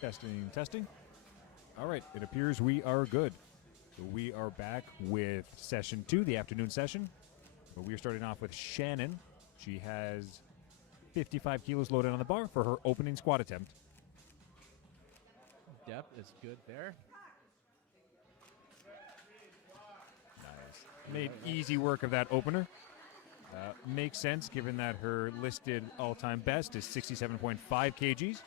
Testing, testing. All right, it appears we are good. So we are back with session 2, the afternoon session. But we are starting off with Shannon. She has 55 kilos loaded on the bar for her opening squat attempt. Depth is good there. Nice. Made easy work of that opener. Makes sense given that her listed all-time best is 67.5 kgs.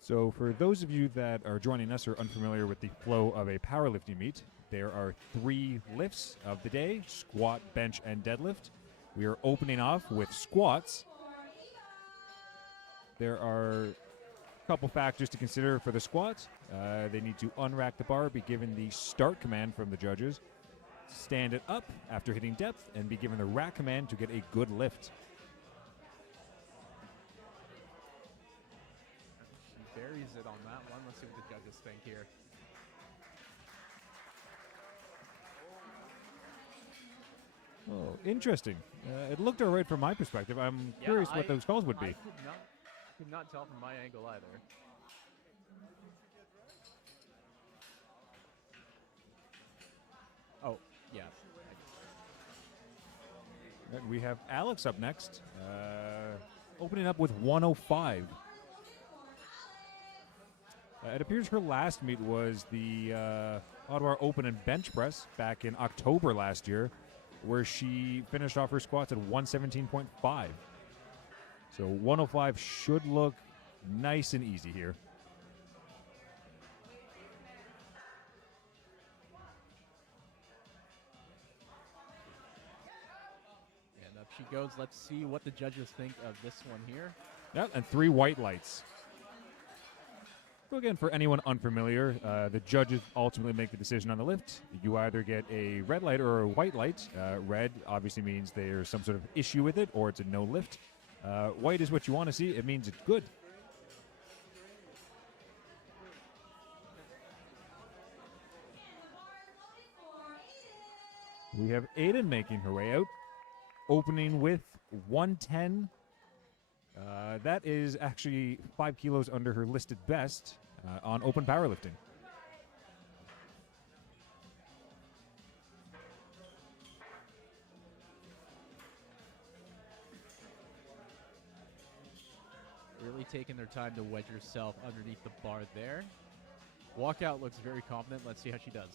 So for those of you that are joining us or unfamiliar with the flow of a powerlifting meet, there are 3 lifts of the day: squat, bench, and deadlift. We are opening off with squats. There are a couple factors to consider for the squat. They need to unrack the bar, be given the start command from the judges, stand it up after hitting depth, and be given the rack command to get a good lift. Buries it on that one. Let's see what the judges think here. Oh, interesting. It looked all right from my perspective. I'm curious what those calls would be. I could not tell from my angle either. Oh, yeah. And we have Alex up next, opening up with 105. It appears her last meet was the Ottawa Open and bench press back in October last year, where she finished off her squats at 117.5. So 105 should look nice and easy here. And up she goes. Let's see what the judges think of this one here. Yep, and 3 white lights. So again, for anyone unfamiliar, the judges ultimately make the decision on the lift. You either get a red light or a white light. Red obviously means there's some sort of issue with it, or it's a no lift. White is what you want to see. It means it's good. We have Aiden making her way out, opening with 110. That is actually 5 kilos under her listed best on open powerlifting. Really taking their time to wedge herself underneath the bar there. Walkout looks very confident. Let's see how she does.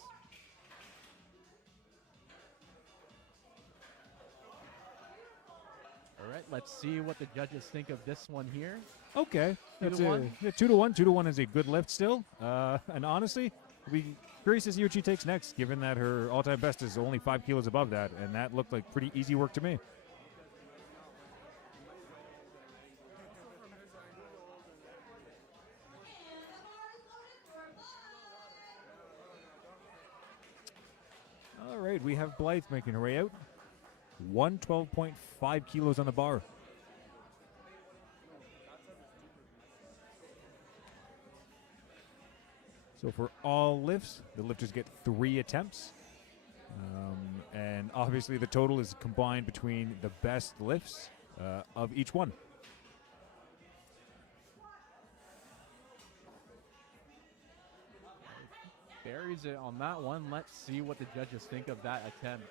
All right, let's see what the judges think of this one here. Okay. 2 to 1. 2 to 1. 2 to 1 is a good lift still. And honestly, we'll be curious to see what she takes next, given that her all-time best is only 5 kilos above that, and that looked like pretty easy work to me. All right, we have Blythe making her way out. 112.5 kilos on the bar. So for all lifts, the lifters get 3 attempts. And obviously the total is combined between the best lifts of each one. Buries it on that one. Let's see what the judges think of that attempt.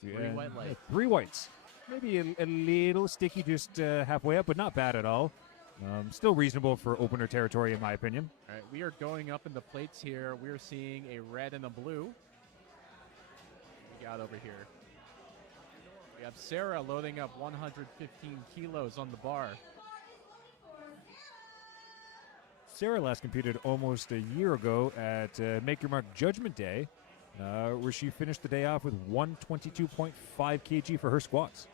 3 white lights. 3 whites. Maybe a little sticky just halfway up, but not bad at all. Still reasonable for opener territory, in my opinion. All right, we are going up in the plates here. We're seeing a red and a blue. What we got over here? We have Sarah loading up 115 kilos on the bar. Sarah last competed almost a year ago at Make Your Mark Judgment Day, where she finished the day off with 122.5 kg for her squats.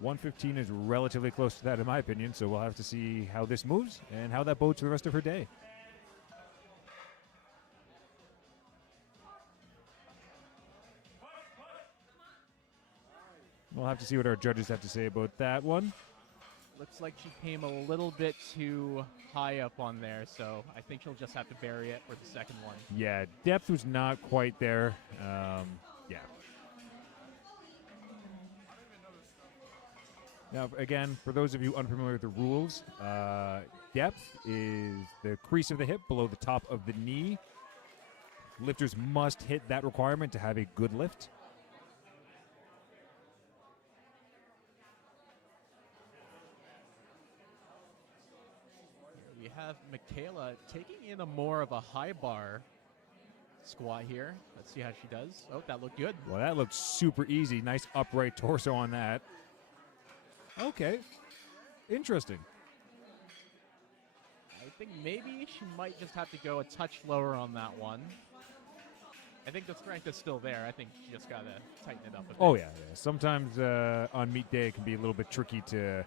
115 is relatively close to that in my opinion, so we'll have to see how this moves and how that bodes for the rest of her day. We'll have to see what our judges have to say about that one. Looks like she came a little bit too high up on there, so I think she'll just have to bury it for the second one. Yeah, depth was not quite there. Yeah. Now, again, for those of you unfamiliar with the rules, depth is the crease of the hip below the top of the knee. Lifters must hit that requirement to have a good lift. We have Michaela taking in a more of a high bar squat here. Let's see how she does. Oh, that looked good. Well, that looked super easy. Nice upright torso on that. Okay. Interesting. I think maybe she might just have to go a touch lower on that one. I think the strength is still there. I think she just got to tighten it up a bit. Oh, yeah. Sometimes on meet day it can be a little bit tricky to,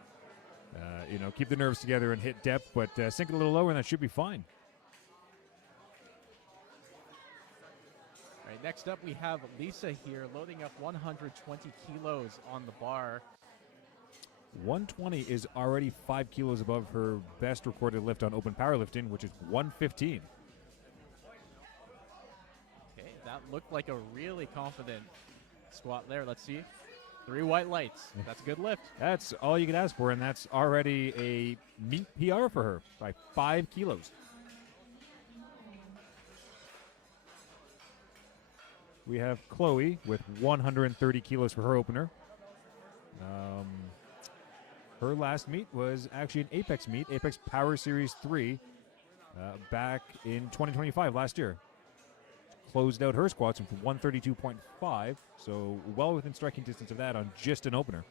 keep the nerves together and hit depth, but sink it a little lower and that should be fine. All right, next up we have Lisa here loading up 120 kilos on the bar. 120 is already 5 kilos above her best recorded lift on open powerlifting, which is 115. Okay, that looked like a really confident squat there. Let's see. 3 white lights. That's a good lift. That's all you could ask for, and that's already a meet PR for her by 5 kilos. We have Chloe with 130 kilos for her opener. Her last meet was actually an Apex meet, Apex Power Series 3, back in 2025, last year. Closed out her squats from 132.5, so well within striking distance of that on just an opener.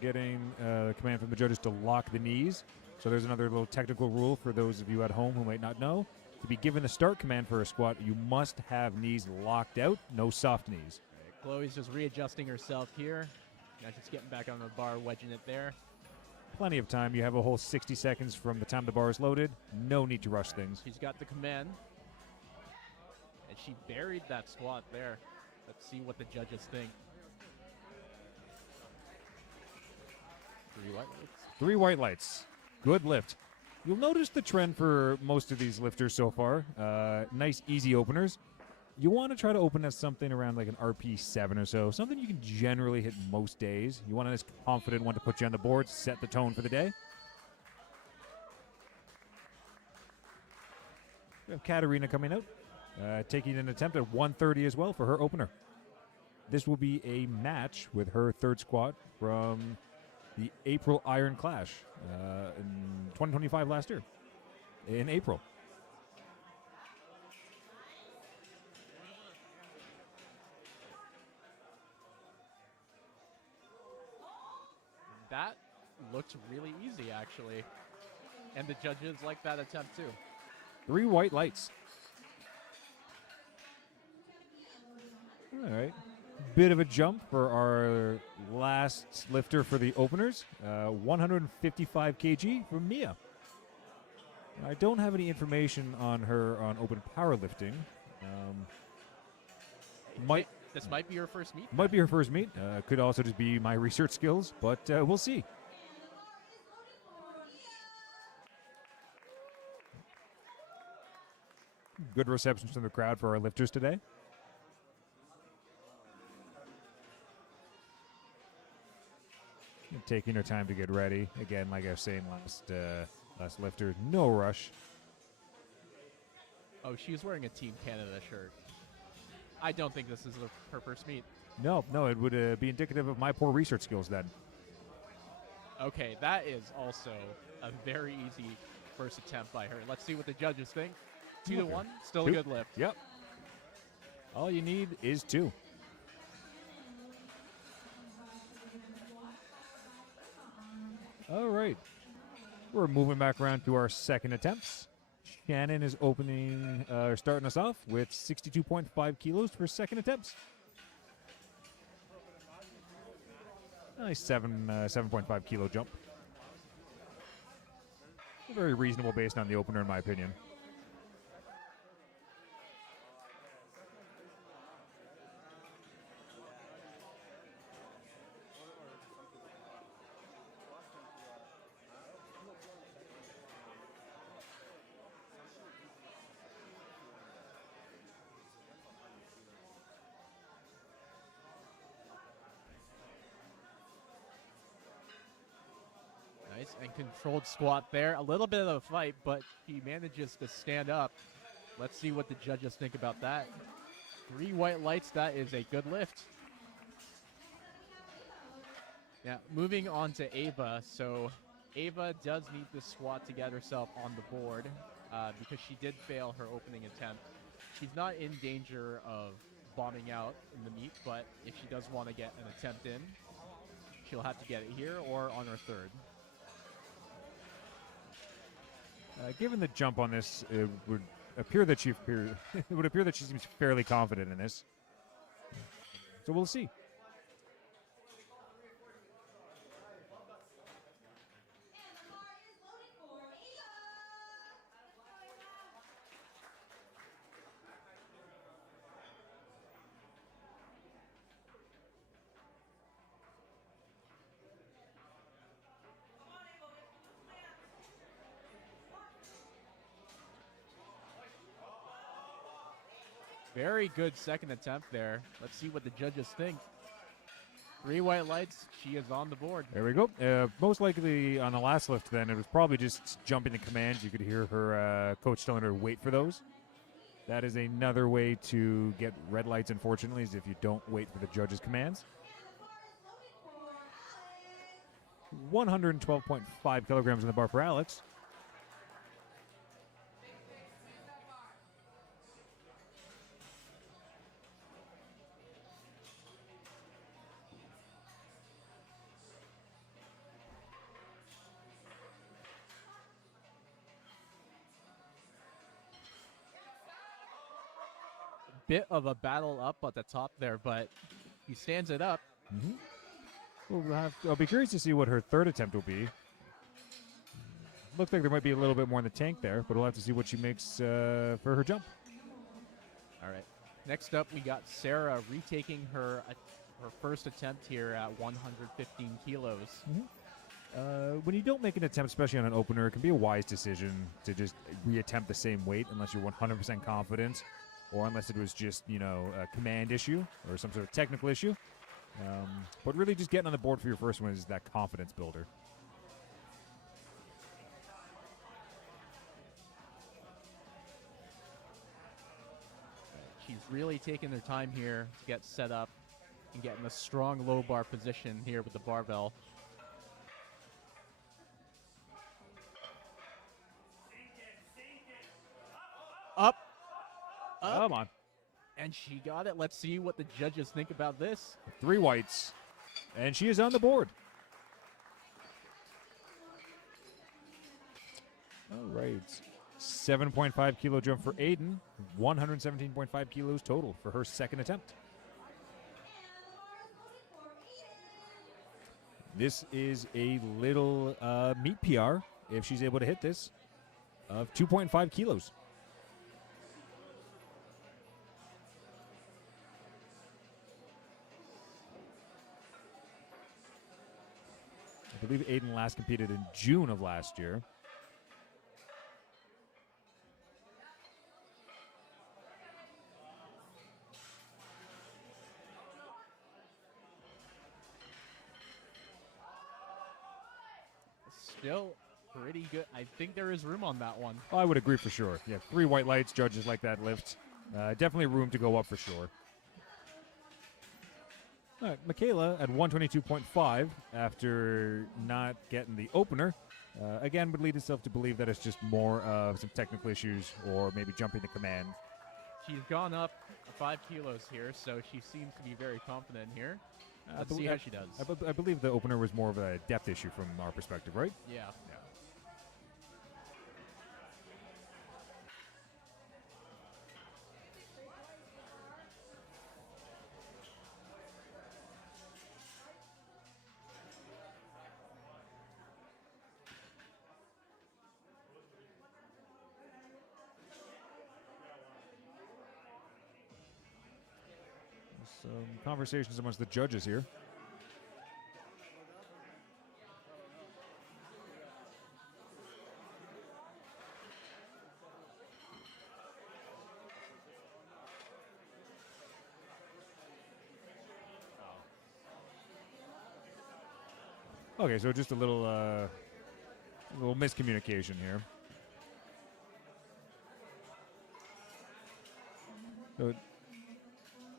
Getting the command from the judges to lock the knees. So there's another little technical rule for those of you at home who might not know. To be given the start command for a squat, you must have knees locked out, no soft knees. Right, Chloe's just readjusting herself here. Now she's getting back on the bar, wedging it there. Plenty of time. You have a whole 60 seconds from the time the bar is loaded. No need to rush things. She's got the command. And she buried that squat there. Let's see what the judges think. 3 white lights. 3 white lights. Good lift. You'll notice the trend for most of these lifters so far. Nice, easy openers. You want to try to open at something around like an RP 7 or so, something you can generally hit most days. You want a nice, confident one to put you on the board, set the tone for the day. We have Katarina coming out, taking an attempt at 130 as well for her opener. This will be a match with her third squat from the April Iron Clash in 2025 last year, in April. That looked really easy, actually. And the judges like that attempt, too. 3 white lights. All right. Bit of a jump for our last lifter for the openers. 155 kg from Mia. I don't have any information on her on open powerlifting. This might be her first meet. Might be her first meet. Could also just be my research skills, but we'll see. Good reception from the crowd for our lifters today. Taking her time to get ready. Again, like I was saying last lifter, no rush. Oh, she's wearing a Team Canada shirt. I don't think this is her first meet. No, it would be indicative of my poor research skills then. Okay, that is also a very easy first attempt by her. Let's see what the judges think. 2-1, still 2. A good lift. Yep. All you need is 2. All right. We're moving back around to our second attempts. Shannon is starting us off with 62.5 kilos for second attempts. Nice 7.5 kilo jump. Very reasonable based on the opener, in my opinion. Nice and controlled squat there. A little bit of a fight, but he manages to stand up. Let's see what the judges think about that. 3 white lights, that is a good lift. Now, moving on to Ava. So, Ava does need to squat to get herself on the board because she did fail her opening attempt. She's not in danger of bombing out in the meet, but if she does want to get an attempt in, she'll have to get it here or on her third. Given the jump on this, it would appear that she seems fairly confident in this. So we'll see. Very good second attempt there. Let's see what the judges think. 3 white lights. She is on the board. There we go. Most likely on the last lift, then, it was probably just jumping the commands. You could hear her coach telling her to wait for those. That is another way to get red lights, unfortunately, is if you don't wait for the judges' commands. 112.5 kilograms in the bar for Alex. Bit of a battle up at the top there, but he stands it up. I'll be curious to see what her third attempt will be. Looks like there might be a little bit more in the tank there, but we'll have to see what she makes for her jump. All right. Next up, we got Sarah retaking her first attempt here at 115 kilos. When you don't make an attempt, especially on an opener, it can be a wise decision to just reattempt the same weight unless you're 100% confident, or unless it was just, a command issue or some sort of technical issue. But really just getting on the board for your first one is that confidence builder. She's really taking their time here to get set up and get in a strong low bar position here with the barbell. Up. Come on. And she got it. Let's see what the judges think about this. 3 whites. And she is on the board. All right. 7.5 kilo jump for Aiden. 117.5 kilos total for her second attempt. This is a little meat PR, if she's able to hit this, of 2.5 kilos. I believe Aiden last competed in June of last year. Still pretty good. I think there is room on that one. Oh, I would agree for sure. Yeah, 3 white lights, judges like that lift. Definitely room to go up for sure. All right, Michaela at 122.5 after not getting the opener. Again, would lead itself to believe that it's just more of some technical issues or maybe jumping the command. She's gone up 5 kilos here, so she seems to be very confident here. Let's see how she does. I believe the opener was more of a depth issue from our perspective, right? Yeah. Some conversations amongst the judges here. Okay, so just a little miscommunication here. So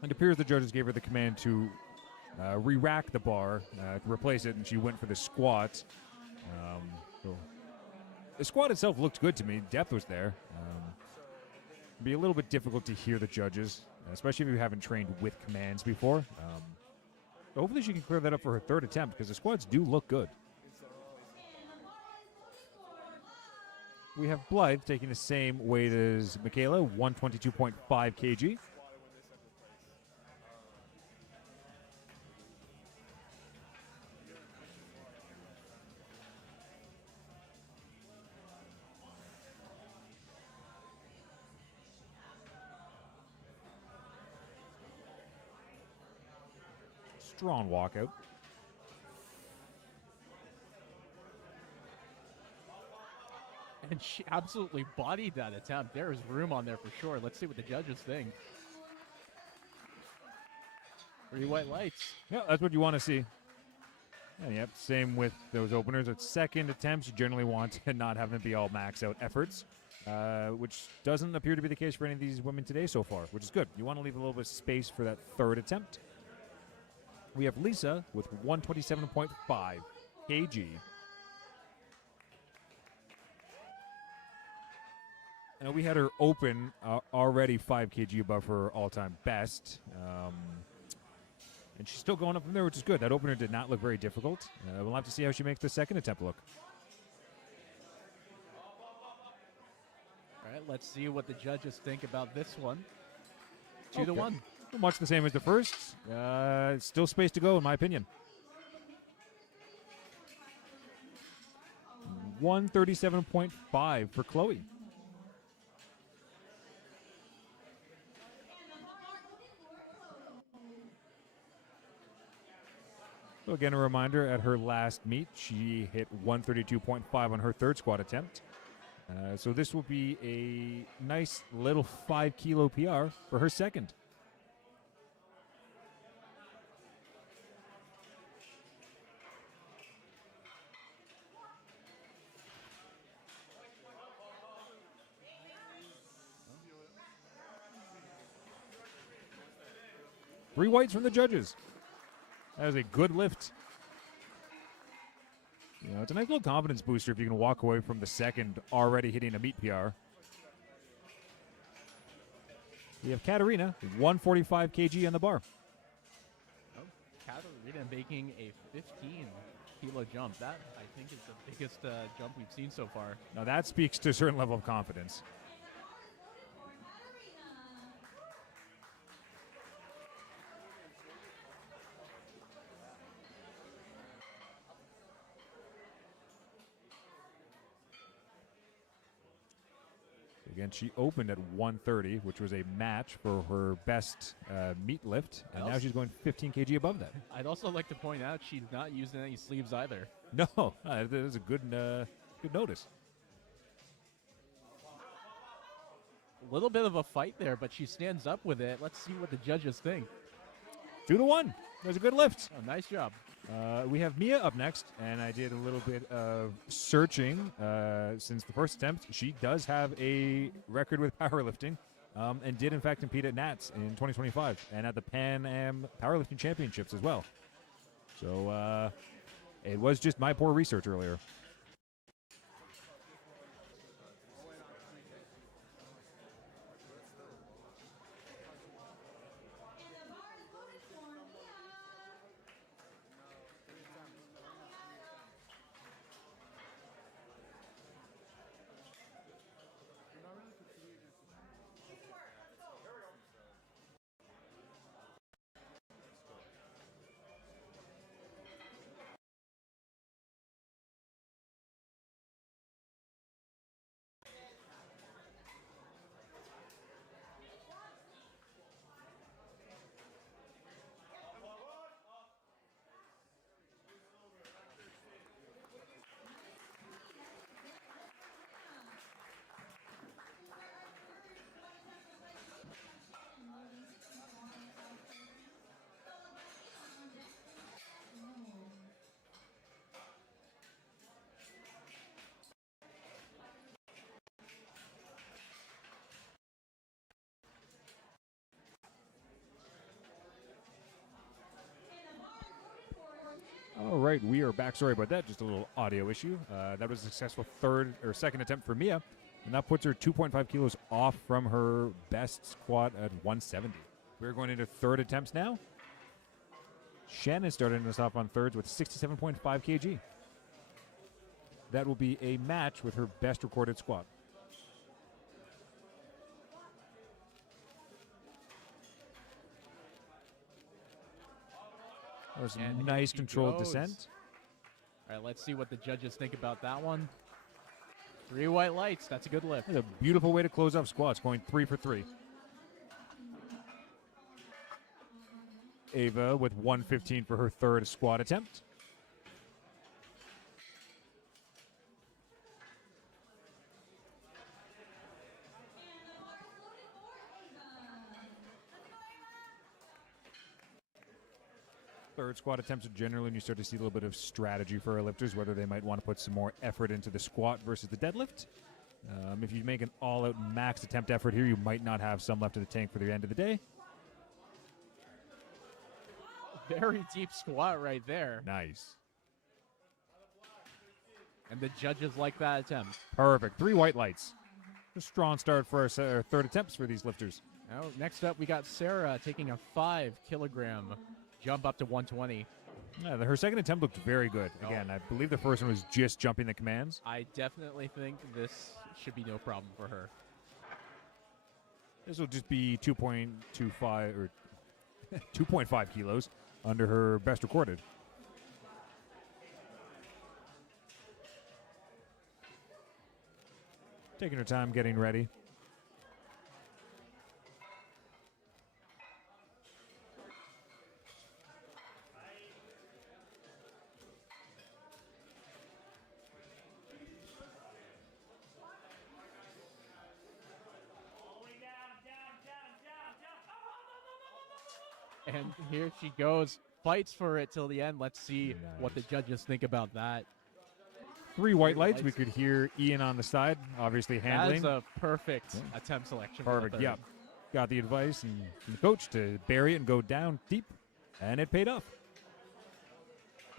it appears the judges gave her the command to re-rack the bar, to replace it, and she went for the squat. So the squat itself looked good to me. Depth was there. It'd be a little bit difficult to hear the judges, especially if you haven't trained with commands before. So hopefully she can clear that up for her third attempt, because the squats do look good. We have Blythe taking the same weight as Michaela, 122.5 kg. Strong walkout. And she absolutely bodied that attempt. There is room on there for sure. Let's see what the judges think. 3 white lights. Yeah, that's what you want to see. And yep, same with those openers. At second attempts, you generally want to not have them be all max out efforts, which doesn't appear to be the case for any of these women today so far, which is good. You want to leave a little bit of space for that third attempt. We have Lisa with 127.5 kg. And we had her open already 5 kg above her all-time best. And she's still going up from there, which is good. That opener did not look very difficult. We'll have to see how she makes the second attempt look. All right, let's see what the judges think about this one. 2-1. Much the same as the first. Still space to go, in my opinion. 137.5 for Chloe. So again, a reminder, at her last meet, she hit 132.5 on her third squat attempt. So this will be a nice little 5 kilo PR for her second. Three whites from the judges. That was a good lift. You know, it's a nice little confidence booster if you can walk away from the second already hitting a meet PR. We have Katarina, 145 kg on the bar. Oh, Katarina making a 15 kilo jump. That, I think, is the biggest jump we've seen so far. Now that speaks to a certain level of confidence. Again, she opened at 130, which was a match for her best meat lift, and now she's going 15 kg above that. I'd also like to point out she's not using any sleeves either. No, that is a good notice. A little bit of a fight there, but she stands up with it. Let's see what the judges think. 2-1. There's a good lift. Oh, nice job. We have Mia up next, and I did a little bit of searching since the first attempt. She does have a record with powerlifting, and did in fact compete at NATS in 2025 and at the Pan Am Powerlifting Championships as well. So it was just my poor research earlier. right, we are back. Sorry about that. Just a little audio issue. That was a successful second attempt for Mia, and that puts her 2.5 kilos off from her best squat at 170. We're going into third attempts now. Shannon starting us off on thirds with 67.5 kg. That will be a match with her best recorded squat. That was a nice controlled descent. All right, let's see what the judges think about that one. 3 white lights. That's a good lift. That's a beautiful way to close up squats, going 3 for 3. Ava with 115 for her third squat attempt. Third squat attempts are generally when you start to see a little bit of strategy for our lifters, whether they might want to put some more effort into the squat versus the deadlift. If you make an all-out max attempt effort here, you might not have some left in the tank for the end of the day. Very deep squat right there. Nice. And the judges like that attempt. Perfect. 3 white lights. A strong start for our third attempts for these lifters. Now, next up, we got Sarah taking a 5-kilogram jump up to 120. Yeah, her second attempt looked very good. Again, I believe the first one was just jumping the commands. I definitely think this should be no problem for her. This will just be 2.25 or 2.5 kilos under her best recorded. Taking her time getting ready. And here she goes, fights for it till the end. Let's see what the judges think about that. 3 white lights. We could hear Ian on the side, obviously handling. That's a perfect attempt selection. Perfect, yeah. Got the advice and from the coach to bury it and go down deep, and it paid off.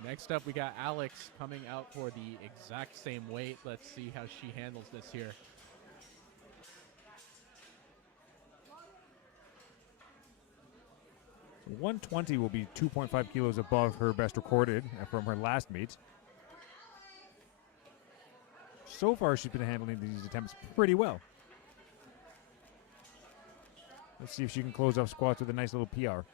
Next up, we got Alex coming out for the exact same weight. Let's see how she handles this here. So 120 will be 2.5 kilos above her best recorded from her last meet. So far, she's been handling these attempts pretty well. Let's see if she can close off squats with a nice little PR.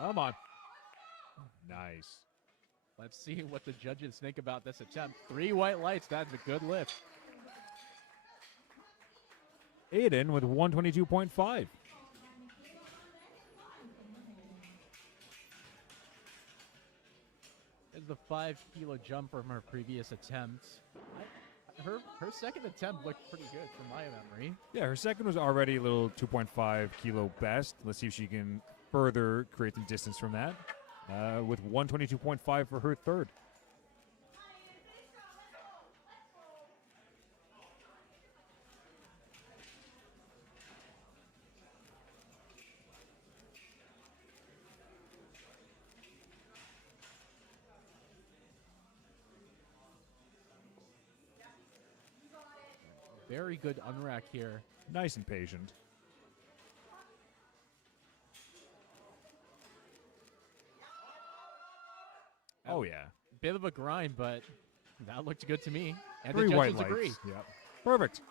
Come on. Nice. Let's see what the judges think about this attempt. 3 white lights. That's a good lift. Aiden with 122.5. There's the 5-kilo jump from her previous attempt. Her second attempt looked pretty good from my memory. Yeah, her second was already a little 2.5 kilo best. Let's see if she can further create some distance from that. With 122.5 for her third. Very good unrack here. Nice and patient. Oh, yeah. Bit of a grind, but that looked good to me. And 3 the white judges lights. agree. Yep. Perfect.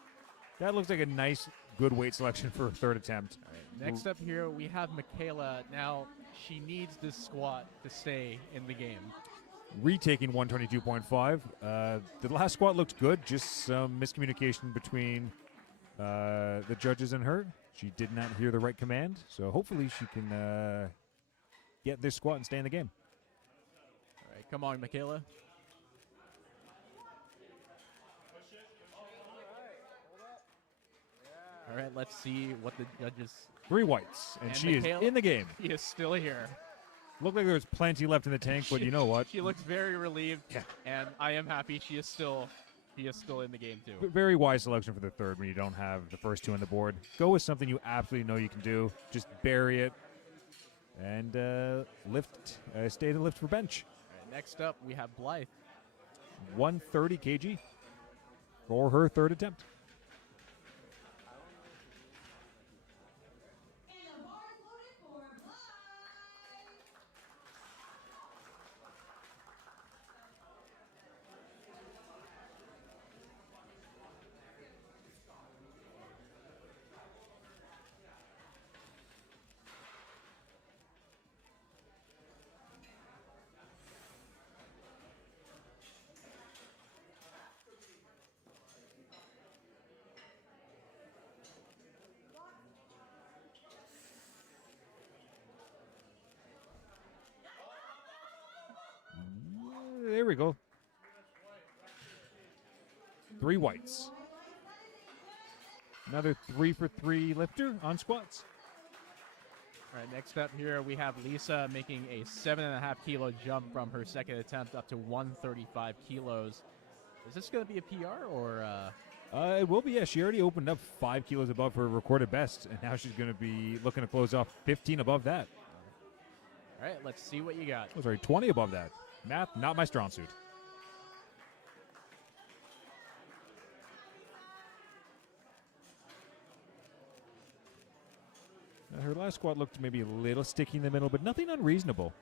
That looks like a nice, good weight selection for a third attempt. All right, next up here, we have Michaela. Now, she needs this squat to stay in the game. Retaking 122.5. The last squat looked good. Just some miscommunication between the judges and her. She did not hear the right command. So hopefully she can get this squat and stay in the game. All right, come on, Michaela. All right, let's see what the judges... 3 whites, and she Michaela, is in the game. She is still here. Looked like there was plenty left in the tank, but you know what? She looks very relieved, Yeah. and I am happy she is still in the game too. Very wise selection for the third when you don't have the first two on the board. Go with something you absolutely know you can do. Just bury it and lift. Stay in the lift for bench. All right, next up, we have Blythe. 130 kg for her third attempt. There we go. 3 whites. Another 3 for 3 lifter on squats. All right, next up here, we have Lisa making a 7.5 kilo jump from her second attempt up to 135 kilos. Is this going to be a PR or? It will be, yeah. She already opened up 5 kilos above her recorded best, and now she's going to be looking to close off 15 above that. All right, let's see what you got. Oh, sorry, 20 above that. Math, not my strong suit. Her last squat looked maybe a little sticky in the middle, but nothing unreasonable.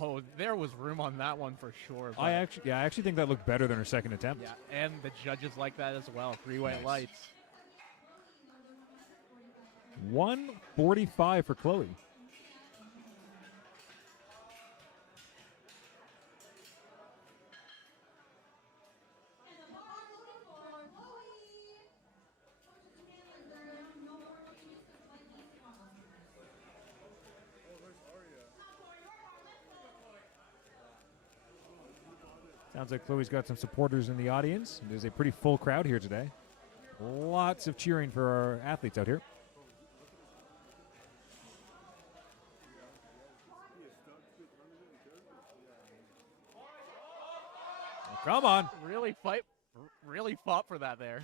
Oh, there was room on that one for sure. I actually think that looked better than her second attempt. Yeah, and the judges like that as well. 3 white Nice. lights. 145 for Chloe. Sounds like Chloe's got some supporters in the audience. There's a pretty full crowd here today. Lots of cheering for our athletes out here. Oh, come on. Really fought for that there.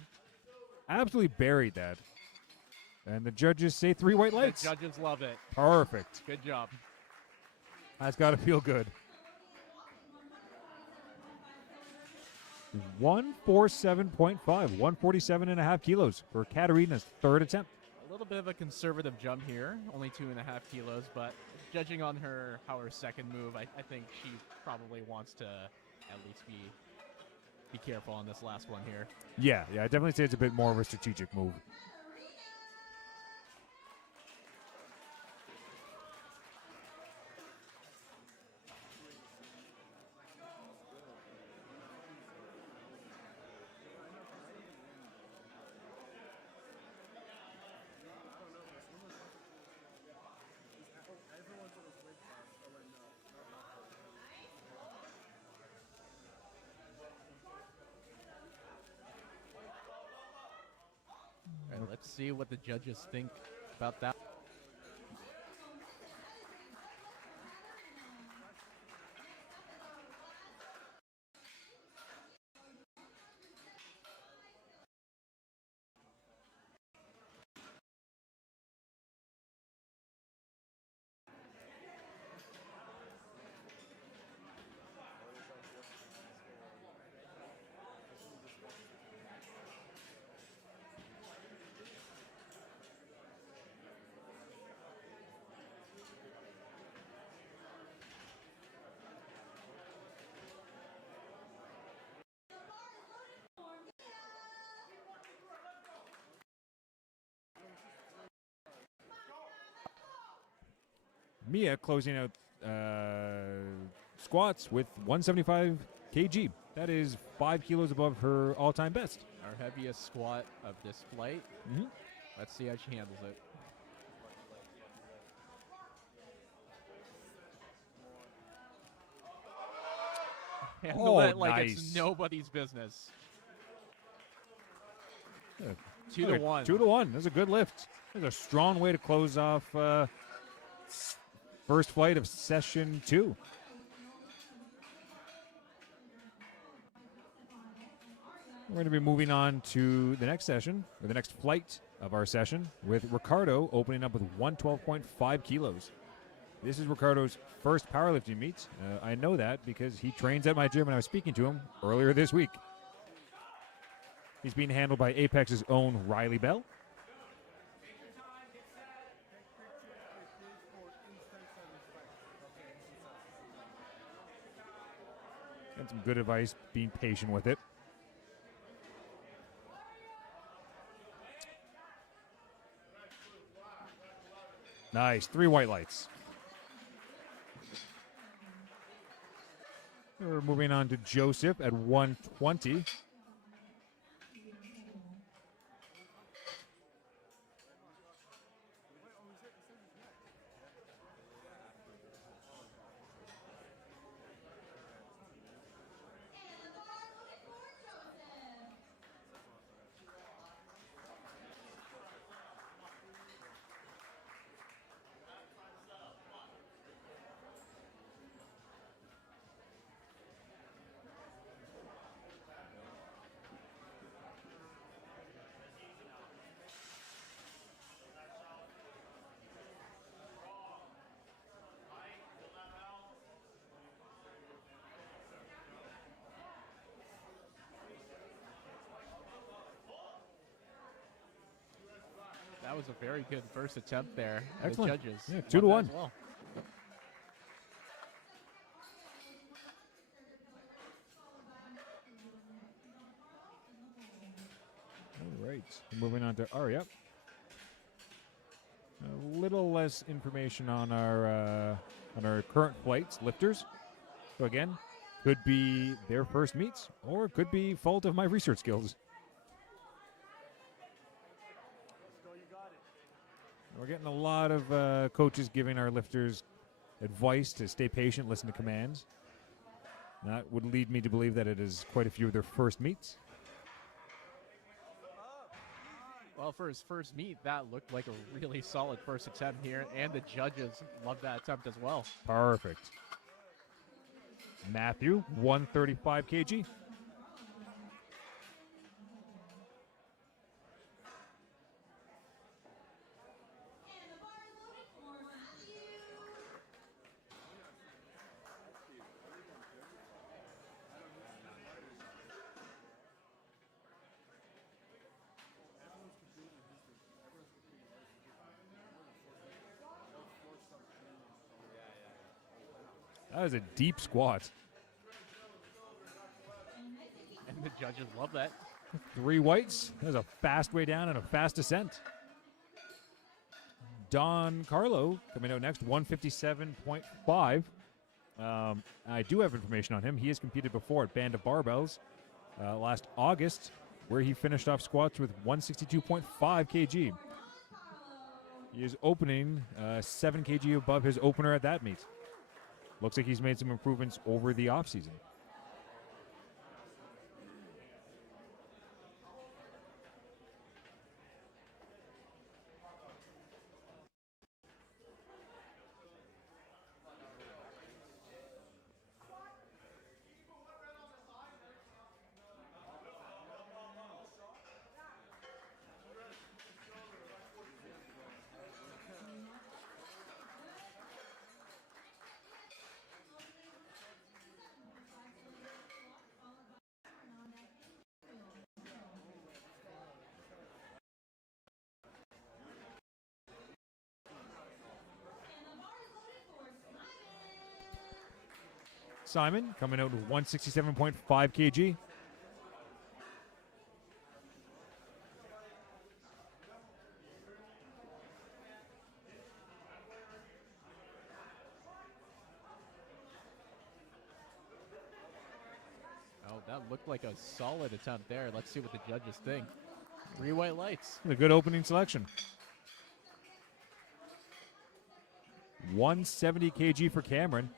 Absolutely buried that. And the judges say 3 white lights. The judges love it. Perfect. Good job. That's got to feel good. 147.5, 147.5 kilos for Katarina's third attempt. A little bit of a conservative jump here, only 2.5 kilos, but judging on how her second move, I think she probably wants to at least be careful on this last one here. Yeah, I definitely say it's a bit more of a strategic move. All right, let's see what the judges think about that. Mia closing out squats with 175 kg. That is 5 kilos above her all-time best. Our heaviest squat of this flight. Mm-hmm. Let's see how she handles it. Handle it like nice. it's nobody's business. 2 to 1. 2 to 1. That's a good lift. That's a strong way to close off first flight of session 2. We're going to be moving on to the next session, or the next flight of our session, with Ricardo opening up with 112.5 kilos. This is Ricardo's first powerlifting meet. I know that because he trains at my gym and I was speaking to him earlier this week. He's being handled by Apex's own Riley Bell. And some good advice, being patient with it. Nice, 3 white lights. We're moving on to Joseph at 120. That was a very good first attempt there. Excellent. The judges. Yeah, 2 to 1. Well. All right. Moving on to Aria. A little less information on our current flights, lifters. So again, could be their first meets, or it could be fault of my research skills. We're getting a lot of coaches giving our lifters advice to stay patient, listen to commands. That would lead me to believe that it is quite a few of their first meets. Well, for his first meet, that looked like a really solid first attempt here, and the judges loved that attempt as well. Perfect. Matthew, 135 kg. That was a deep squat. And the judges love that. 3 whites. That was a fast way down and a fast descent. Don Carlo coming out next, 157.5. I do have information on him. He has competed before at Band of Barbells last August, where he finished off squats with 162.5 kg. He is opening 7 kg above his opener at that meet. Looks like he's made some improvements over the offseason. Simon coming out with 167.5 kg. Oh, that looked like a solid attempt there. Let's see what the judges think. 3 white lights. A good opening selection. 170 kg for Cameron.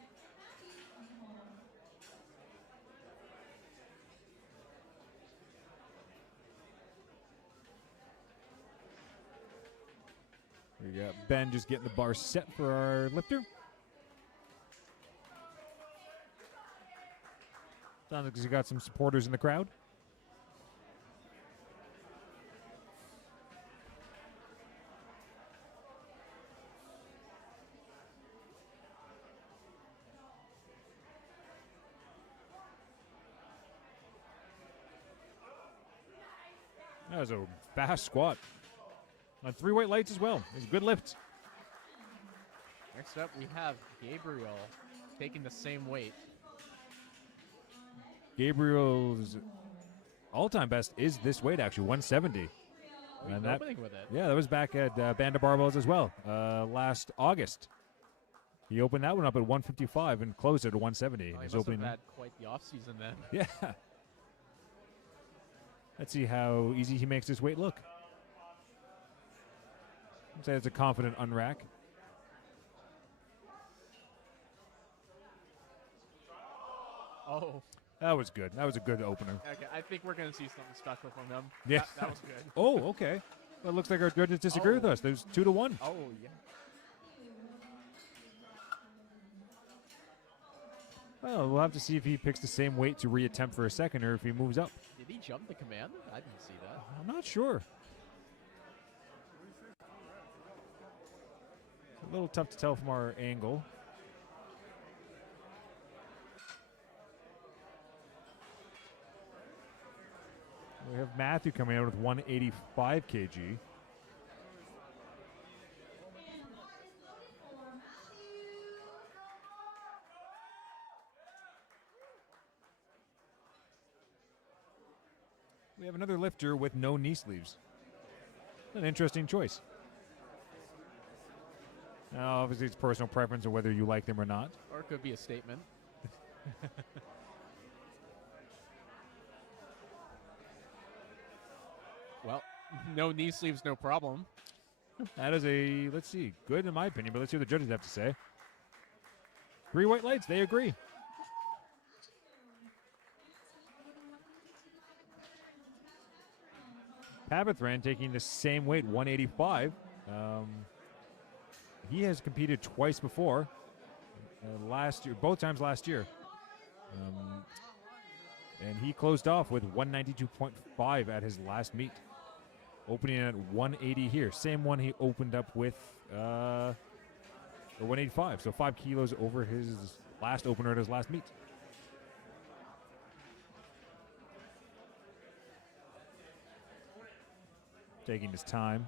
We got Ben just getting the bar set for our lifter. Sounds like he's got some supporters in the crowd. That was a fast squat. On 3 white lights as well. It was a good lift. Next up, we have Gabriel taking the same weight. Gabriel's all-time best is this weight, actually, 170. And that, opening with it. yeah, that was back at Band of Barbells as well, last August. He opened that one up at 155 and closed it at 170. Oh, he He's must opening. have had quite the off-season then. Yeah. Let's see how easy he makes this weight look. I'd say it's a confident unrack. Oh. That was good. That was a good opener. Okay, I think we're going to see something special from him. Yeah. That was good. Oh, okay. Well, it looks like our judges disagree with us. There's 2-1. Oh, yeah. Well, we'll have to see if he picks the same weight to reattempt for a second or if he moves up. Did he jump the command? I didn't see that. I'm not sure. It's a little tough to tell from our angle. We have Matthew coming out with 185 kg. We have another lifter with no knee sleeves. An interesting choice. Now, obviously, it's personal preference of whether you like them or not. Or it could be a statement. Well, no knee sleeves, no problem. That is a, let's see, good in my opinion, but let's see what the judges have to say. 3 white lights, they agree. Pabithran taking the same weight, 185. He has competed twice before. Last year, both times last year. And he closed off with 192.5 at his last meet. Opening at 180 here. Same one he opened up with, or 185. So 5 kilos over his last opener at his last meet. Taking his time.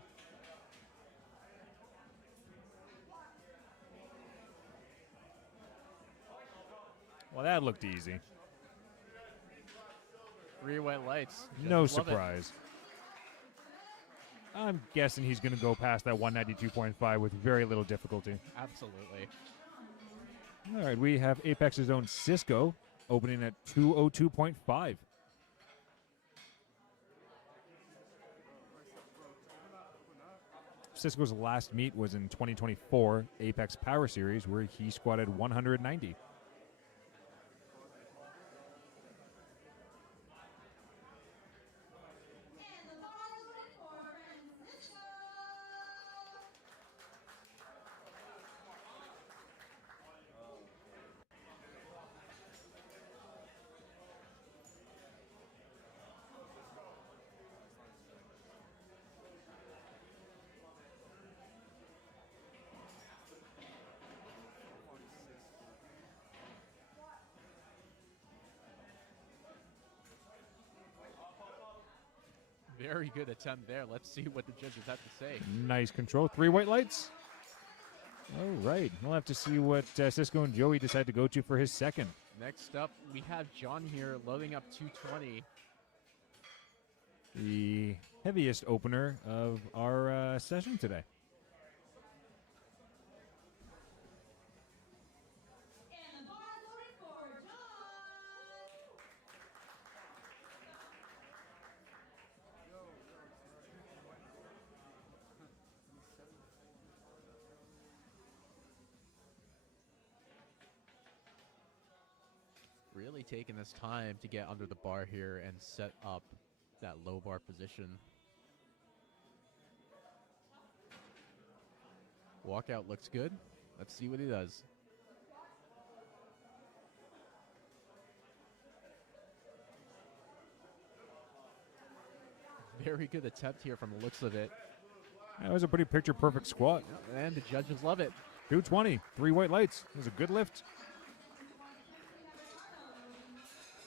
Well, that looked easy. 3 white lights. No Just love it. surprise. I'm guessing he's going to go past that 192.5 with very little difficulty. Absolutely. All right, we have Apex's own Cisco opening at 202.5. Cisco's last meet was in 2024 Apex Power Series, where he squatted 190. Very good attempt there. Let's see what the judges have to say. Nice control. 3 white lights. All right. We'll have to see what Cisco and Joey decide to go to for his second. Next up, we have John here loading up 220. The heaviest opener of our session today. Really taking this time to get under the bar here and set up that low bar position. Walkout looks good. Let's see what he does. Very good attempt here from the looks of it. That was a pretty picture-perfect squat. And the judges love it. 220, 3 white lights. It was a good lift.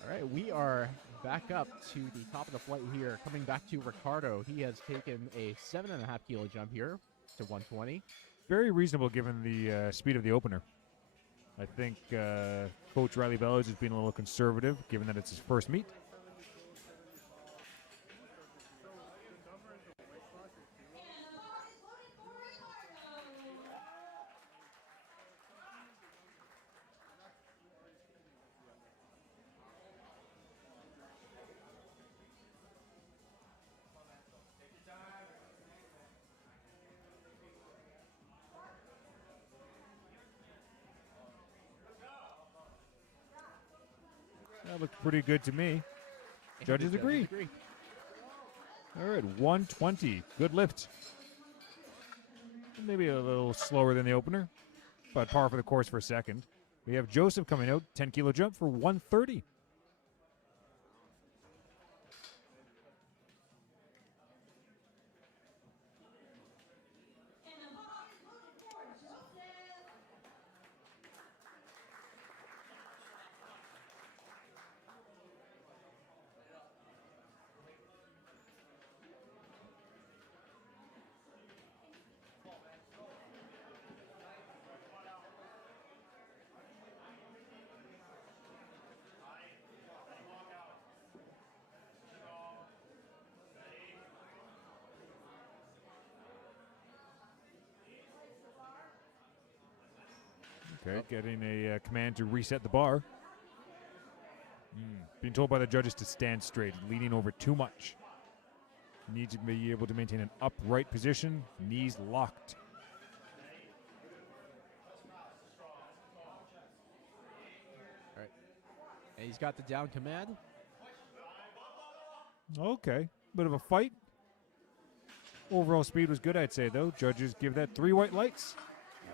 All right, we are back up to the top of the flight here. Coming back to Ricardo. He has taken a 7.5 kilo jump here to 120. Very reasonable given the speed of the opener. I think Coach Riley Bellows is being a little conservative given that it's his first meet. That looked pretty good to me. Judges agree. All right, 120. Good lift. Maybe a little slower than the opener, but par for the course for a second. We have Joseph coming out, 10 kilo jump for 130. Okay, getting a command to reset the bar. Being told by the judges to stand straight, leaning over too much. Need to be able to maintain an upright position, knees locked. All right, and he's got the down command. Okay, bit of a fight. Overall speed was good, I'd say, though. Judges give that 3 white lights.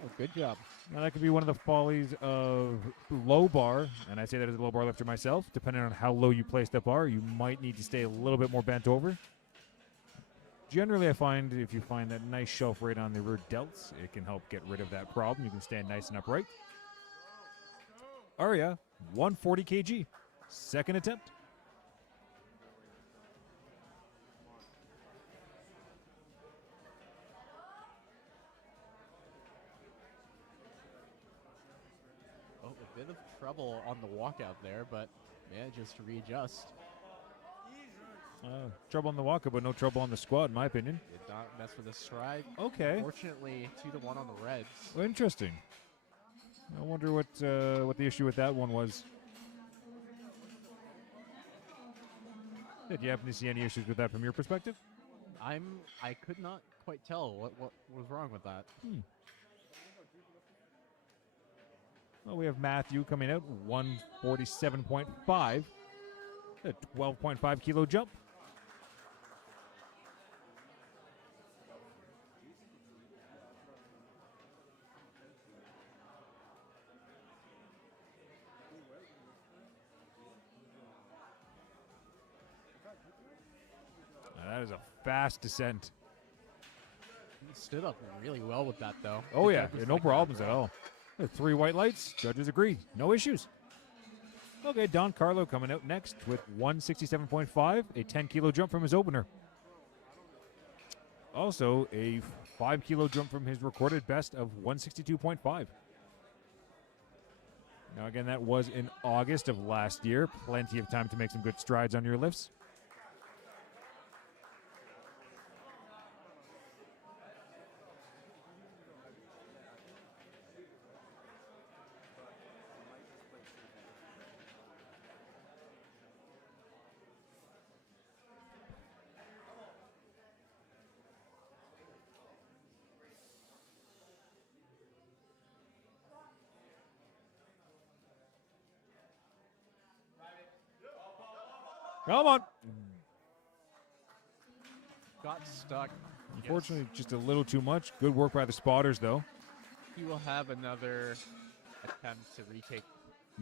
Oh, good job. Now, that could be one of the follies of low bar, and I say that as a low bar lifter myself. Depending on how low you place the bar, you might need to stay a little bit more bent over. Generally, I find if you find that nice shelf right on the rear delts, it can help get rid of that problem. You can stand nice and upright. Arya, 140 kg. Second attempt. Oh, a bit of trouble on the walkout there, but manages to readjust. Trouble on the walker, but no trouble on the squat, in my opinion. Did not mess with the stride. Okay. Fortunately, 2-1 on the Reds. Well, interesting. I wonder what the issue with that one was. Did you happen to see any issues with that from your perspective? I could not quite tell what was wrong with that. Well, we have Matthew coming out, 147.5. A 12.5 kilo jump. Now, that is a fast descent. He stood up really well with that, though. Oh, The yeah, judges no like that. problems at all. 3 white lights. Judges agree. No issues. Okay, Don Carlo coming out next with 167.5, a 10 kilo jump from his opener. Also, a 5 kilo jump from his recorded best of 162.5. Now, again, that was in August of last year. Plenty of time to make some good strides on your lifts. Come on. Got stuck Unfortunately, just a little too much. Good work by the spotters, though. He will have another attempt to retake.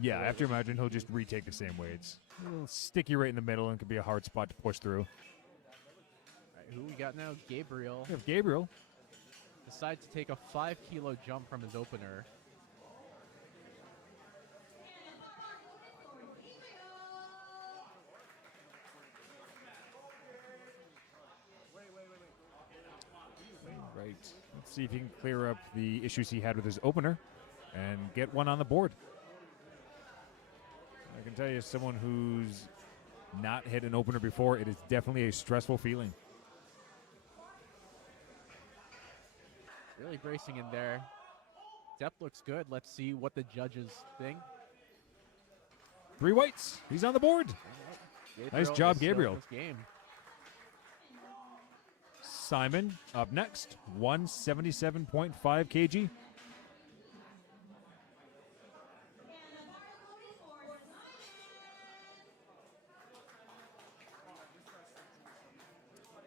Yeah, I have to imagine he'll just retake the same weights. A little sticky right in the middle and could be a hard spot to push through. All right, who we got now? Gabriel. We have Gabriel. Decides to take a 5-kilo jump from his opener. Right. Let's see if he can clear up the issues he had with his opener and get one on the board. I can tell you, as someone who's not hit an opener before, it is definitely a stressful feeling. Really bracing in there. Depth looks good. Let's see what the judges think. 3 weights. He's on the board. Nice job, is still in Gabriel. this game. Simon up next, 177.5 kg.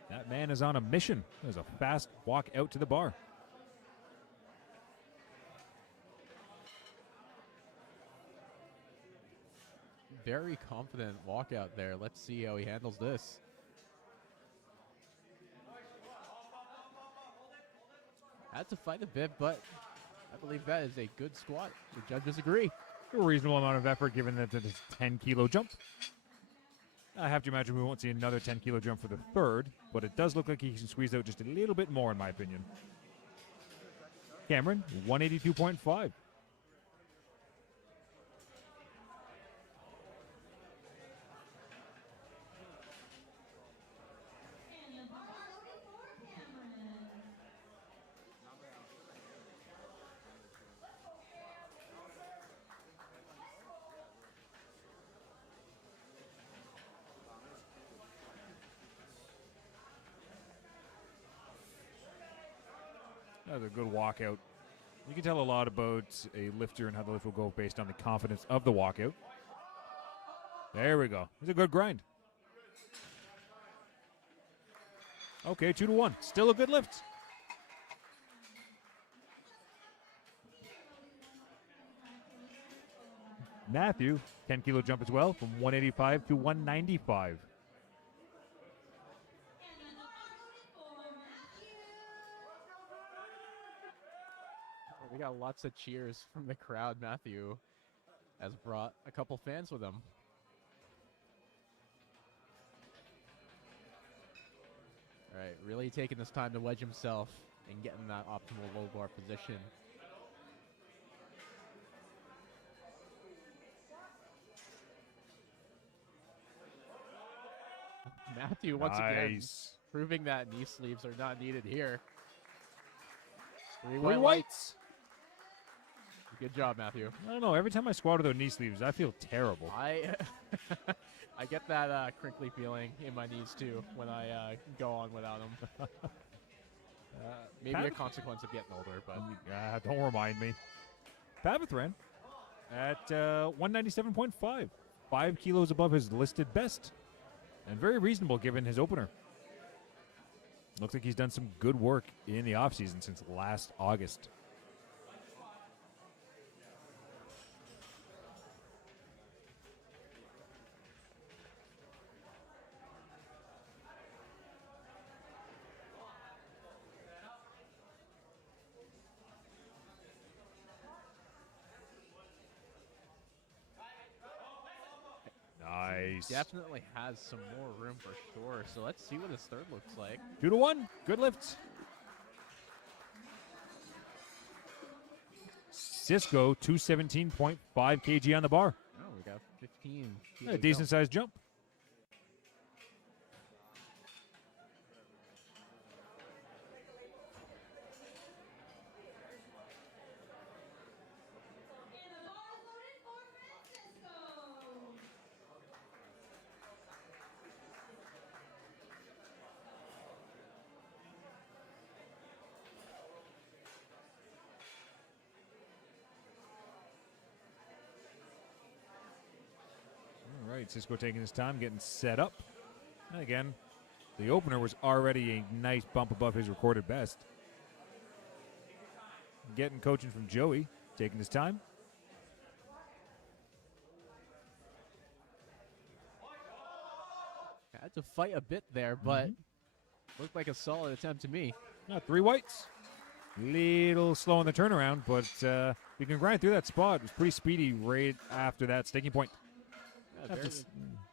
That man is on a mission. There's a fast walk out to the bar. Very confident walkout there. Let's see how he handles this. Had to fight a bit, but I believe that is a good squat. The judges agree. A reasonable amount of effort given that it is a 10-kilo jump. I have to imagine we won't see another 10-kilo jump for the third, but it does look like he can squeeze out just a little bit more, in my opinion. Cameron, 182.5. That was a good walkout. You can tell a lot about a lifter and how the lift will go based on the confidence of the walkout. There we go. It's a good grind. Okay, 2-1. Still a good lift. Matthew, 10-kilo jump as well, from 185 to 195. We got lots of cheers from the crowd. Matthew has brought a couple fans with him. All right, really taking this time to wedge himself and getting that optimal low bar position. Matthew, once again, proving that knee sleeves are not needed here. 3 whites. Good job, Matthew. I don't know. Every time I squat with those knee sleeves, I feel terrible. I get that crinkly feeling in my knees, too, when I go on without them. Maybe a consequence of getting older, but... don't remind me. Pavithran at 197.5. 5 kilos above his listed best. And very reasonable given his opener. Looks like he's done some good work in the offseason since last August. Nice. Definitely has some more room for sure. So let's see what his third looks like. 2-1. Good lift. Cisco, 217.5 kg on the bar. Oh, we got 15. A decent sized jump. All right, Cisco taking his time, getting set up. And again, The opener was already a nice bump above his recorded best. Getting coaching from Joey, taking his time. Had to fight a bit there, but looked like a solid attempt to me. 3 whites. Little slow in the turnaround, but you can grind through that spot. It was pretty speedy right after that sticking point. Yeah,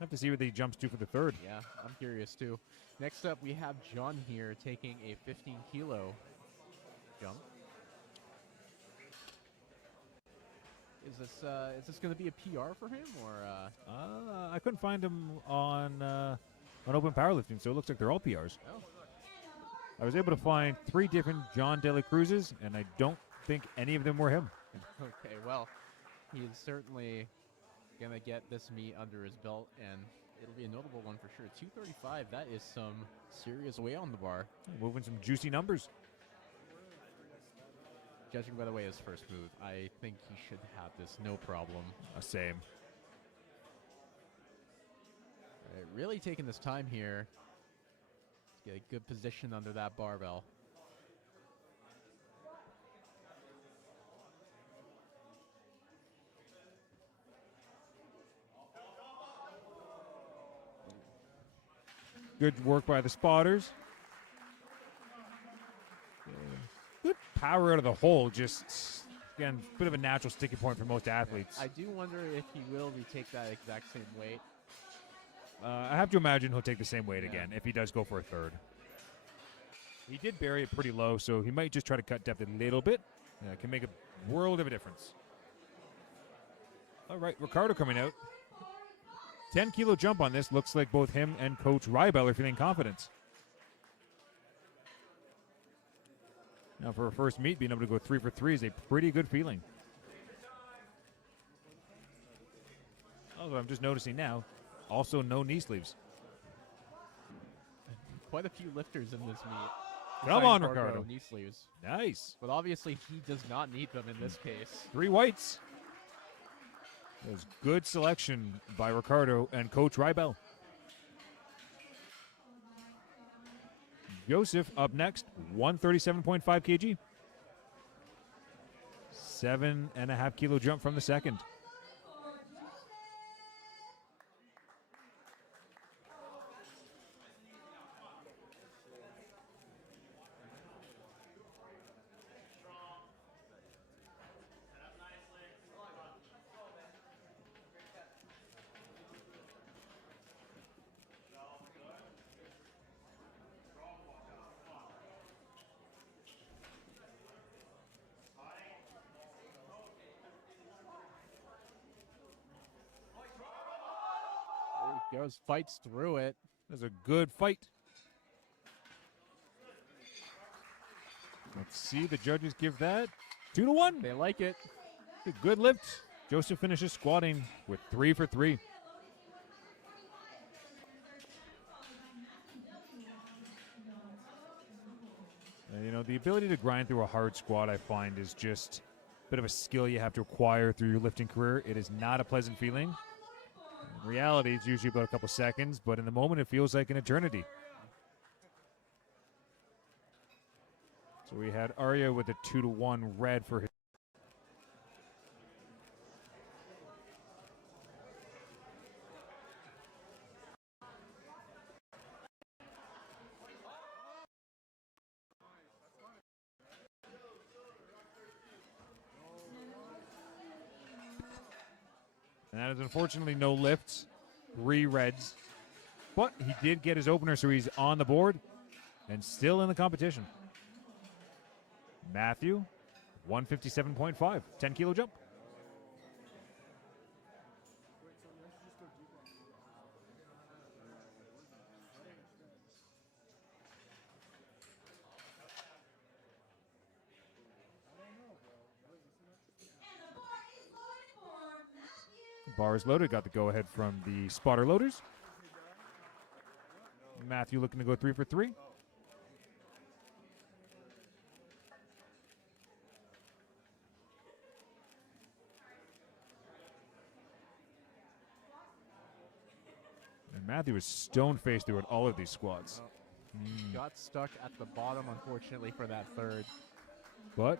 Have to see what he jumps to for the third. yeah, I'm curious too. Next up, we have John here taking a 15-kilo jump. Is this going to be a PR for him, or? I couldn't find him on Open Powerlifting, so it looks like they're all PRs. Oh. I was able to find 3 different John De La Cruzes, and I don't think any of them were him. Okay, well, he is certainly going to get this meet under his belt, and it'll be a notable one for sure. 235, that is some serious weight on the bar. Moving some juicy numbers. Judging by the way his first move, I think he should have this no problem. Same. All right, really taking this time here. Get a good position under that barbell. Good work by the spotters. Good power out of the hole. Just, again, bit of a natural sticking point for most athletes. I do wonder if he will retake that exact same weight. I have to imagine he'll take the same weight Yeah. again if he does go for a third. He did bury it pretty low, so he might just try to cut depth a little bit. It can make a world of a difference. All right, Ricardo coming out. 10-kilo jump on this. Looks like both him and Coach Rybell are feeling confident. Now, for a first meet, being able to go 3 for 3 is a pretty good feeling. Also, I'm just noticing now, also no knee sleeves. Quite a few lifters in this meet. Come besides on, Barbell Ricardo. Knee sleeves. Nice. But obviously, he does not need them in this case. 3 whites. That was good selection by Ricardo and Coach Rybell. Joseph up next, 137.5 kg. 7.5 kilo jump from the second. There he goes, fights through it. That was a good fight. Let's see, the judges give that 2-1. They like it. A good lift. Joseph finishes squatting with 3 for 3. You know, the ability to grind through a hard squat, I find, is just a bit of a skill you have to acquire through your lifting career. It is not a pleasant feeling. In reality, it's usually about a couple seconds, but in the moment, it feels like an eternity. So we had Arya with a 2-1 red for his. And that is unfortunately no lifts, 3 reds. But he did get his opener, so he's on the board and still in the competition. Matthew, 157.5, 10-kilo jump. Bar is loaded, got the go-ahead from the spotter loaders. Matthew looking to go 3 for 3. And Matthew is stone-faced throughout all of these squats. Oh. Got stuck at the bottom, unfortunately, for that third. But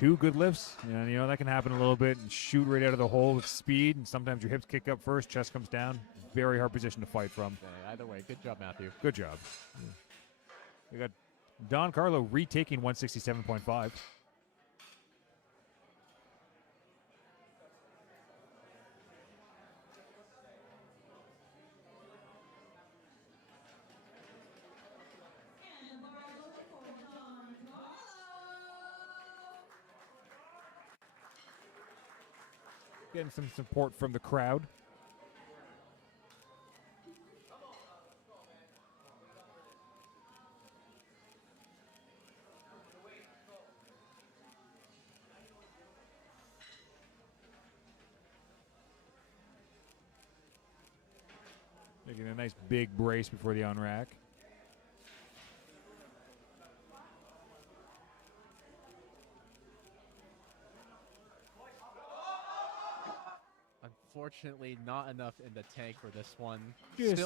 2 good lifts, and you know that can happen a little bit. And shoot right out of the hole with speed, and sometimes your hips kick up first, chest comes down. Very hard position to fight from. Either way, good job, Matthew. Good job. We got Don Carlo retaking 167.5. Getting some support from the crowd. Making a nice big brace before the on-rack. Unfortunately, not enough in the tank for this one. Just,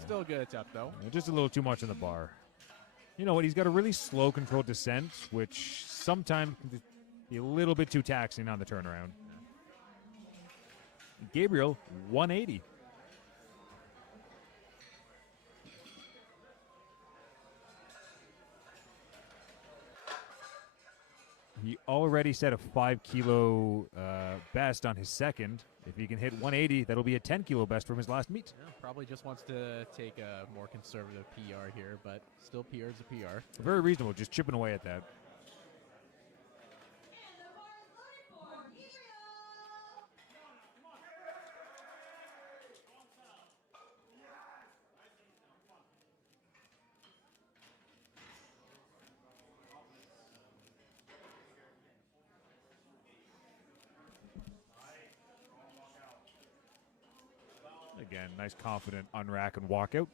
Still a good attempt, though. Just a little too much on the bar. You know what? He's got a really slow, controlled descent, which sometimes can be a little bit too taxing on the turnaround. Gabriel, 180. He already set a 5-kilo best on his second. If he can hit 180, that'll be a 10-kilo best from his last meet. Yeah, probably just wants to take a more conservative PR here, but still PR is a PR. Very reasonable, just chipping away at that. Again, nice confident unrack and walkout.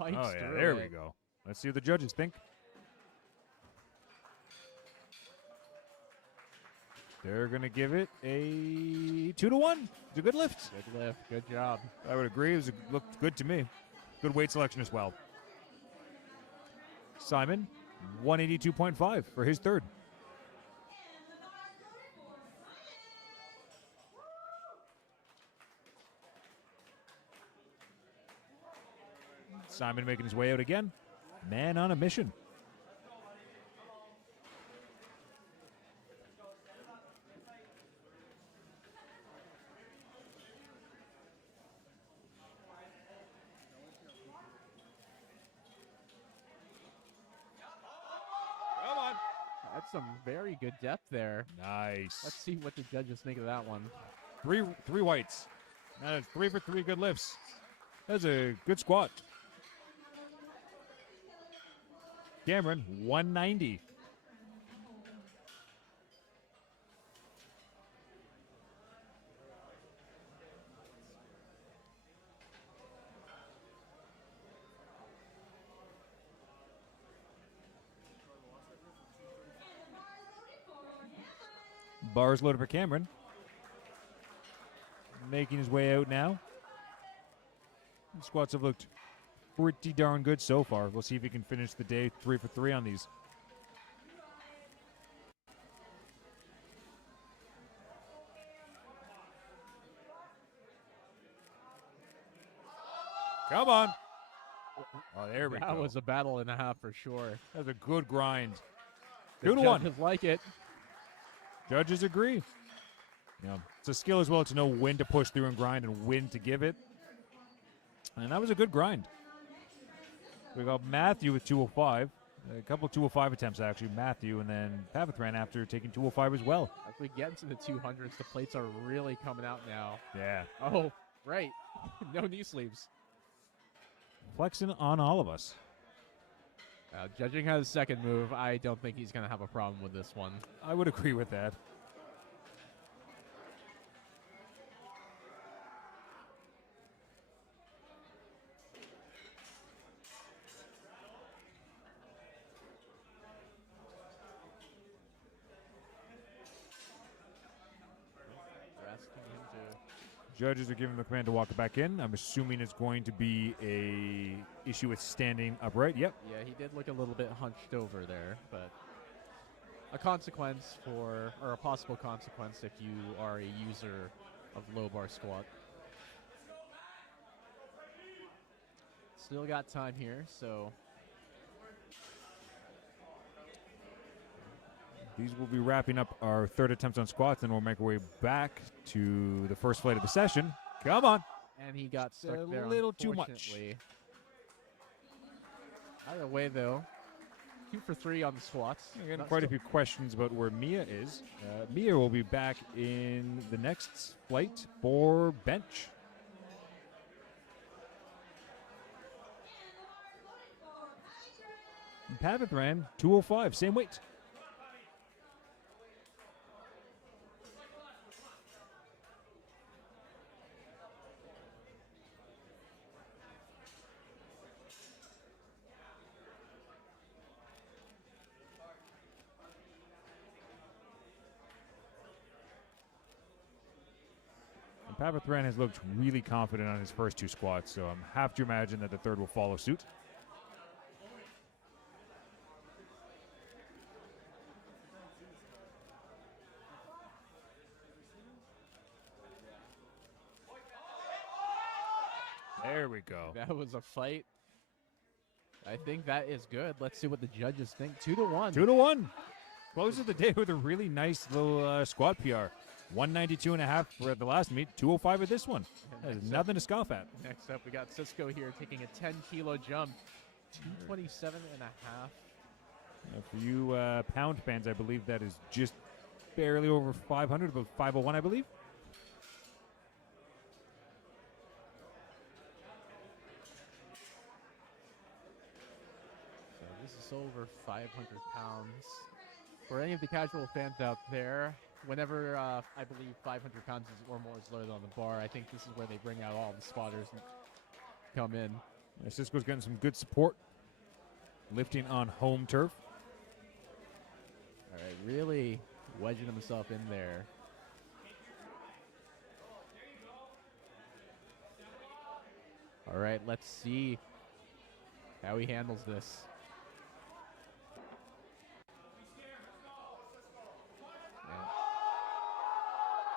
Oh, yeah, there we go. Let's see what the judges think. They're going to give it a 2-1. It's a good lift. Good lift. Good job. I would agree. It looked good to me. Good weight selection as well. Simon, 182.5 for his third. Simon making his way out again. Man on a mission. Come on. That's some very good depth there. Nice. Let's see what the judges think of that one. Three whites. That's 3 for 3 good lifts. That's a good squat. Cameron, 190. Bars loaded for Cameron. Making his way out now. The squats have looked pretty darn good so far. We'll see if he can finish the day 3 for 3 on these. Come on. Oh, there we go. That was a battle and a half for sure. That was a good grind. The 2-1. judges like it. Judges agree. You know, it's a skill as well to know when to push through and grind and when to give it. And that was a good grind. We got Matthew with 205. A couple 205 attempts, actually. Matthew, and then Pavithran after taking 205 as well. As we get into the 200s, the plates are really coming out now. Yeah. Oh, right. No knee sleeves. Flexing on all of us. Judging his second move, I don't think he's going to have a problem with this one. I would agree with that. Judges are giving the command to walk it back in. I'm assuming it's going to be a issue with standing upright. Yep. Yeah, he did look a little bit hunched over there, but a consequence or a possible consequence if you are a user of low bar squat. Still got time here, so These will be wrapping up our third attempt on squats, and we'll make our way back to the first flight of the session. Come on. and he got stuck a there, little too much. unfortunately. Either way, though, 2 for 3 on the squats. We're getting Not quite a still- few questions about where Mia is. Mia will be back in the next flight for bench. Pavitt ran 205, same weight. Papathran has looked really confident on his first 2 squats, so I have to imagine that the third will follow suit. There we go. That was a fight. I think that is good. Let's see what the judges think. 2-1. 2-1. Closes the day with a really nice little squat PR. 192.5 for the last meet, 205 at this one. That's nothing to scoff at. Next up, we got Cisco here taking a 10-kilo jump. 227.5. For you pound fans, I believe that is just barely over 500, about 501, I believe. So this is over 500 pounds. For any of the casual fans out there, whenever I believe 500 pounds or more is loaded on the bar, I think this is where they bring out all the spotters and come in. Yeah, Cisco's getting some good support, lifting on home turf. All right, really wedging himself in there. All right, let's see how he handles this.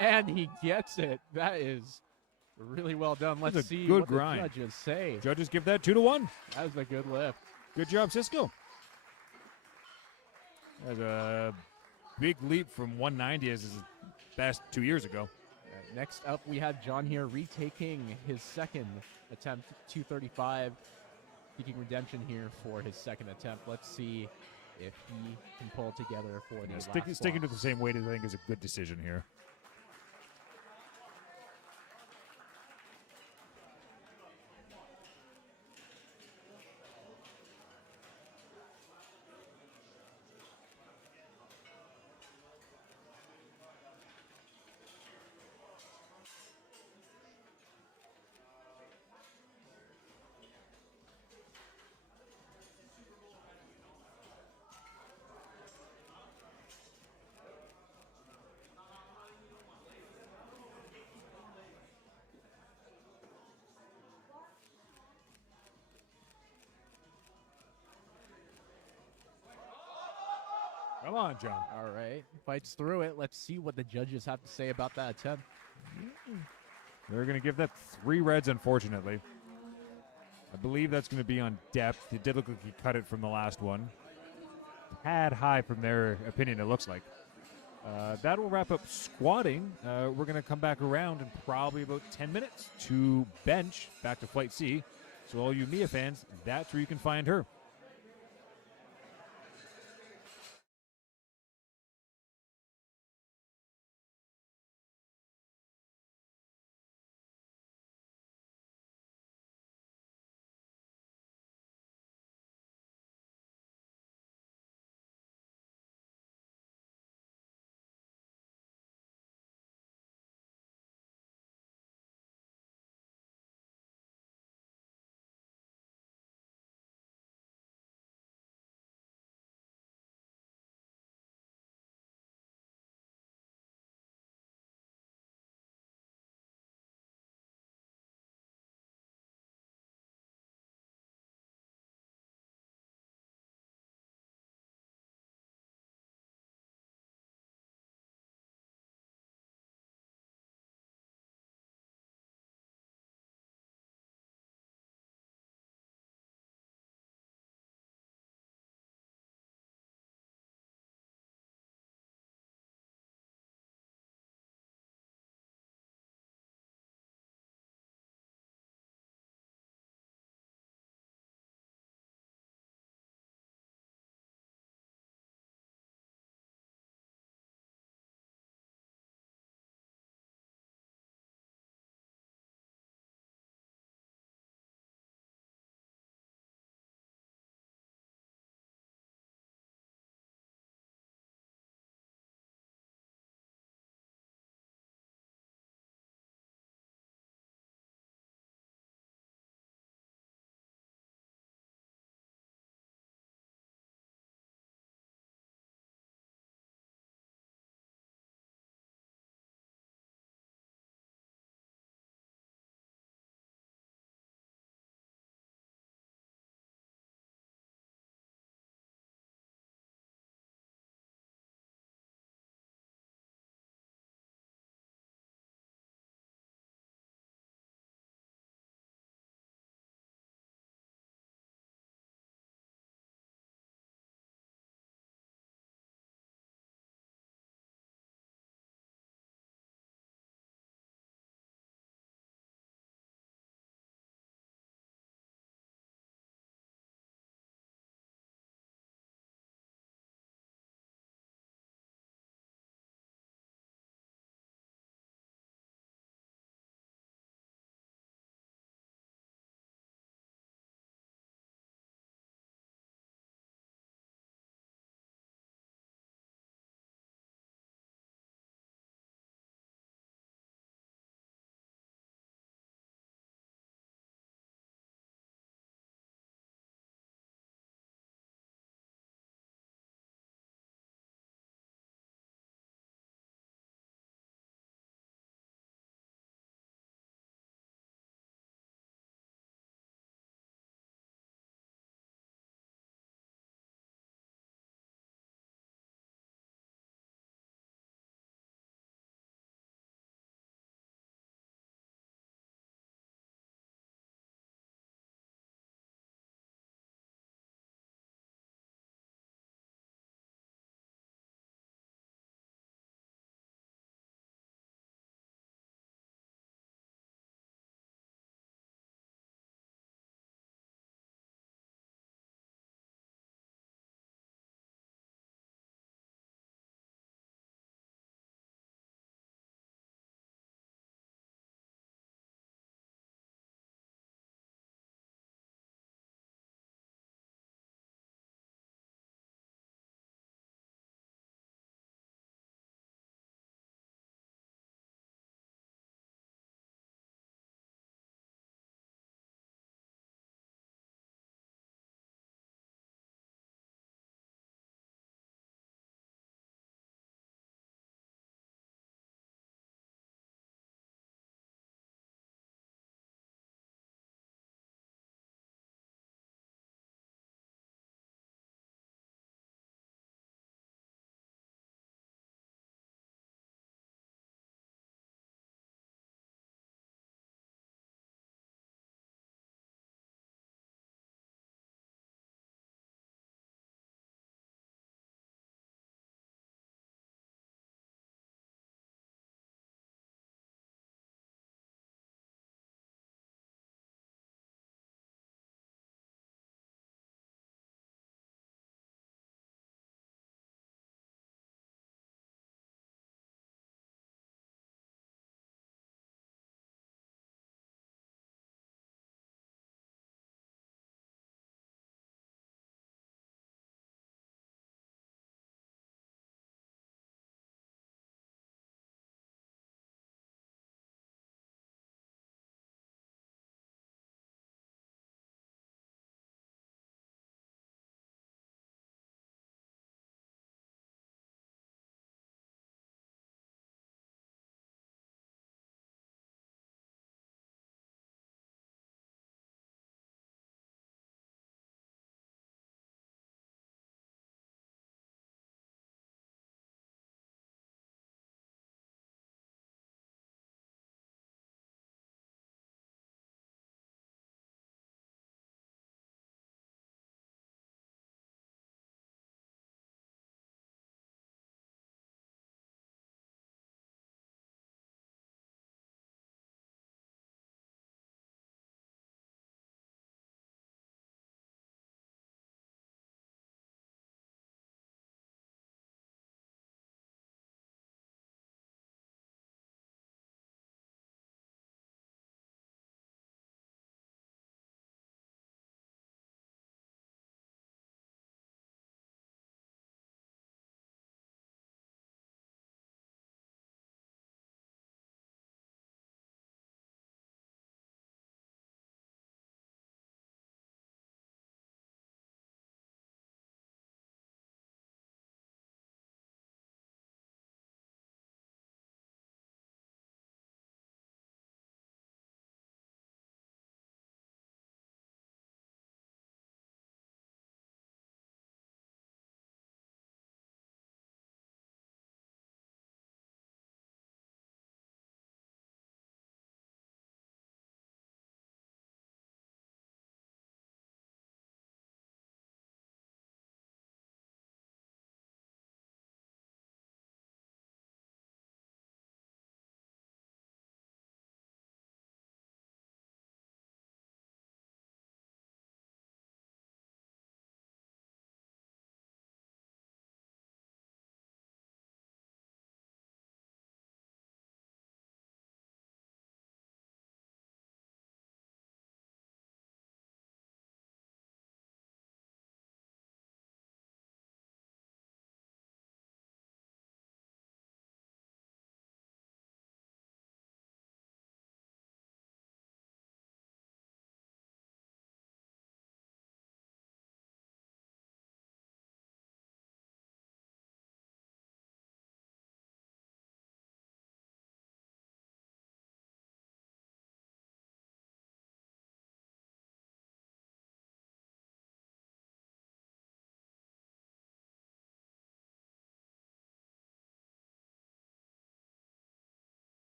And he gets it. That is really well done. Let's That's a see good what grind. the judges say. Judges give that 2-1. That was a good lift. Good job, Cisco. That's a big leap from 190 as his best 2 years ago. Next up, we have John here retaking his second attempt, 235, seeking redemption here for his second attempt. Let's see if he can pull together for the last Sticking to squat. the same weight, I think, is a good decision here. Come on, John. All right, fights through it. Let's see what the judges have to say about that attempt. They're going to give that 3 reds, unfortunately. I believe that's going to be on depth. It did look like he cut it from the last one. Tad high from their opinion, it looks like. That will wrap up squatting. We're going to come back around in probably about 10 minutes to bench, back to Flight C. So all you Mia fans, that's where you can find her.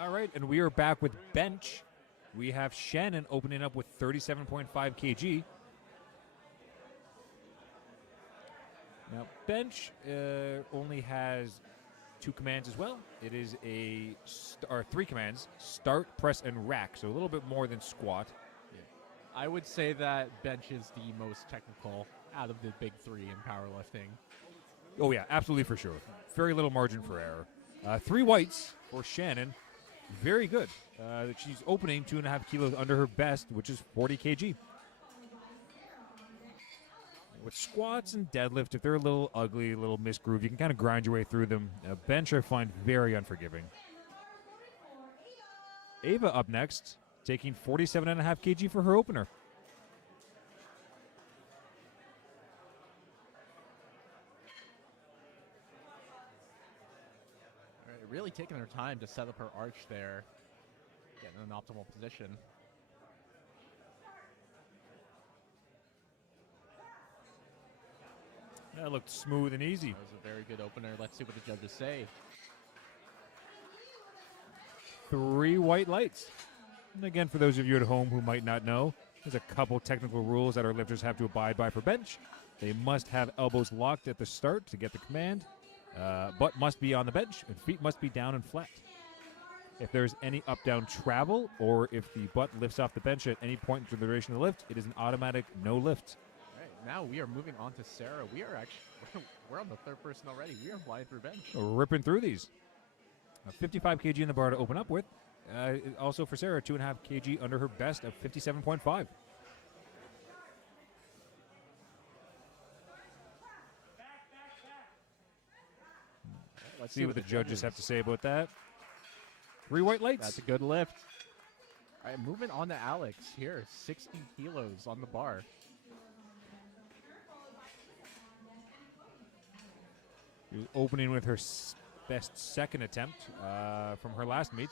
All right, and we are back with bench. We have Shannon opening up with 37.5 kg. Now, bench only has 2 commands as well. It is or 3 commands: start, press, and rack. So a little bit more than squat. Yeah. I would say that bench is the most technical out of the big 3 in powerlifting. Oh yeah, absolutely for sure. Very little margin for error. 3 whites for Shannon. Very good. She's opening 2.5 kilos under her best, which is 40 kg. With squats and deadlift, if they're a little ugly, a little misgrooved, you can kind of grind your way through them. Bench, I find very unforgiving. Ava up next, taking 47.5 kg for her opener. Really taking her time to set up her arch there, get in an optimal position. That looked smooth and easy. That was a very good opener. Let's see what the judges say. 3 white lights. And again, for those of you at home who might not know, there's a couple technical rules that our lifters have to abide by for bench. They must have elbows locked at the start to get the command. Butt must be on the bench, and feet must be down and flat. If there's any up-down travel, or if the butt lifts off the bench at any point through the duration of the lift, it is an automatic no lift. All right, now we are moving on to Sarah. We are actually, we're on the 3rd person already. We are flying through bench. Ripping through these. 55 kg in the bar to open up with. Also for Sarah, 2.5 kg under her best of 57.5. Let's see what the judges have to say about that. 3 white lights. That's a good lift. All right, moving on to Alex here. 60 kilos on the bar. She was opening with her best 2nd attempt from her last meet,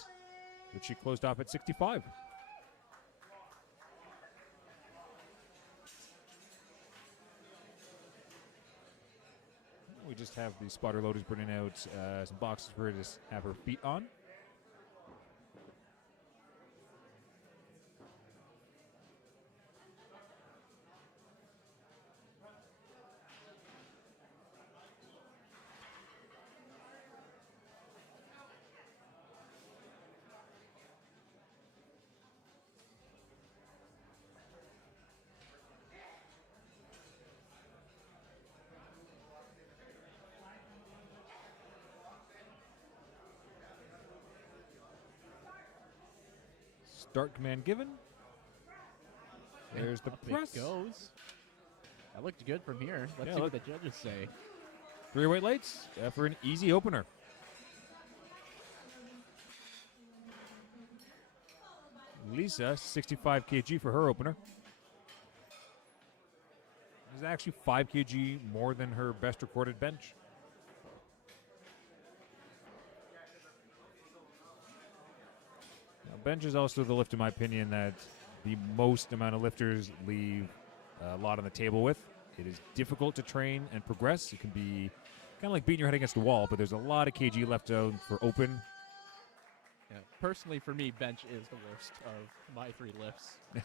which she closed off at 65. We just have the spotter loaders bringing out some boxes for her to have her feet on. Start command given. There's the press. It goes. That looked good from here. Let's see what the judges say. 3 white lights for an easy opener. Lisa, 65 kg for her opener. This is actually 5 kg more than her best recorded bench. Bench is also the lift, in my opinion, that the most amount of lifters leave a lot on the table with. It is difficult to train and progress. It can be kind of like beating your head against a wall, but there's a lot of kg left out for open. Yeah, personally, for me, bench is the worst of my 3 lifts. Right,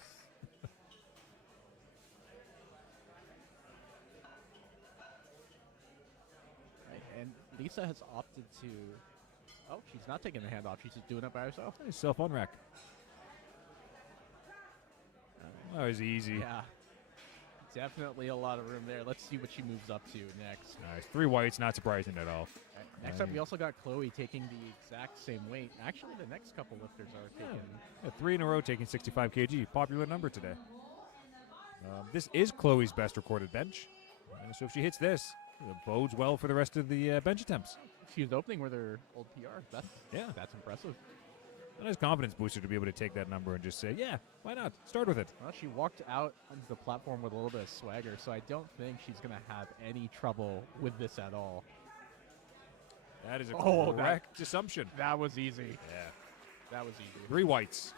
and Lisa has opted to... Oh, she's not taking the hand off. She's just doing it by herself. Self on rack. That was easy. Yeah. Definitely a lot of room there. Let's see what she moves up to next. Nice. 3 whites, not surprising at all. Right, next up, we also got Chloe taking the exact same weight. Actually, the next couple lifters are taking... Yeah, 3 in a row taking 65 kg. Popular number today. This is Chloe's best recorded bench. So if she hits this, it bodes well for the rest of the bench attempts. She was opening with her old PR. That's impressive. A nice confidence booster to be able to take that number and just say, yeah, why not? Start with it. Well, she walked out onto the platform with a little bit of swagger, so I don't think she's going to have any trouble with this at all. That is a correct assumption. That was easy. Yeah. That was easy. 3 whites.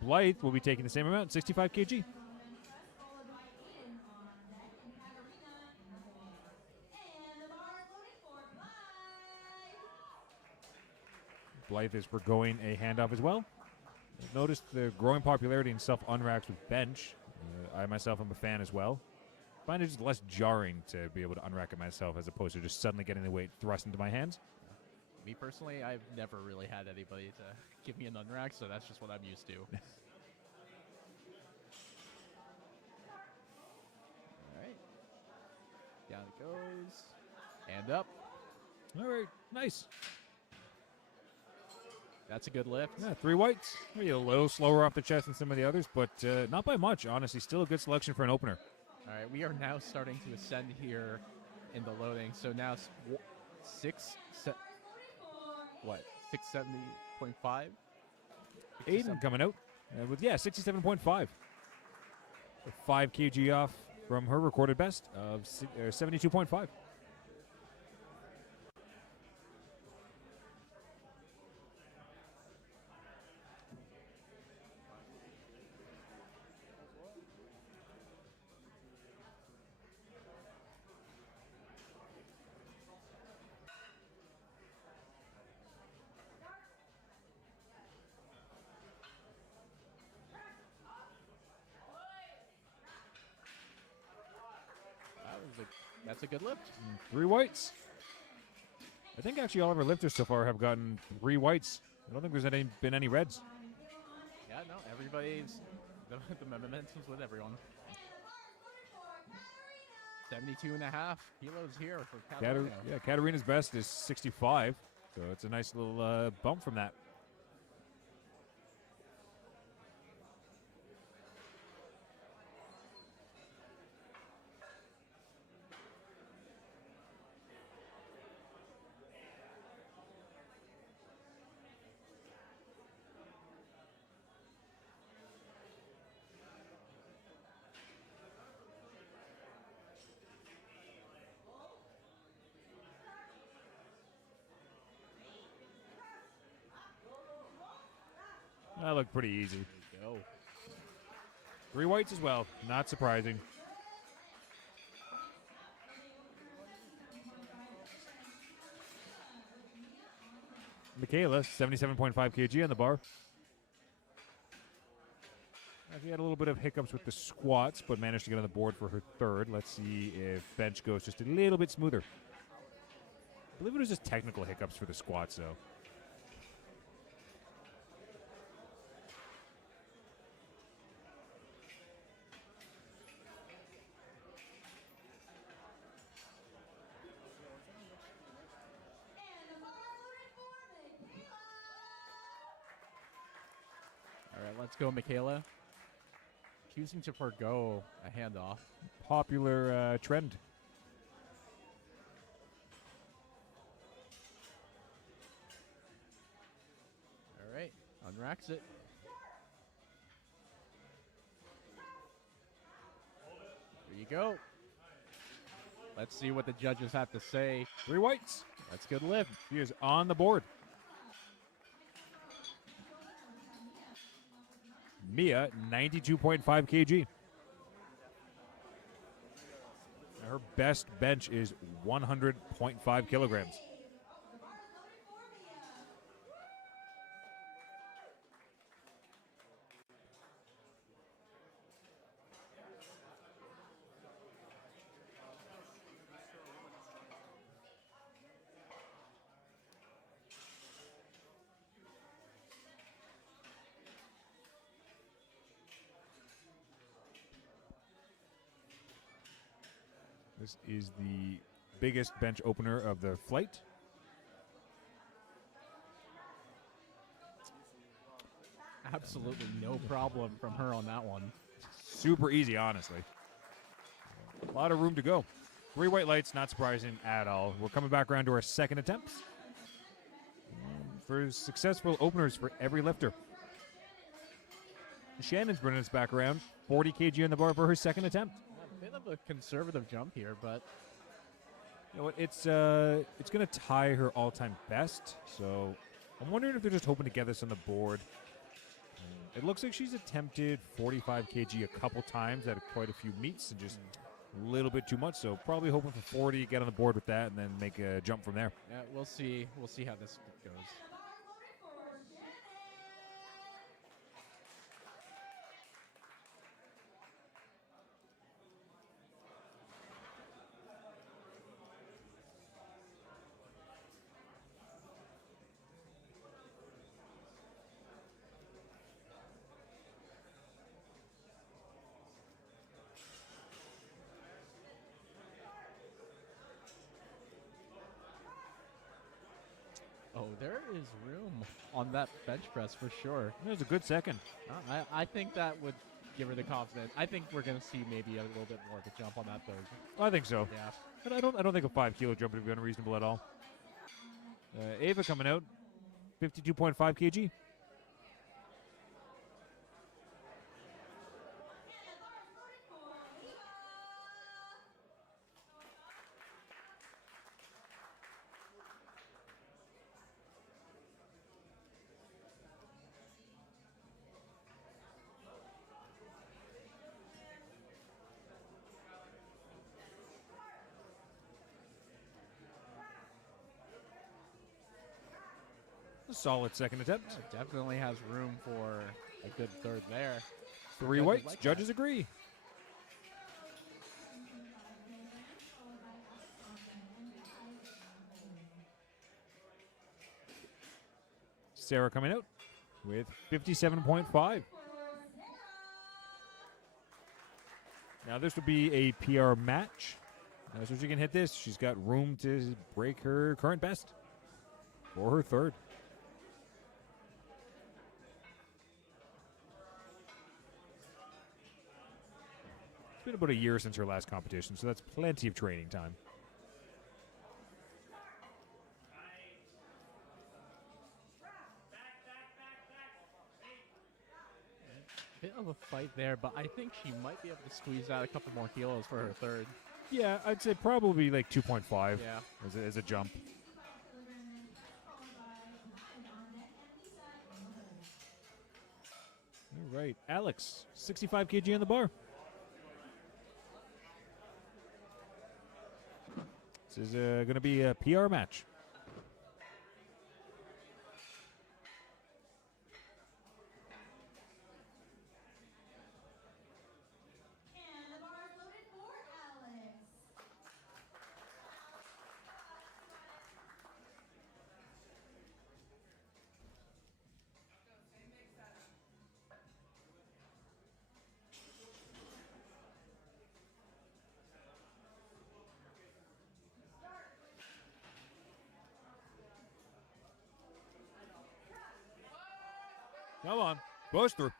Blythe will be taking the same amount, 65 kg. Blythe is forgoing a handoff as well. I've noticed the growing popularity in self-unracks with bench. I myself am a fan as well. I find it just less jarring to be able to unrack it myself as opposed to just suddenly getting the weight thrust into my hands. Me personally, I've never really had anybody to give me an unrack, so that's just what I'm used to. All right. Down it goes. And up. All right, nice. That's a good lift. Yeah, 3 whites. Maybe a little slower off the chest than some of the others, but not by much, honestly. Still a good selection for an opener. All right, we are now starting to ascend here in the loading. So now 670.5? Aiden coming out with, 67.5. 5 kg off from her recorded best of 72.5. That's a good lift. 3 whites. I think actually all of our lifters so far have gotten 3 whites. I don't think there's been any reds. Yeah, no, everybody's the momentum's with everyone. 72.5 kilos here for Katarina. Katarina's best is 65, so it's a nice little bump from that. That looked pretty easy. There you go. 3 whites as well. Not surprising. Michaela, 77.5 kg on the bar. She had a little bit of hiccups with the squats, but managed to get on the board for her third. Let's see if bench goes just a little bit smoother. I believe it was just technical hiccups for the squats, though. All right, let's go, Michaela. Choosing to forgo a handoff. Popular trend. All right, unracks it. There you go. Let's see what the judges have to say. 3 whites. That's a good lift. She is on the board. Mia, 92.5 kg. Her best bench is 100.5 kilograms. This is the biggest bench opener of the flight. Absolutely no problem from her on that one. Super easy, honestly. A lot of room to go. 3 white lights, not surprising at all. We're coming back around to our second attempts. For successful openers for every lifter. Shannon's bringing us back around. 40 kg on the bar for her second attempt. A bit of a conservative jump here, but you know what? It's going to tie her all-time best. So I'm wondering if they're just hoping to get this on the board. It looks like she's attempted 45 kg a couple times at quite a few meets and just a little bit too much. So probably hoping for 40, get on the board with that, and then make a jump from there. yeah, we'll see. We'll see how this goes. there is room on that bench press for sure. It was a good second. I think that would give her the confidence. I think we're going to see maybe a little bit more of a jump on that third. I think so. Yeah. But I don't think a 5 kilo jump would be unreasonable at all. Ava coming out, 52.5 kg. A solid second attempt. Yeah, definitely has room for a good third there. 3 Judges whites. like Judges that. agree. Sarah coming out with 57.5. Now this would be a PR match. So she can hit this. She's got room to break her current best for her third. It's been about a year since her last competition, so that's plenty of training time. Bit of a fight there, but I think she might be able to squeeze out a couple more kilos for her third. Yeah, I'd say probably like 2.5 Yeah. as a jump. All right, Alex, 65 kg on the bar. This is going to be a PR match. And the bar is loaded for Alex. Come on, push through.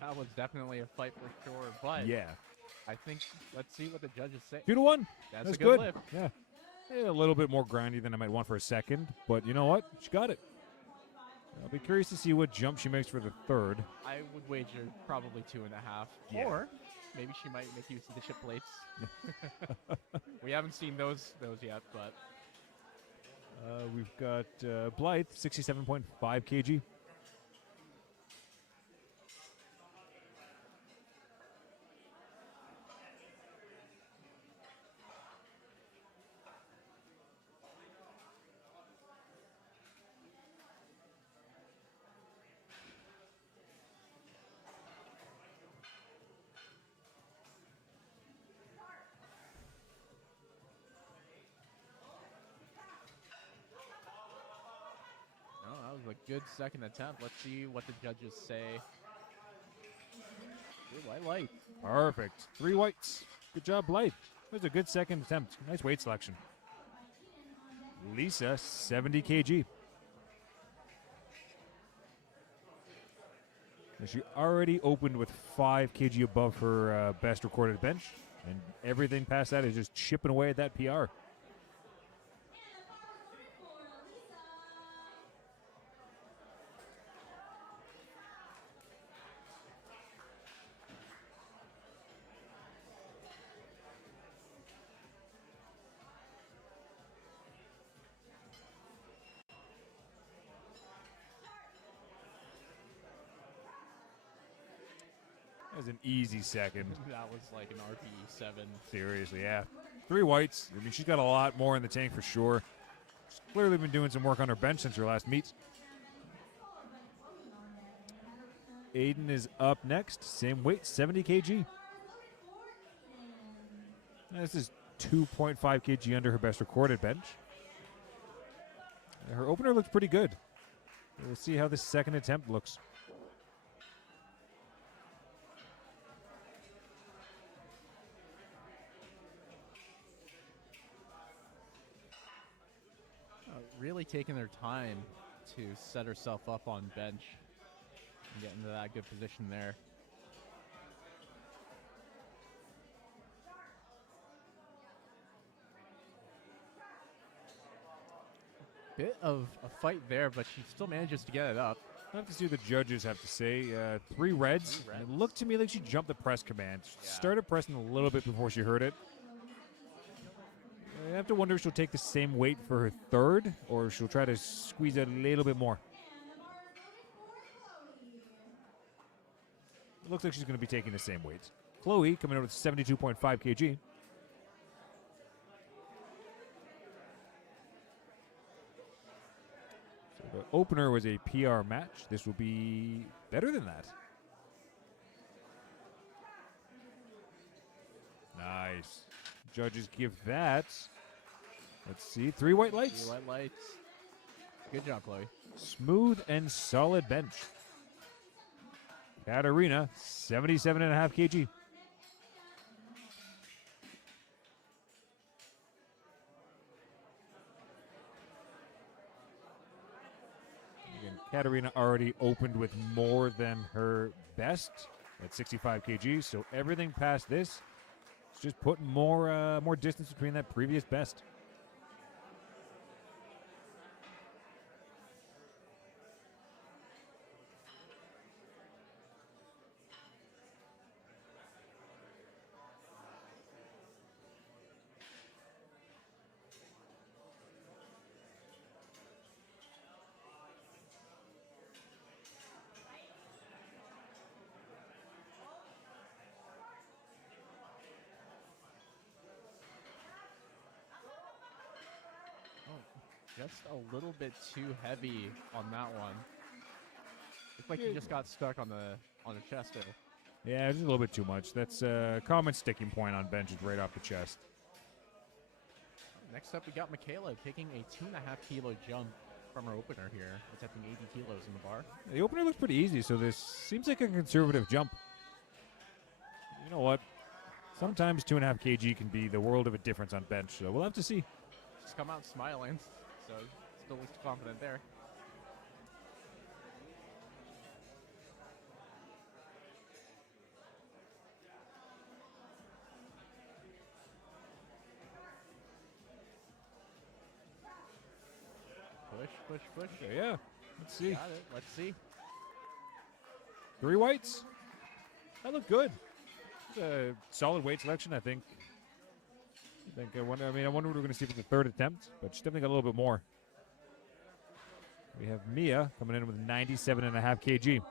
That was definitely a fight for sure, but Yeah, I think let's see what the judges say. 2 to 1. That's a good. good lift. Yeah. A little bit more grindy than I might want for a second, but you know what? She got it. I'll be curious to see what jump she makes for the third. I would wager probably 2.5. Yeah. Or maybe she might make use of the ship plates. We haven't seen those yet, but We've got Blythe, 67.5 kg. no, that was a good second attempt. Let's see what the judges say. Ooh, I like. Perfect. 3 whites. Good job, Blythe. That was a good second attempt. Nice weight selection. Lisa, 70 kg. Now, she already opened with 5 kg above her best recorded bench, and everything past that is just chipping away at that PR. And the bar is loaded for Lisa. That was an easy second. That was like an RPE 7. Seriously, yeah. 3 whites. I mean, she's got a lot more in the tank for sure. She's clearly been doing some work on her bench since her last meet. Aiden is up next. Same weight, 70 kg. This is 2.5 kg under her best recorded bench. Her opener looks pretty good. We'll see how this second attempt looks. really taking their time to set herself up on bench and get into that good position there. Bit of a fight there, but she still manages to get it up. I'll have to see what the judges have to say. 3 reds. Three And it reds. looked to me like she jumped the press command. She Yeah. started pressing a little bit before she heard it. I have to wonder if she'll take the same weight for her third, or she'll try to squeeze it a little bit more. It looks like she's going to be taking the same weight. Chloe coming out with 72.5 kg. So the opener was a PR match. This will be better than that. Nice. Judges give that. Let's see. 3 white lights. 3 white lights. Good job, Chloe. Smooth and solid bench. Katarina, 77.5 kg. Again, Katarina already opened with more than her best at 65 kg, so everything past this is just putting more distance between that previous best. Just a little bit too heavy on that one. Looks like he just got stuck on the chest there. Yeah, just a little bit too much. That's a common sticking point on benches right off the chest. Next up, we got Michaela taking a 2.5 kilo jump from her opener here, attempting 80 kilos in the bar. The opener looks pretty easy, so this seems like a conservative jump. You know what? Sometimes 2.5 kg can be the world of a difference on bench, so we'll have to see. Just come out smiling, so still looks confident there. Push, push, push. Yeah, let's see. Got it. Let's see. 3 whites. That looked good. Solid weight selection, I think. I wonder what we're going to see for the third attempt, but she's definitely got a little bit more. We have Mia coming in with 97.5 kg.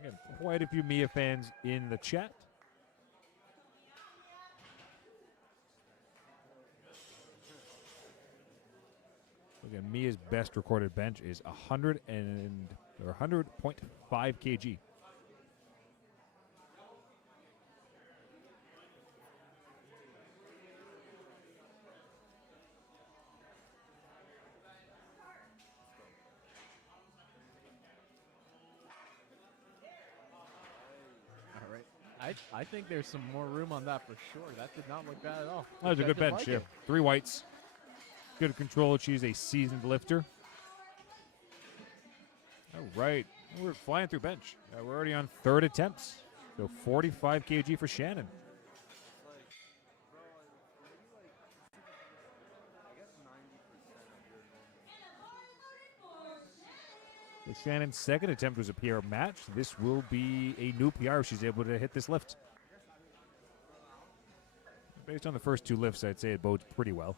Again, quite a few Mia fans in the chat. Again, Mia's best recorded bench is 100.5 kg. All right. I think there's some more room on that for sure. That did not look bad at all. That was a good Judges bench, like yeah. it. 3 whites. Good control. She's a seasoned lifter. All right. We're flying through bench. We're already on third attempts. So 45 kg for Shannon. So Shannon's second attempt was a PR match. This will be a new PR if she's able to hit this lift. Based on the first 2 lifts, I'd say it bodes pretty well.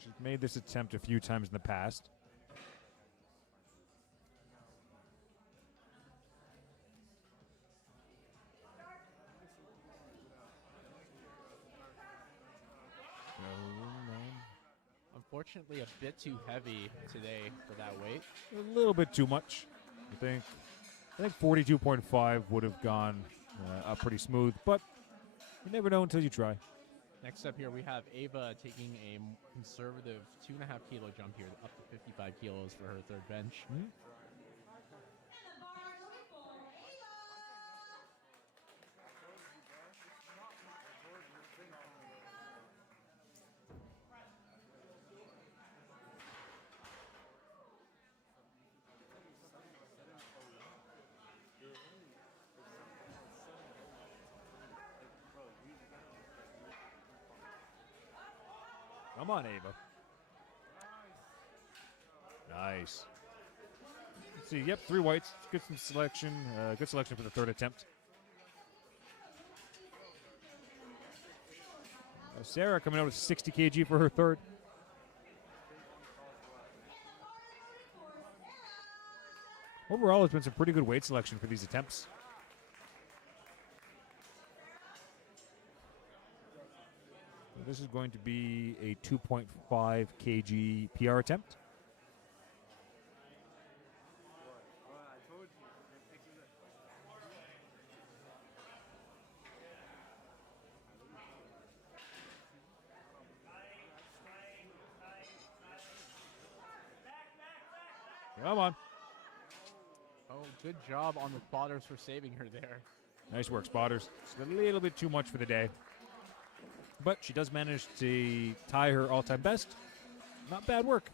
She's made this attempt a few times in the past. Unfortunately, a bit too heavy today for that weight. A little bit too much. I think 42.5 would have gone up pretty smooth, but you never know until you try. Next up here, we have Ava taking a conservative 2.5 kilo jump here, up to 55 kilos for her third bench. Come on, Ava. Nice. Let's see. Yep, 3 whites. Good selection. Good selection for the third attempt. Sarah coming out with 60 kg for her third. Overall, it's been some pretty good weight selection for these attempts. So this is going to be a 2.5 kg PR attempt. Come on. Oh, good job on the spotters for saving her there. Nice work, spotters. Just a little bit too much for the day. But she does manage to tie her all-time best. Not bad work.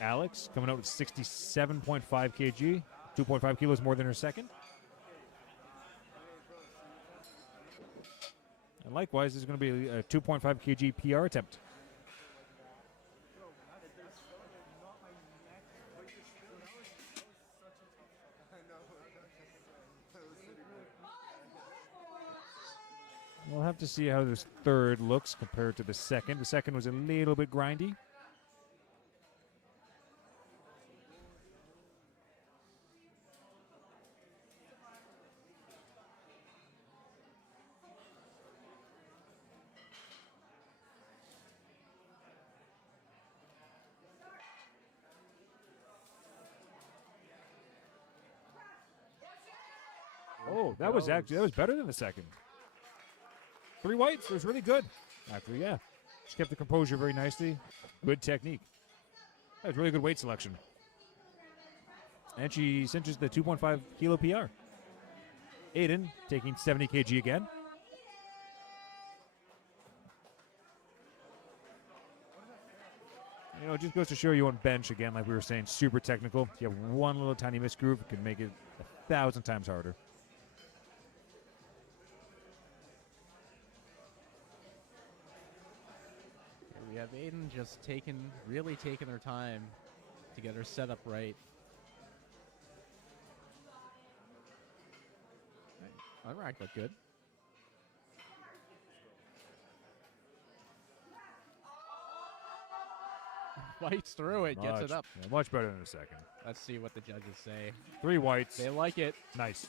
Alex coming out with 67.5 kg. 2.5 kilos more than her second. And likewise, this is going to be a 2.5 kg PR attempt. We'll have to see how this third looks compared to the second. The second was a little bit grindy. Oh, that was better than the second. 3 whites. It was really good. Actually, yeah. She kept the composure very nicely. Good technique. That was really good weight selection. And she cinches the 2.5 kilo PR. Aiden taking 70 kg again. You know, it just goes to show you on bench, again, like we were saying, super technical. You have one little tiny misgroove, it can make it 1,000 times harder. We have Aiden just really taking her time to get her set up right. Unrack looked good. Fights through it, gets it up. Yeah, much better than the second. Let's see what the judges say. 3 whites. They like it. Nice.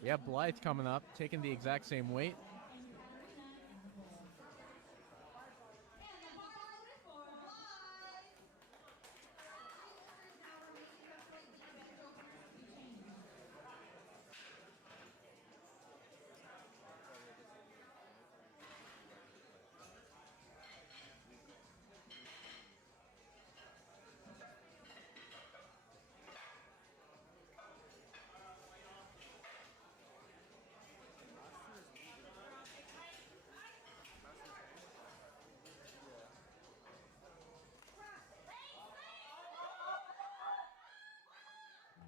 We have Blythe coming up, taking the exact same weight.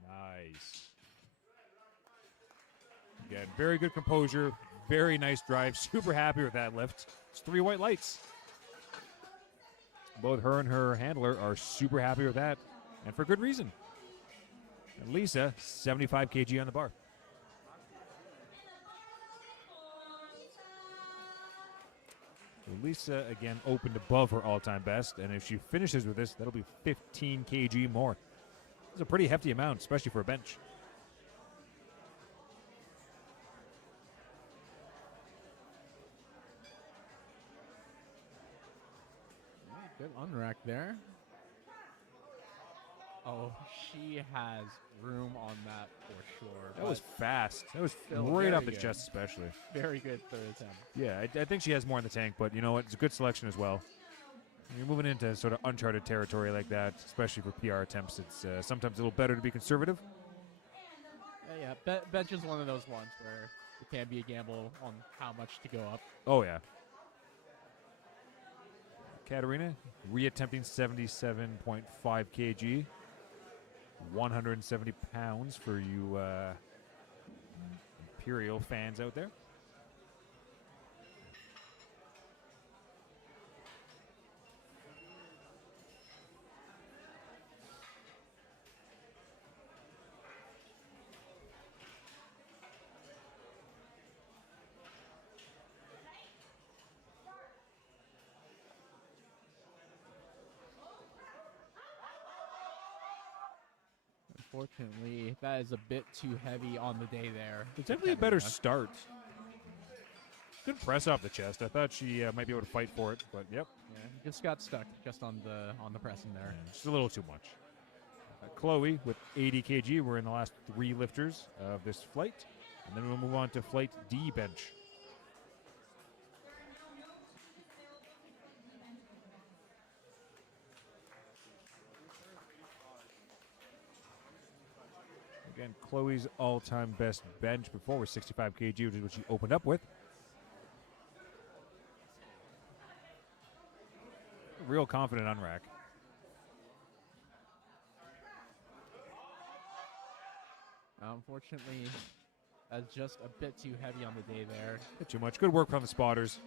Nice. Again, very good composure, very nice drive. Super happy with that lift. It's 3 white lights. Both her and her handler are super happy with that, and for good reason. And Lisa, 75 kg on the bar. So Lisa, again, opened above her all-time best, and if she finishes with this, that'll be 15 kg more. It's a pretty hefty amount, especially for a bench. Good unrack there. Oh, she has room on that for sure. That was fast. That was Still right very off the good. chest, especially. Very good third attempt. Yeah, I think she has more in the tank, but you know what? It's a good selection as well. You're moving into sort of uncharted territory like that, especially for PR attempts. It's sometimes a little better to be conservative. Bench is one of those ones where it can be a gamble on how much to go up. Oh, yeah. Katerina, reattempting 77.5 kg. 170 pounds for you Imperial fans out there. Unfortunately, that is a bit too heavy on the day there. It's definitely a better start. Good press off the chest. I thought she might be able to fight for it, but yep. Yeah, just got stuck just on the pressing there. Just a little too much. Chloe with 80 kg. We're in the last 3 lifters of this flight. And then we'll move on to flight D bench. Again, Chloe's all-time best bench before was 65 kg, which is what she opened up with. Real confident on rack. Unfortunately, that's just a bit too heavy on the day there. Bit too much. Good work from the spotters.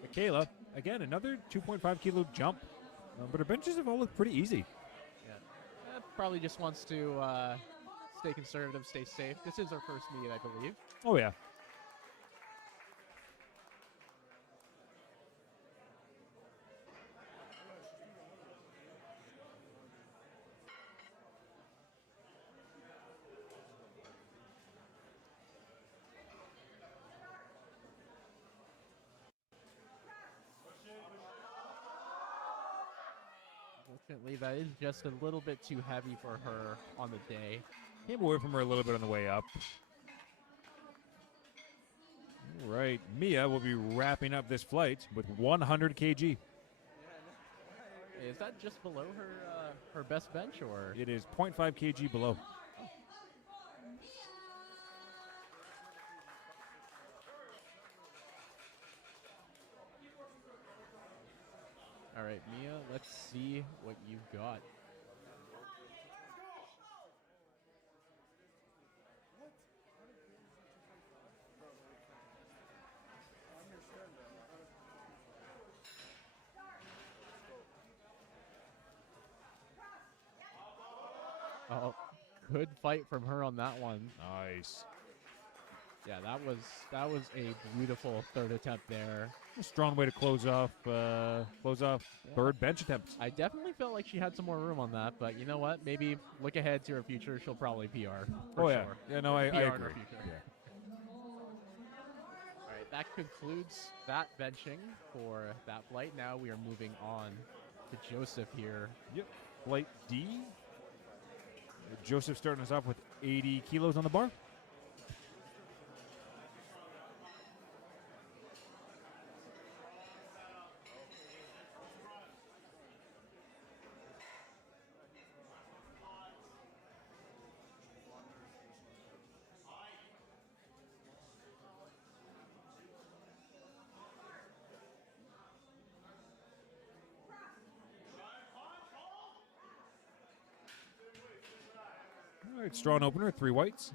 Michaela, again, another 2.5 kilo jump. But her benches have all looked pretty easy. Probably just wants to stay conservative, stay safe. This is her first meet, I believe. Oh, yeah. Unfortunately, that is just a little bit too heavy for her on the day. Came away from her a little bit on the way up. All right, Mia will be wrapping up this flight with 100 kg. Is that just below her best bench, or? It is 0.5 kg below. All right, Mia, let's see what you've got. Oh, good fight from her on that one. Nice. Yeah, that was a beautiful third attempt there. A strong way to close off third bench attempt. I definitely felt like she had some more room on that, but you know what? Maybe look ahead to her future. She'll probably PR. For yeah. sure. Yeah, no, I PR in her agree. future. Yeah. All right, that concludes that benching for that flight. Now we are moving on to Joseph here. Yep. Flight D. Joseph starting us off with 80 kilos on the bar. All right, strong opener, 3 whites.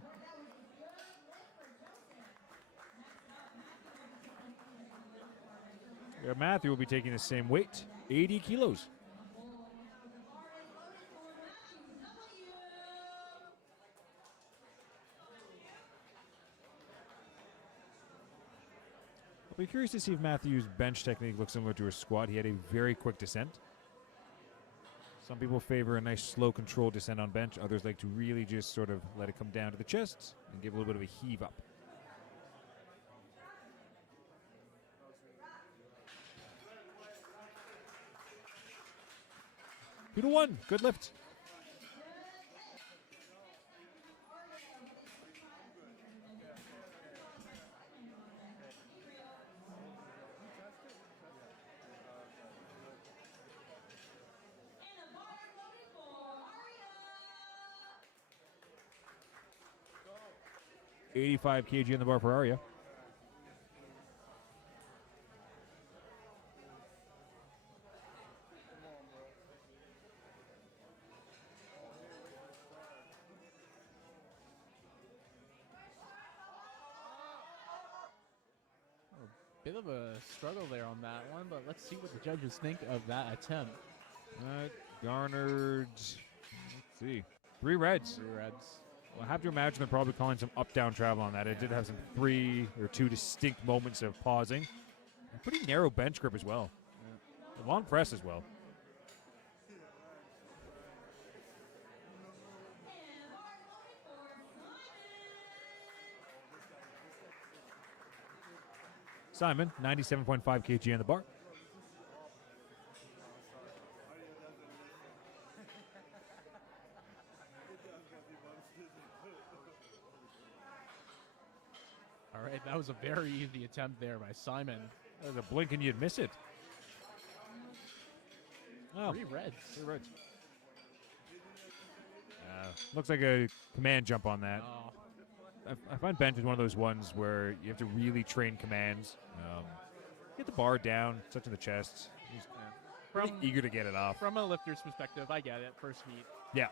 Matthew will be taking the same weight, 80 kilos. I'll be curious to see if Matthew's bench technique looks similar to his squat. He had a very quick descent. Some people favor a nice slow controlled descent on bench. Others like to really just sort of let it come down to the chest and give a little bit of a heave up. Two to 1, good lift. And the bar is loaded for Aria. 85 kg in the bar for Aria. Bit of a struggle there on that one, but let's see what the judges think of that attempt. Garnered, let's see, 3 reds. 3 reds. Well, I have to imagine they're probably calling some up-down travel on that. It did have some 3 or 2 distinct moments of pausing. A pretty narrow bench grip as well. A long press as well. Simon, 97.5 kg on the bar. All right, that was a very easy attempt there by Simon. That was a blink and you'd miss it. Oh, 3 reds. 3 reds. Looks like a command jump on that. Oh, I find bench is one of those ones where you have to really train commands. Get the bar down, touching the chest. He's really eager to get it off. from a lifter's perspective, I get it. First meet. Yeah.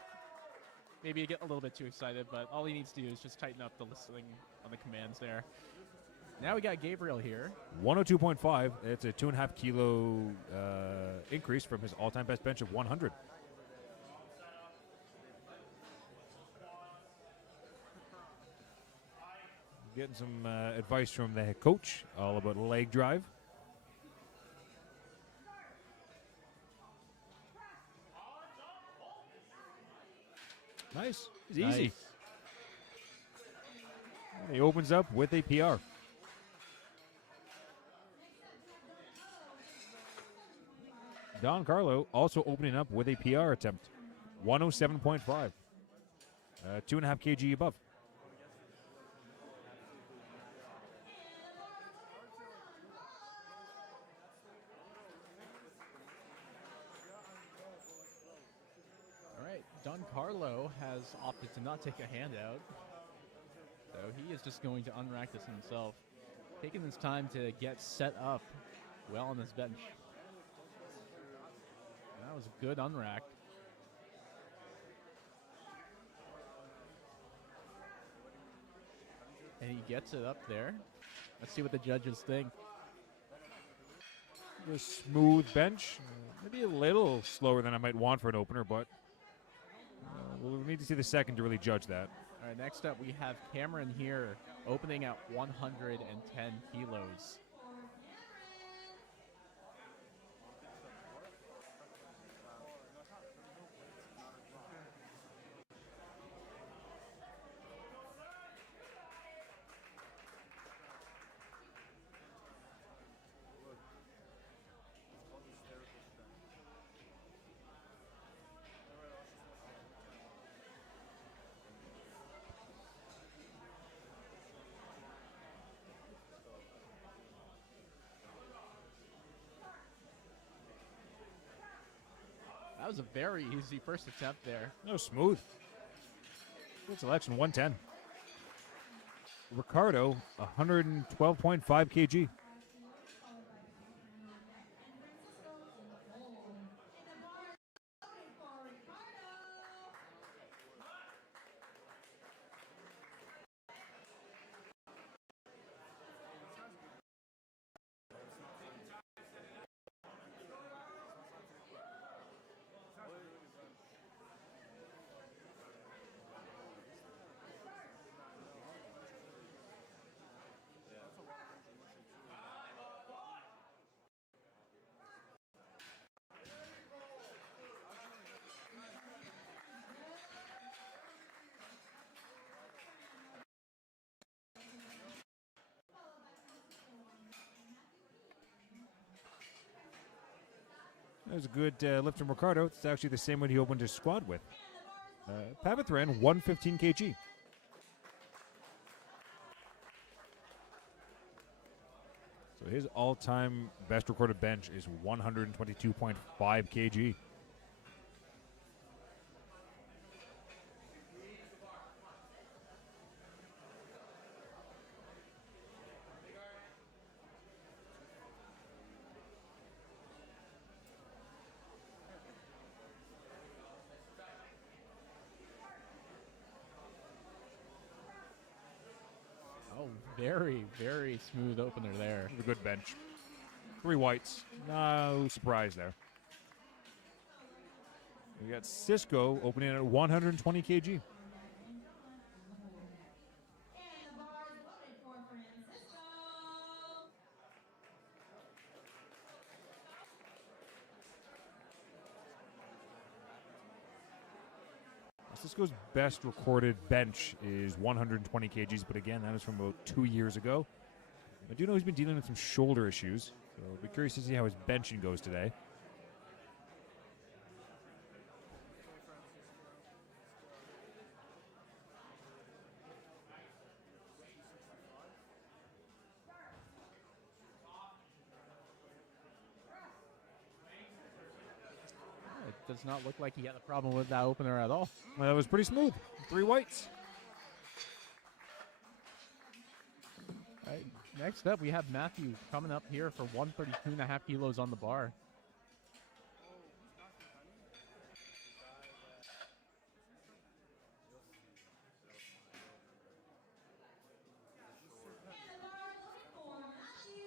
Maybe you get a little bit too excited, but all he needs to do is just tighten up the listening on the commands there. Now we got Gabriel here. 102.5. It's a 2.5 kilo increase from his all-time best bench of 100. Getting some advice from the head coach all about leg drive. Nice. It's easy. He opens up with a PR. Don Carlo also opening up with a PR attempt. 107.5. 2.5 kg above. All right, Don Carlo has opted to not take a handout. So he is just going to unrack this himself, taking his time to get set up well on his bench. That was a good unrack. And he gets it up there. Let's see what the judges think. A smooth bench. Maybe a little slower than I might want for an opener, but we'll need to see the second to really judge that. All right, next up we have Cameron here, opening at 110 kilos. That was a very easy first attempt there. No, smooth. Good selection, 110. Ricardo, 112.5 kg. That was a good lift from Ricardo. It's actually the same one he opened his squad with. Pavithran, 115 kg. So his all-time best recorded bench is 122.5 kg. Oh, very, very smooth opener there. A good bench. 3 whites. No surprise there. We got Cisco opening at 120 kg. And the bar is loaded for Francisco. Cisco's best recorded bench is 120 kgs, but again, that was from about 2 years ago. I do know he's been dealing with some shoulder issues, so I'll be curious to see how his benching goes today. It does not look like he had a problem with that opener at all. Well, that was pretty smooth. 3 whites. All right, next up, we have Matthew coming up here for 132.5 kilos on the bar. And the bar is loaded for Matthew.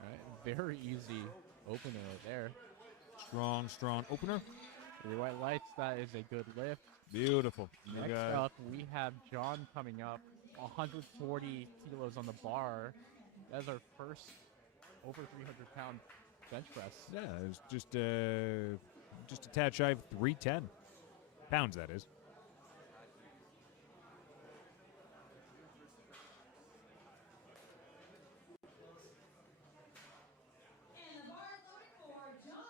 All right, very easy opener there. Strong, strong opener. 3 white lights, that is a good lift. Beautiful. Next up, we have John coming up, 140 kilos on the bar. That's our first over 300-pound bench press. Yeah, it was just a tad shy of 310 pounds. That is. And the bar is loaded for John.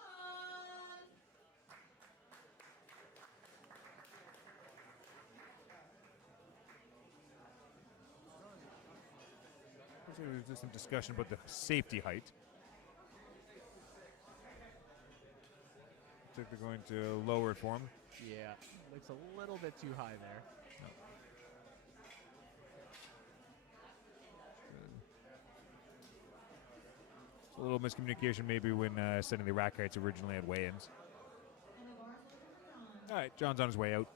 There's just some discussion about the safety height. Looks like they're going to lower it for him. Yeah, looks a little bit too high there. It's a little miscommunication maybe when setting the rack heights originally at weigh-ins. And the bar is loaded for John. All right, John's on his way out.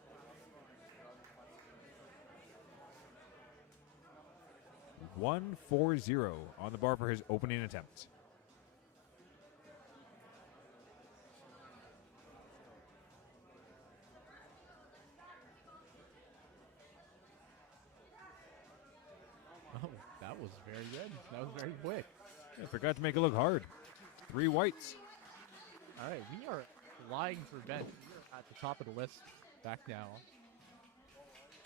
$140 on the bar for his opening attempt. Oh, that was very good. That was very quick. I forgot to make it look hard. 3 whites. All right, we are flying through bench. We are at the top of the list back now.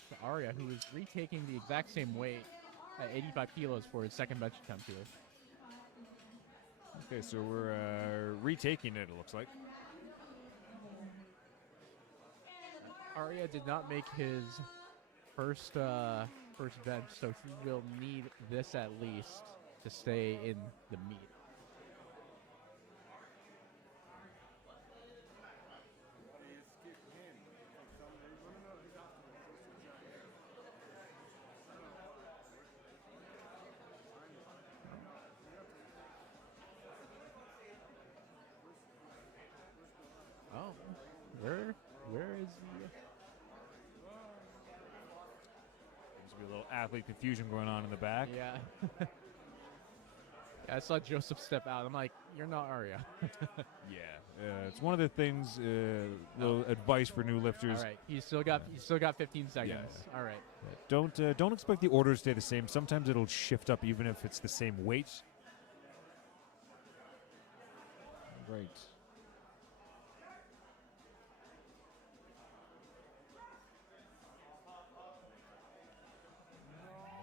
To Arya, who is retaking the exact same weight at 85 kilos for his second bench attempt here. Okay, so we're retaking it looks like. Arya did not make his first bench, so he will need this at least to stay in the meet. Oh, where is he? Seems to be a little athlete confusion going on in the back. Yeah. Yeah, I saw Joseph step out. I'm like, you're not Arya. Yeah, it's one of the things. Little advice for new lifters: All right, he's still got 15 seconds. Yeah. All right. don't expect the order to stay the same. Sometimes it'll shift up, even if it's the same weight. Right.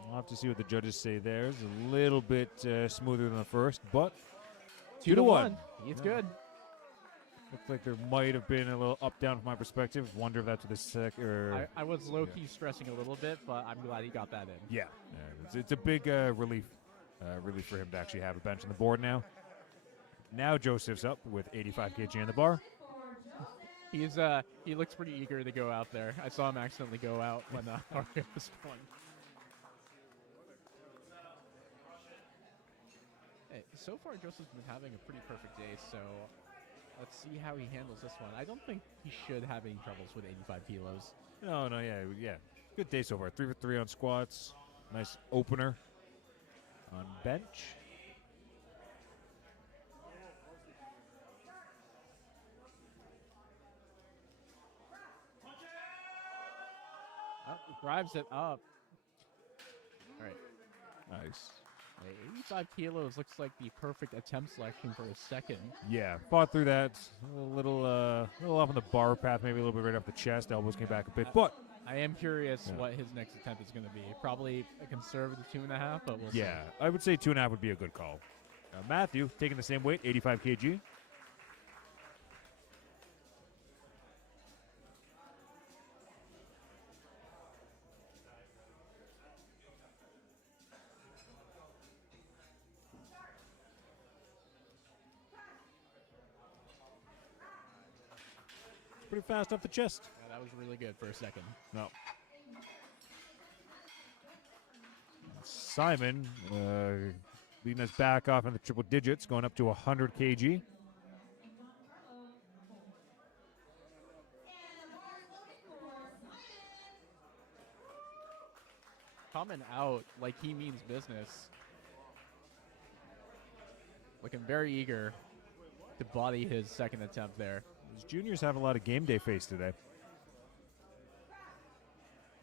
We'll have to see what the judges say there. It's a little bit smoother than the first, but 2 to 1. He's good. Looks like there might have been a little up-down from my perspective. Wonder if that's the sec or I was low-key stressing a little bit, but I'm glad he got that in. yeah. It's a big relief for him to actually have a bench on the board now. Now Joseph's up with 85 kg on the bar. He looks pretty eager to go out there. I saw him accidentally go out when Arya was going. Hey, so far Joseph's been having a pretty perfect day, so let's see how he handles this one. I don't think he should have any troubles with 85 kilos. No, yeah. Good day so far. 3 for 3 on squats. Nice opener on bench. Drives it up. All right. Nice. 85 kilos looks like the perfect attempt selection for a second. Yeah, fought through that. A little off on the bar path, maybe a little bit right off the chest. Elbows came back a bit, but I am curious Yeah. what his next attempt is going to be. Probably a conservative 2.5, but we'll see. yeah, I would say 2.5 would be a good call. Matthew taking the same weight, 85 kg. Pretty fast off the chest. Yeah, that was really good for a second. No. Simon leading us back off in the triple digits, going up to 100 kg. Coming out like he means business. Looking very eager to body his second attempt there. These juniors have a lot of game day face today.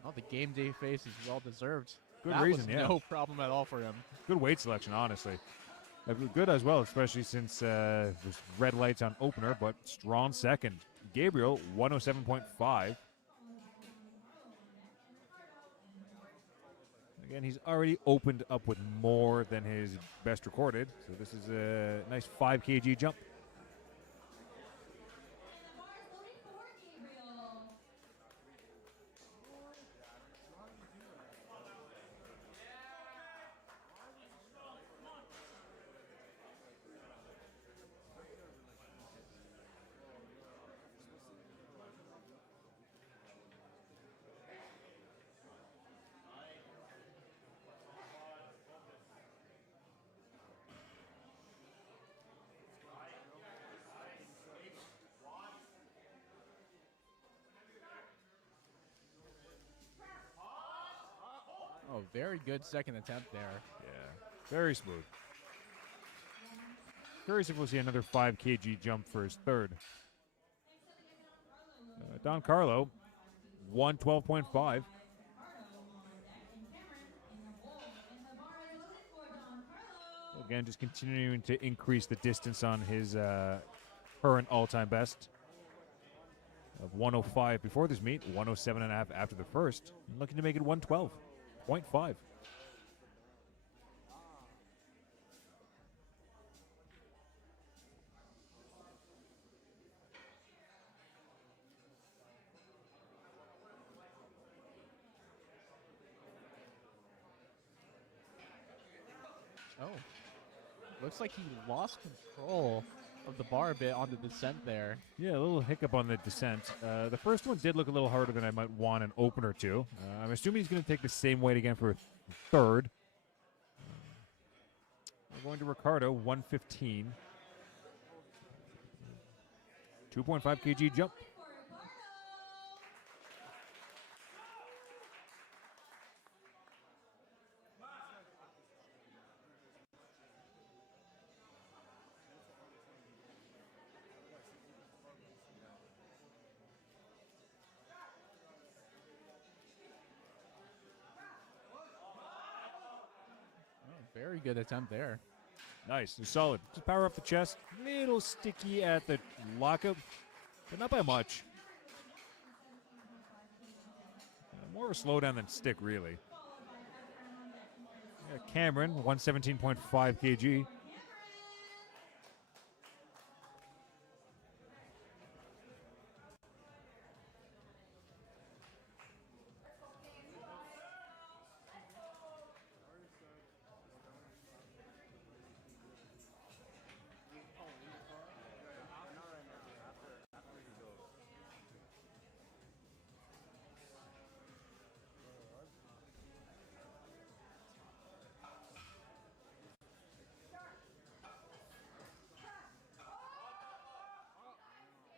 Oh, the game day face is well deserved. Good That reason, was yeah. no problem at all for him. Good weight selection, honestly. Good as well, especially since there's red lights on opener, but strong second. Gabriel, 107.5. Again, he's already opened up with more than his best recorded, so this is a nice 5 kg jump. Oh, very good second attempt there. Yeah, very smooth. Curious if we'll see another 5 kg jump for his third. Don Carlo, 112.5. Again, just continuing to increase the distance on his current all-time best of 105 before this meet, 107.5 after the first. Looking to make it 112.5. Oh. Looks like he lost control of the bar a bit on the descent there. Yeah, a little hiccup on the descent. The first one did look a little harder than I might want an opener to. I'm assuming he's going to take the same weight again for a third. We're going to Ricardo, 115. 2.5 kg jump. Very good attempt there. Nice, solid. Just power up the chest. Little sticky at the lockup, but not by much. More of a slowdown than stick, really. Yeah, Cameron, 117.5 kg.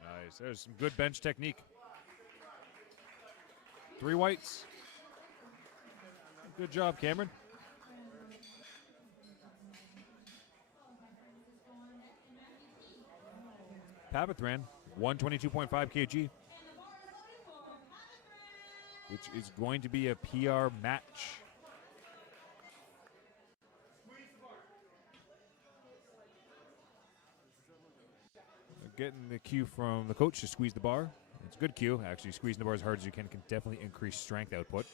Nice. There's some good bench technique. 3 whites. Good job, Cameron. Papithran, 122.5 kg. which is going to be a PR match. Getting the cue from the coach to squeeze the bar. It's a good cue, actually. Squeezing the bar as hard as you can definitely increase strength output.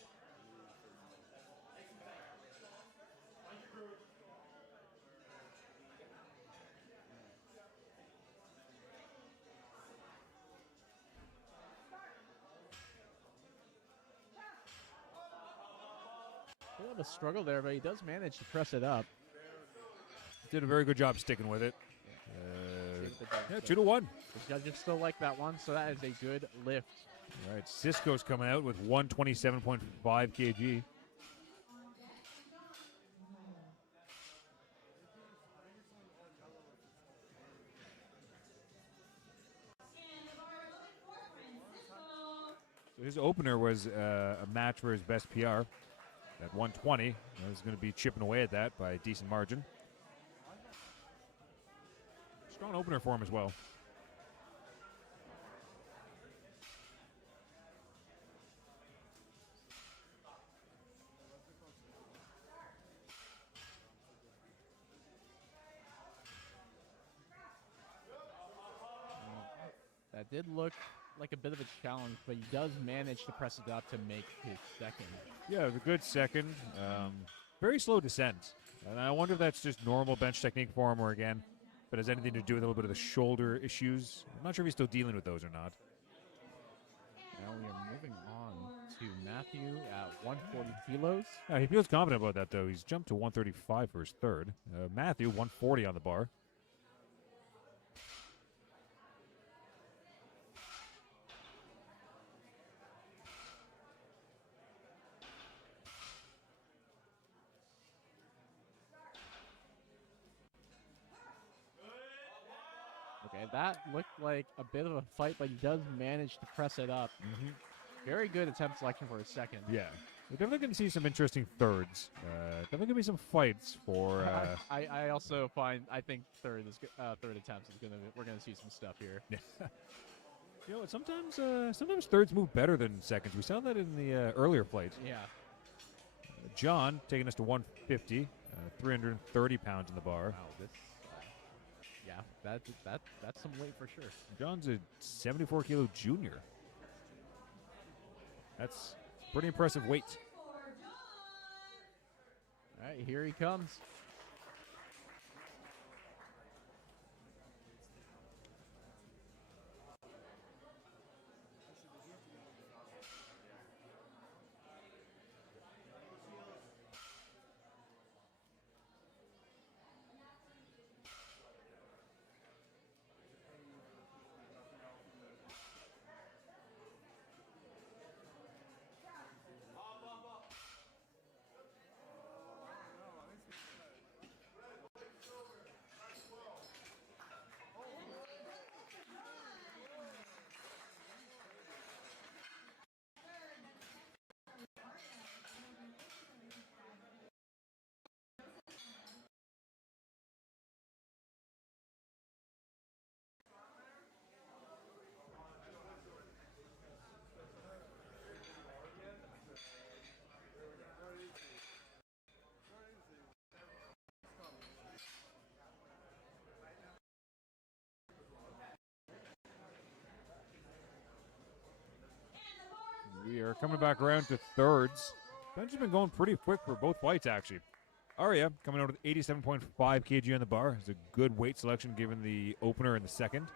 A little bit of a struggle there, but he does manage to press it up. Did a very good job sticking with it. Yeah, 2-1. The judges still like that one, so that is a good lift. All right, Cisco's coming out with 127.5 kg. So his opener was a match for his best PR at 120. He's going to be chipping away at that by a decent margin. Strong opener for him as well. That did look like a bit of a challenge, but he does manage to press it up to make his second. Yeah, it was a good second. Very slow descent. And I wonder if that's just normal bench technique for him or again, if it has anything to do with a little bit of the shoulder issues. I'm not sure if he's still dealing with those or not. Now we are moving on to Matthew at 140 kilos. Yeah, he feels confident about that, though. He's jumped to 135 for his third. Matthew, 140 on the bar. Okay, that looked like a bit of a fight, but he does manage to press it up. Very good attempt selection for his second. Yeah. We're definitely going to see some interesting thirds. Definitely going to be some fights for... I also I think third attempts is we're gonna see some stuff here. You know what? Sometimes thirds move better than seconds. We saw that in the earlier fight. Yeah. John taking us to 150, 330 pounds in the bar. Wow, this. Yeah, that's some weight for sure. John's a 74 kilo junior. That's pretty impressive weight. All right, here he comes. We are coming back around to thirds. Bench has been going pretty quick for both fights, actually. Arya coming out with 87.5 kg on the bar. It's a good weight selection given the opener in the second.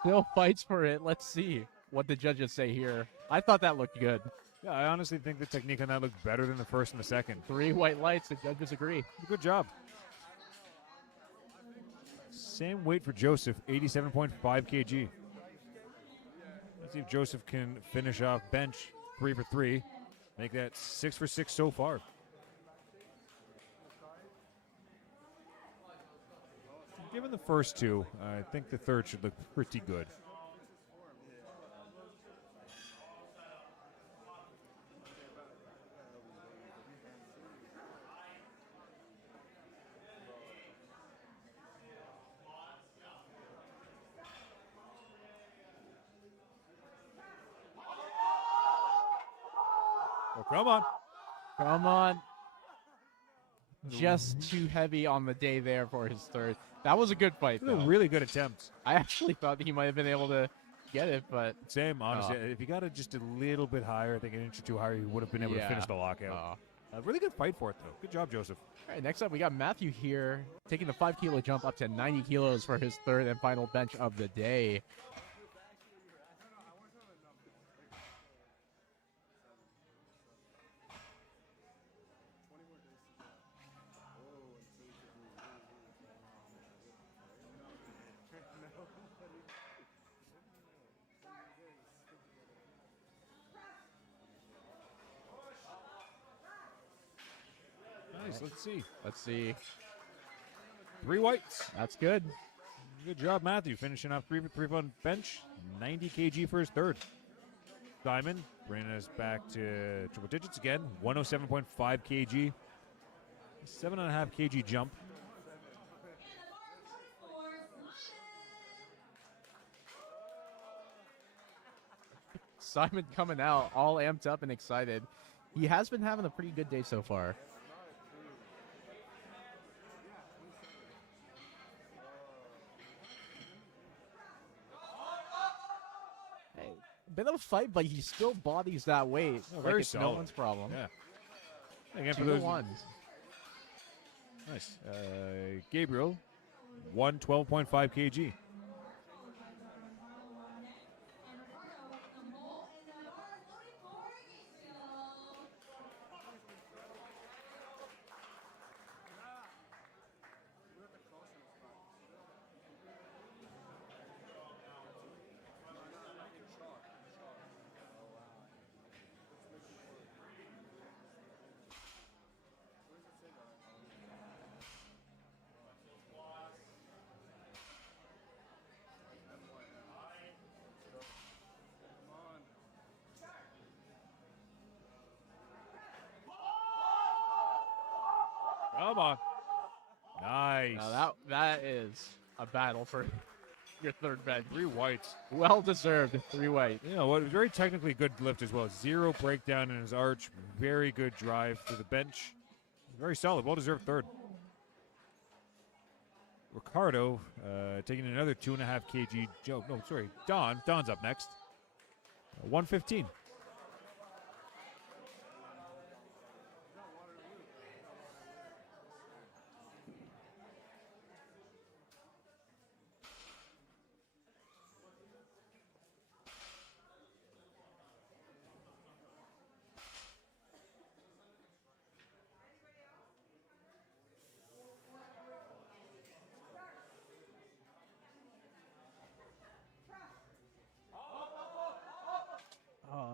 Still fights for it. Let's see what the judges say here. I thought that looked good. Yeah, I honestly think the technique on that looked better than the first and the second. 3 white lights. The judges agree. Good job. Same weight for Joseph, 87.5 kg. Let's see if Joseph can finish off bench 3 for 3. Make that 6 for 6 so far. Given the first two, I think the third should look pretty good. Oh, come on. Come on. Just too heavy on the day there for his third. That was a good fight, This is though. a really good attempt. I actually thought that he might have been able to get it, but Same, honestly. If he got it just a little bit higher, I think an inch or two higher, he would have been able to finish the lockout. A really good fight for it, though. Good job, Joseph. All right, next up, we got Matthew here taking the 5 kilo jump up to 90 kilos for his third and final bench of the day. Nice. Let's see. Let's see. 3 whites. That's good. Good job, Matthew. Finishing off 3 on bench. 90 kg for his third. Simon bringing us back to triple digits again. 107.5 kg. 7.5 kg jump. Simon coming out all amped up and excited. He has been having a pretty good day so far. Hey, bit of a fight, but he still bodies that weight. Oh, like very it's solid. no one's problem. Yeah. Again, for 2 to those 1. Nice. Gabriel, 112.5 kg. Come on. Nice. Now that is a battle for your third bench. 3 whites. Well deserved 3 white. You know what? Very technically good lift as well. 0 breakdown in his arch. Very good drive for the bench. Very solid. Well deserved third. Ricardo taking another 2.5 kg jump. No, sorry. Don's up next. 115.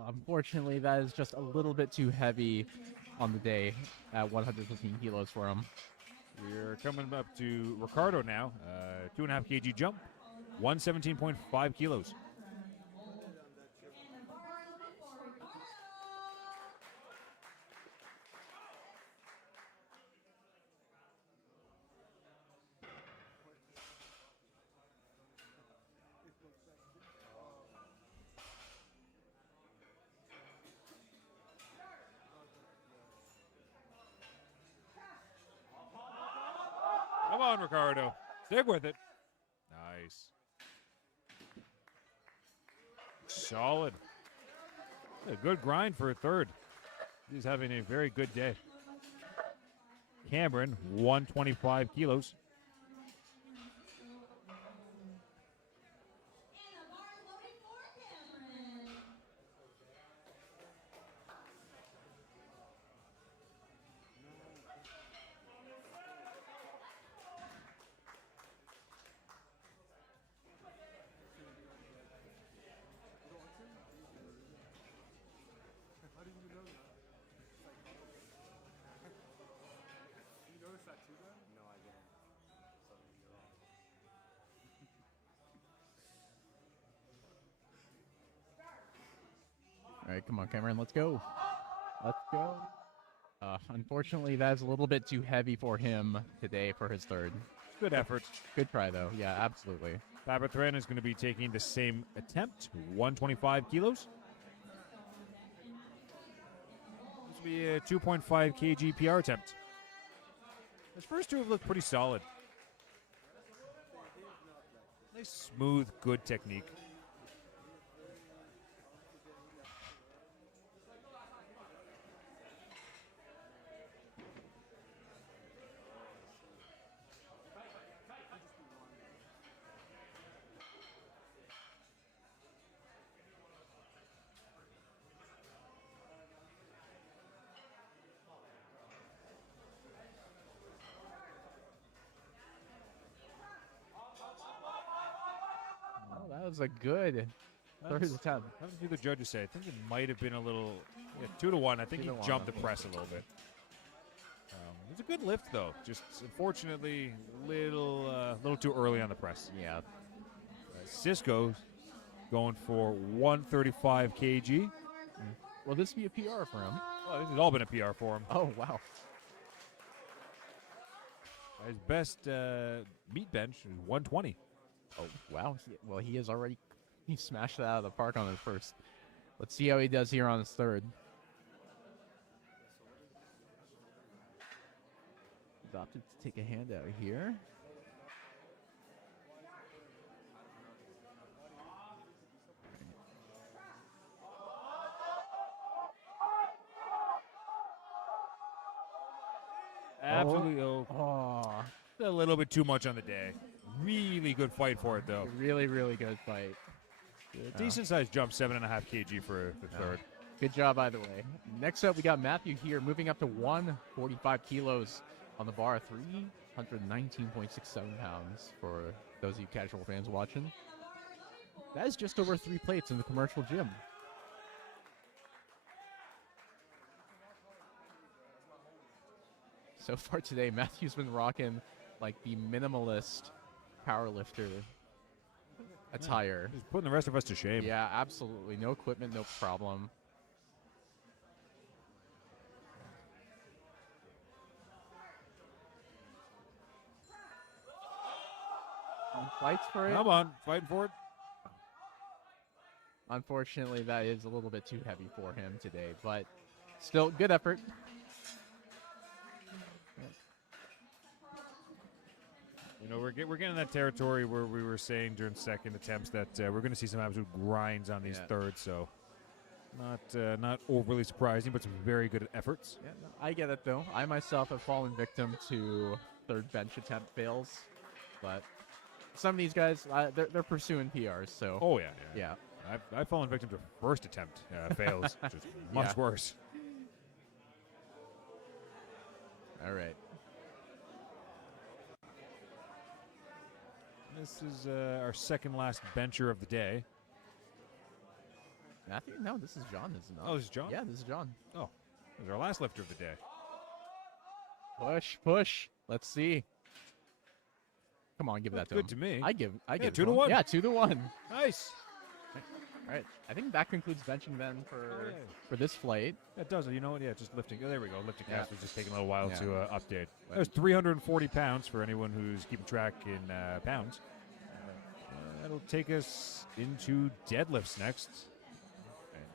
Unfortunately, that is just a little bit too heavy on the day at 115 kilos for him. We're coming up to Ricardo now. 2.5 kg jump. 117.5 kilos. Come on, Ricardo. Stick with it. Nice. Solid. A good grind for a third. He's having a very good day. Cameron, 125 kilos. All right, come on, Cameron, let's go. Let's go. Unfortunately, that's a little bit too heavy for him today for his third. Good effort. Good try, though. Yeah, absolutely. Faberthren is going to be taking the same attempt, 125 kilos. be a 2.5 kg PR attempt. His first two have looked pretty solid. Nice, smooth, good technique. Oh, that was a good third attempt. How did the judges say? I think it might have been a little 2-1. I think he 2-1, jumped the I think. press a little bit. It was a good lift though. Just unfortunately, little too early on the press. Yeah. Cisco going for 135 kg. Will this be a PR for him? Well, this has all been a PR for him. Oh, wow. His best meat bench is 120. Oh, wow. Well, he has already smashed that out of the park on his first. Let's see how he does here on his third. He's opted to take a handout here. Absolutely, Oh, a little bit too much on the day. Really good fight for it though. really, really good fight. Decent sized jump, 7.5 kg for the third. Good job either way. Next up, we got Matthew here, moving up to 145 kilos on the bar, 319.67 pounds for those of you casual fans watching. That is just over 3 plates in the commercial gym. So far today, Matthew's been rocking like the minimalist powerlifter attire. He's putting the rest of us to shame. Yeah, absolutely. No equipment, no problem. Fights for it. Come on, fighting for it. Unfortunately, that is a little bit too heavy for him today, but still good effort. You know, we're getting in that territory where we were saying during second attempts that we're going to see some absolute grinds on these thirds. So, not overly surprising, but some very good efforts. Yeah, no, I get it though. I myself have fallen victim to third bench attempt fails, but some of these guys they're pursuing PRs. So Oh yeah. yeah. I've fallen victim to first attempt fails, which is much Yeah. worse. All right. This is our second last bencher of the day. Matthew? No, this is John, is it not? Oh, this is John? Yeah, this is John. Oh, this is our last lifter of the day. Push, push. Let's see. Come on, give Looked that to good him. to me. I give 2 to 1. Yeah, 2 to 1. Nice. All right. I think that concludes benching then for this flight. That does it. You know what? Yeah, just lifting. Oh, there we go. Lifting Yeah. cast was just taking a little while Yeah. to update. That was 340 pounds for anyone who's keeping track in pounds. That'll take us into deadlifts next.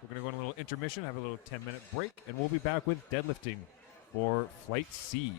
We're going to go on a little intermission, have a little 10-minute break, and we'll be back with deadlifting for Flight C.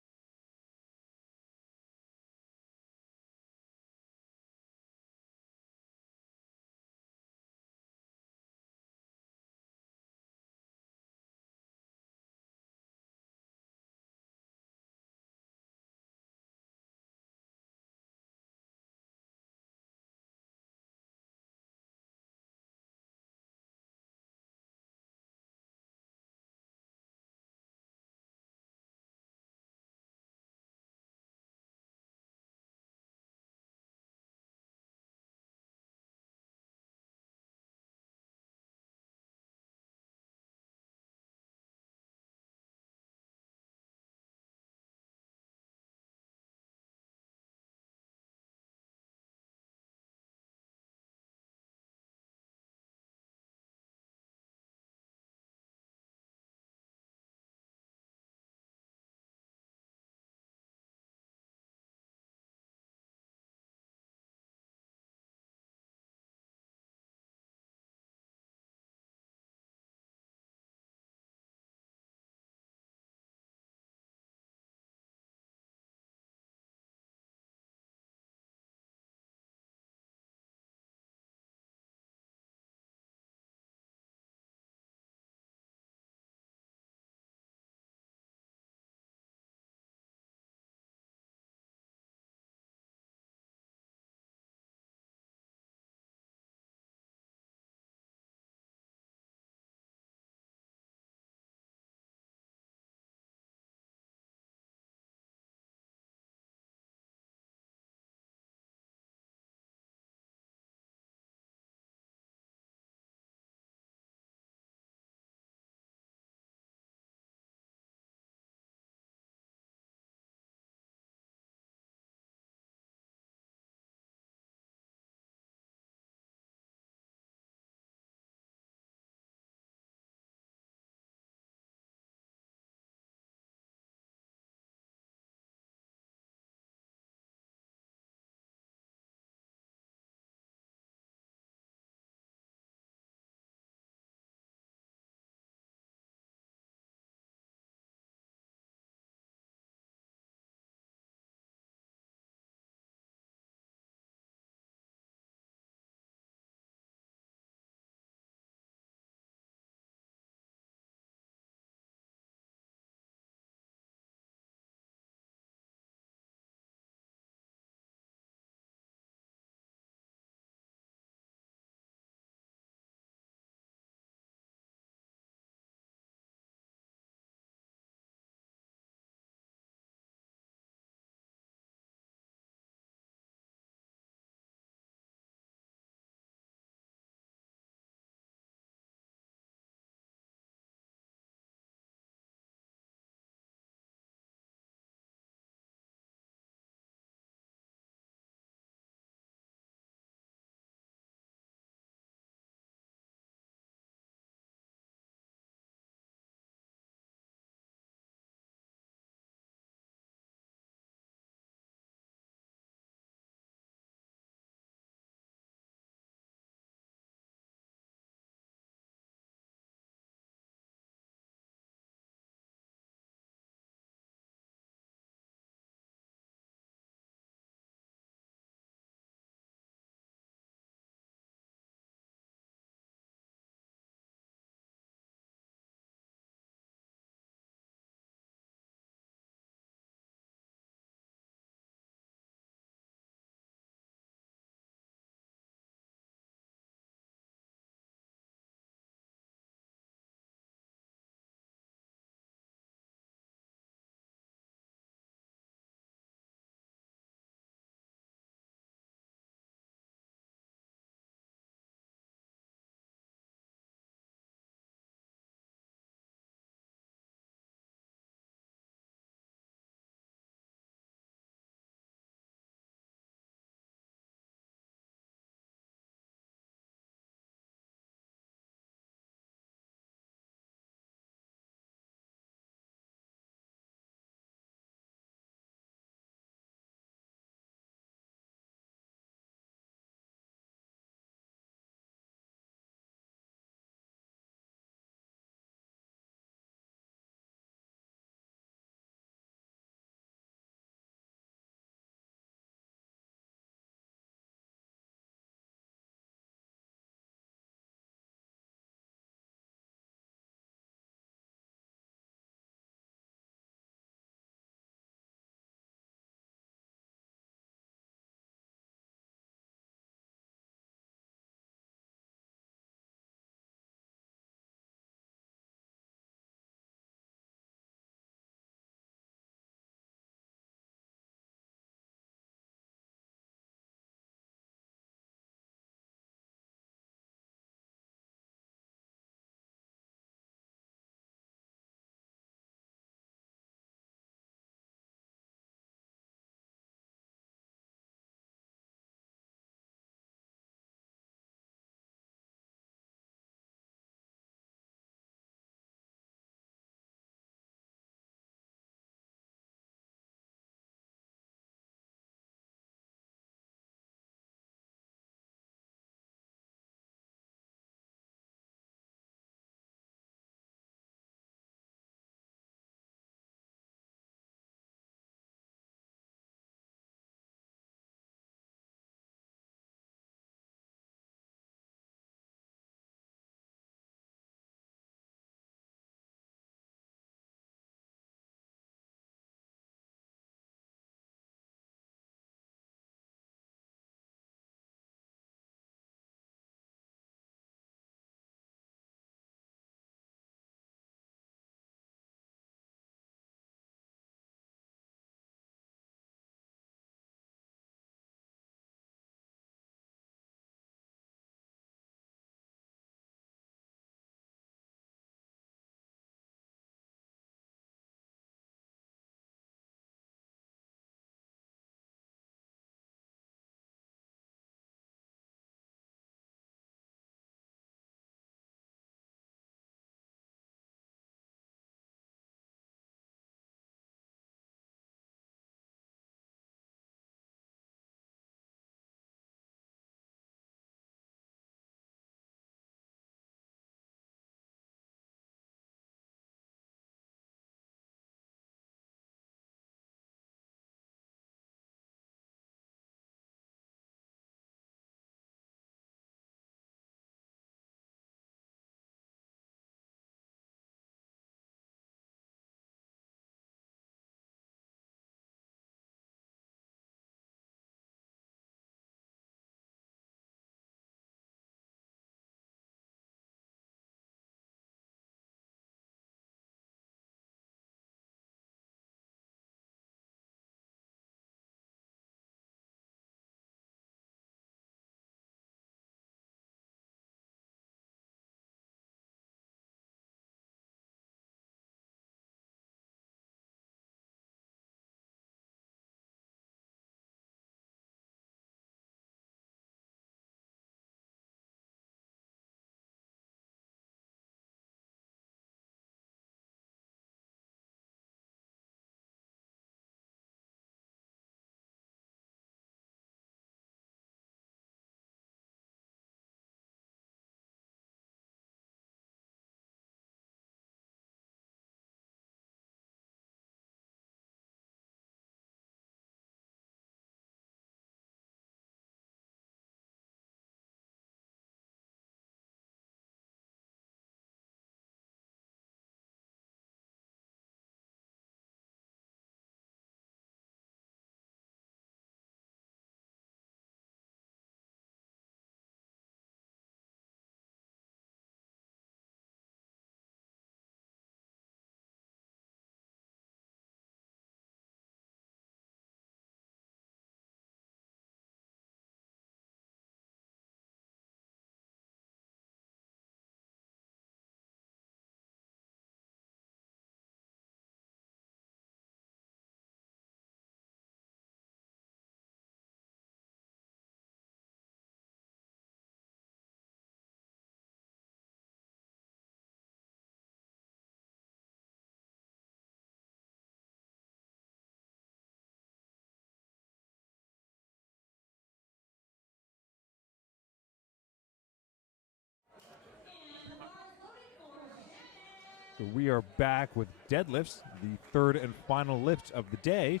So we are back with deadlifts, the third and final lift of the day.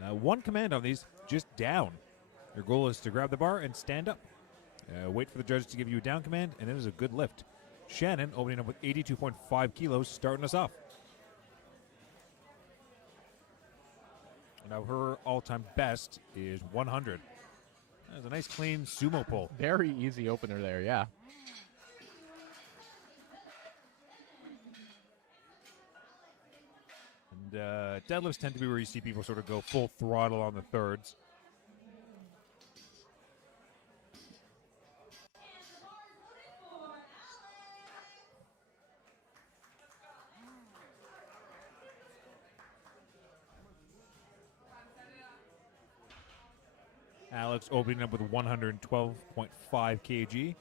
One command on these, just down. Your goal is to grab the bar and stand up. Wait for the judges to give you a down command, and it is a good lift. Shannon opening up with 82.5 kilos, starting us off. Now her all-time best is 100. That's a nice clean sumo pull. Very easy opener there, yeah. And deadlifts tend to be where you see people sort of go full throttle on the thirds. Alex opening up with 112.5 kg.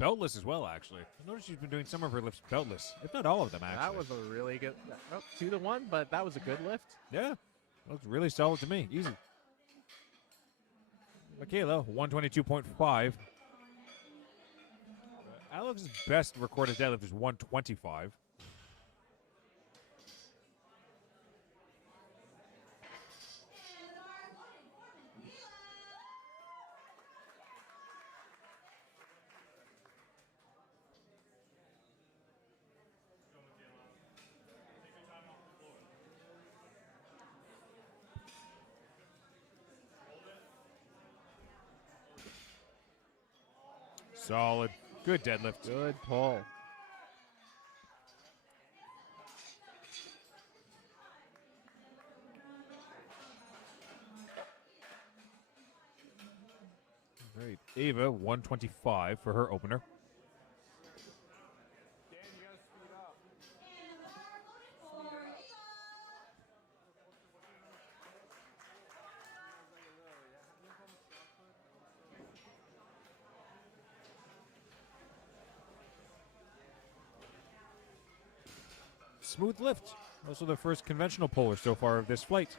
Beltless as well, actually. I noticed she's been doing some of her lifts beltless, if not all of them, actually. That was a really good, 2-1, but that was a good lift. Yeah, looks really solid to me. Easy. Michaela, 122.5. Alex's best recorded deadlift is 125. Solid. Good deadlift. Good pull. Great. Ava, 125 for her opener. Smooth lift. Also the first conventional puller so far of this flight.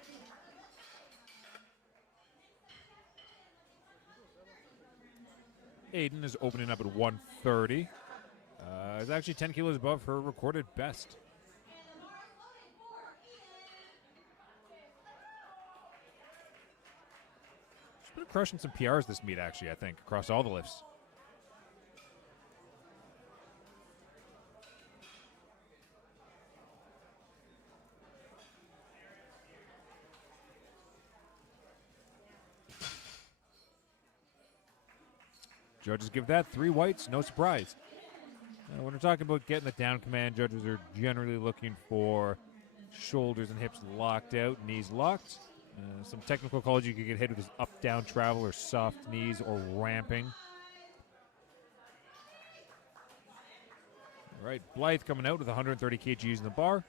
Aiden is opening up at 130. It's actually 10 kilos above her recorded best. She's been crushing some PRs this meet, actually, I think, across all the lifts. Judges give that 3 whites, no surprise. When we're talking about getting the down command, judges are generally looking for shoulders and hips locked out, knees locked. Some technical calls you could get hit with is up-down travel or soft knees or ramping. All right, Blythe coming out with 130 kgs in the bar.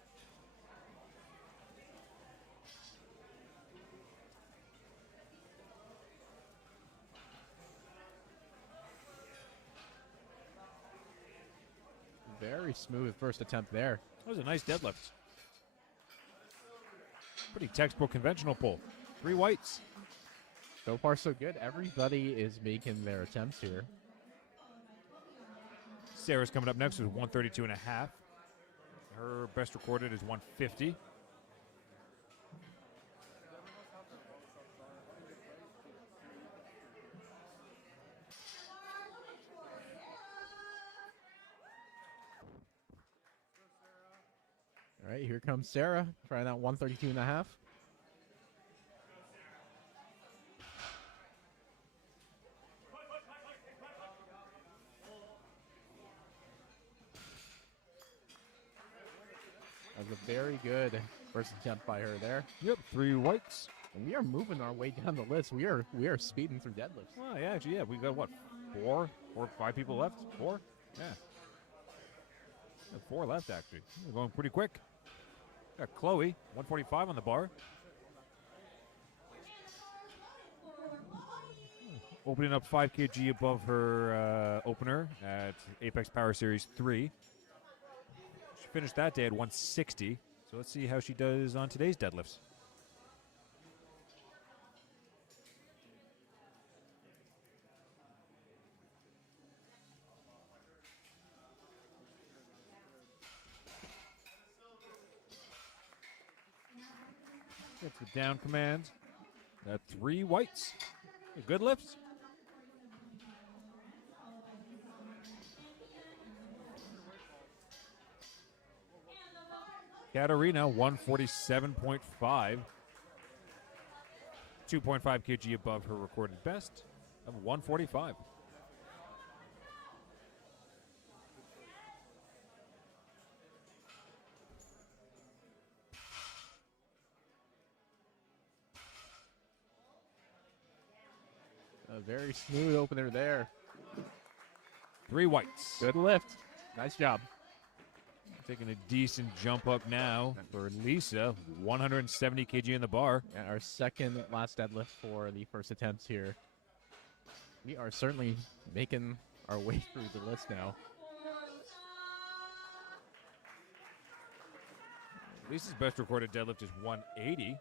Very smooth first attempt there. That was a nice deadlift. Pretty textbook conventional pull. 3 whites. So far, so good. Everybody is making their attempts here. Sarah's coming up next with 132 and a half. Her best recorded is 150. All right, here comes Sarah, trying out 132 and a half. That was a very good first attempt by her there. Yep, 3 whites. And we are moving our way down the list. We are speeding through deadlifts. Well, yeah, actually, yeah. We got what? 4 or 5 people left? 4? Yeah. 4 left, actually. We're going pretty quick. Got Chloe, 145 on the bar. Opening up 5 kg above her opener at Apex Power Series 3. She finished that day at 160. So let's see how she does on today's deadlifts. Gets the down command. 3 whites. Good lifts. Katarina, 147.5. 2.5 kg above her recorded best of 145. A very smooth opener there. 3 whites. Good lift. Nice job. Taking a decent jump up now for Lisa. 170 kg in the bar. And our second last deadlift for the first attempts here. We are certainly making our way through the list now. Lisa's best recorded deadlift is 180.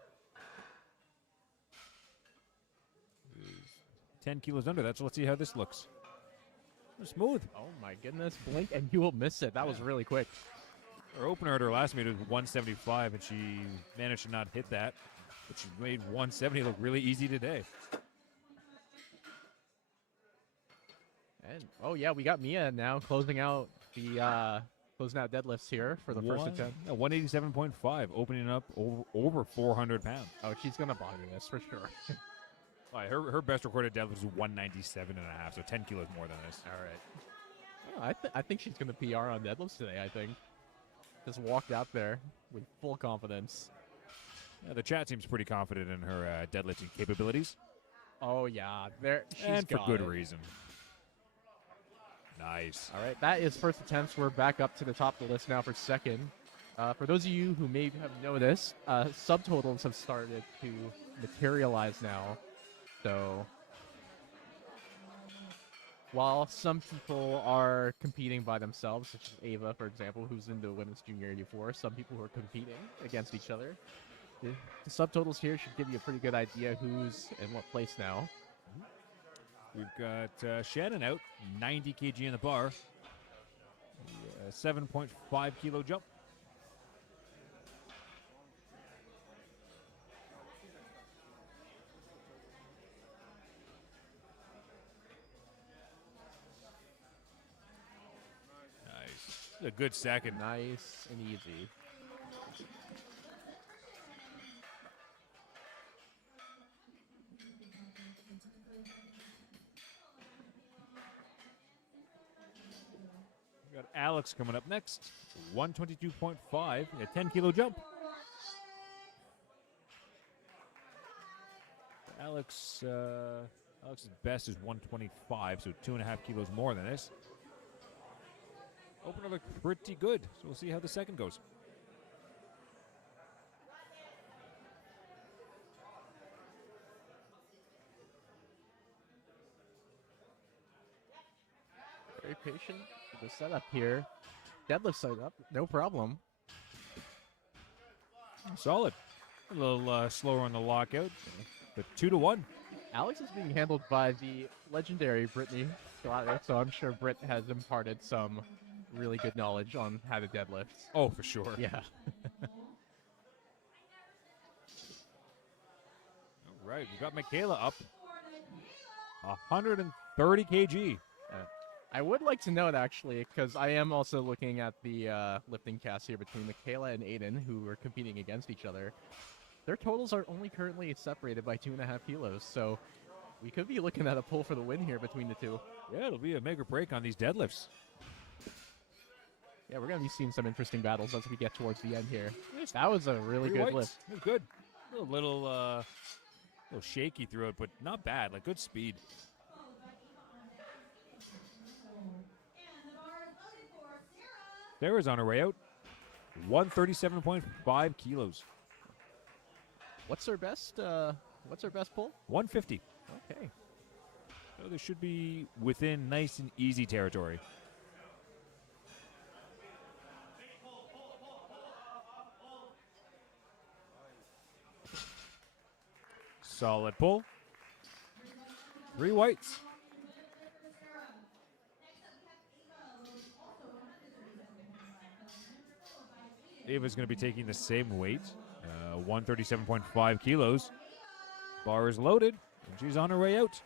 10 kilos under that, so let's see how this looks. Smooth. Oh my goodness, blink and you will miss it. That was really quick. Her opener at her last meet was 175, and she managed to not hit that. But she made 170 look really easy today. And oh yeah, we got Mia now closing out the deadlifts here for the first attempt. 187.5, opening up over 400 pounds. Oh, she's gonna bother this for sure. Her best recorded deadlift was 197.5, so 10 kilos more than this. All right. I think she's gonna PR on deadlifts today. I think just walked out there with full confidence. Yeah, the chat seems pretty confident in her deadlifting capabilities. Oh yeah, there she's And for got good it. reason. Nice. All right, that is first attempts. We're back up to the top of the list now for second. For those of you who may have noticed, subtotals have started to materialize now. So while some people are competing by themselves, such as Ava, for example, who's in the women's junior 84, some people who are competing against each other, the subtotals here should give you a pretty good idea who's in what place now. We've got Shannon out, 90 kg in the bar, 7.5 kilo jump. Nice. A good second. Nice and easy. We got Alex coming up next. 122.5, a 10 kilo jump. Alex's best is 125, so 2.5 kilos more than this. Opener looked pretty good, so we'll see how the second goes. Very patient with the setup here. Deadlift setup, no problem. Solid. A little slower on the lockout, but 2-1. Alex is being handled by the legendary Brittany Schlatter, so I'm sure Britt has imparted some really good knowledge on how to deadlift. Oh, for sure. Yeah. All right, we got Michaela up. 130 kg. I would like to note, actually, because I am also looking at the lifting cast here between Michaela and Aiden, who are competing against each other. Their totals are only currently separated by 2.5 kilos, so we could be looking at a pull for the win here between the two. Yeah, it'll be a make or break on these deadlifts. Yeah, we're going to be seeing some interesting battles as we get towards the end here. That was a really Three good whites. lift. It was good. A little shaky through it, but not bad. Like, good speed. Sarah's on her way out. 137.5 kilos. What's her best pull? 150. Okay. So this should be within nice and easy territory. Solid pull. 3 whites. Ava's going to be taking the same weight. 137.5 kilos. Bar is loaded, and she's on her way out.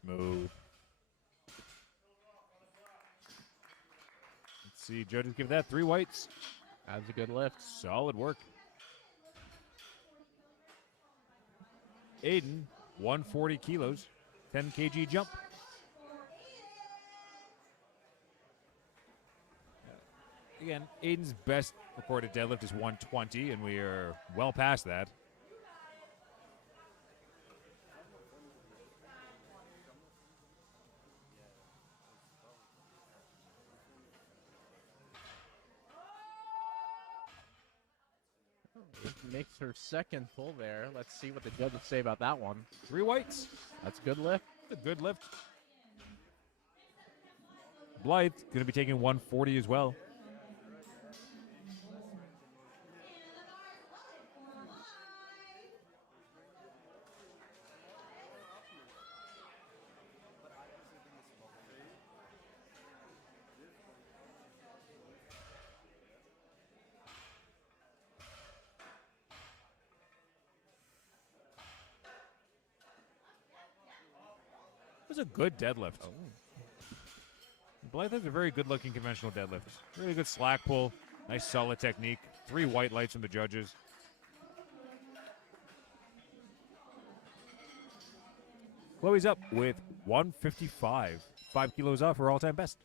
Smooth. Let's see, judges give that 3 whites. That's a good lift. Solid work. Aiden, 140 kilos, 10 kg jump. Again, Aiden's best recorded deadlift is 120, and we are well past that. Makes her second pull there. Let's see what the judges say about that one. 3 whites. That's a good lift. A good lift. Blythe going to be taking 140 as well. It was a good deadlift. Oh. Blythe has a very good-looking conventional deadlift. Really good slack pull. Nice solid technique. 3 white lights from the judges. Chloe's up with 155. 5 kilos off her all-time best.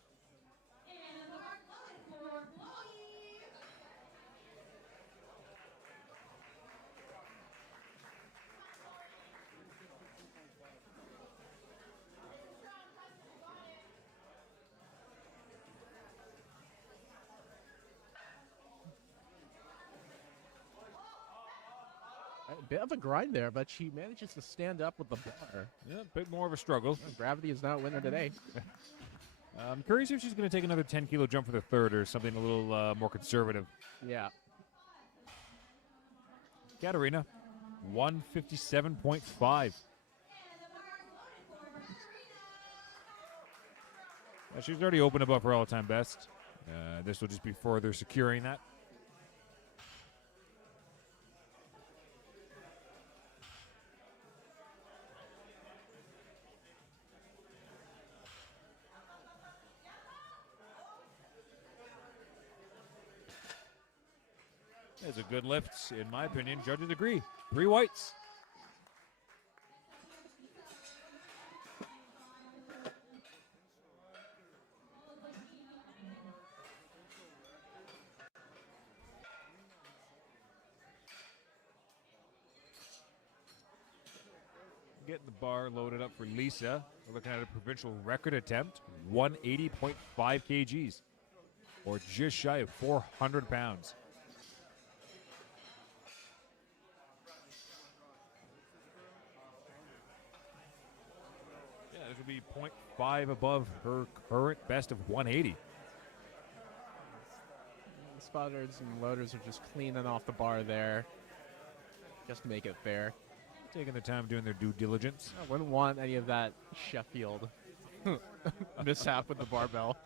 A bit of a grind there, but she manages to stand up with the bar. Yeah, a bit more of a struggle. Gravity is not a winner today. I'm curious if she's going to take another 10-kilo jump for the third or something a little more conservative. Yeah. Katarina, 157.5. She's already opened above her all-time best. This will just be further securing that. It's a good lift, in my opinion. Judges agree. 3 whites. Getting the bar loaded up for Lisa. We're looking at a provincial record attempt, 180.5 kgs, or just shy of 400 pounds. Yeah, this would be 0.5 above her current best of 180. The spotters and loaders are just cleaning off the bar there, just to make it fair. Taking the time doing their due diligence. I wouldn't want any of that Sheffield mishap with the barbell.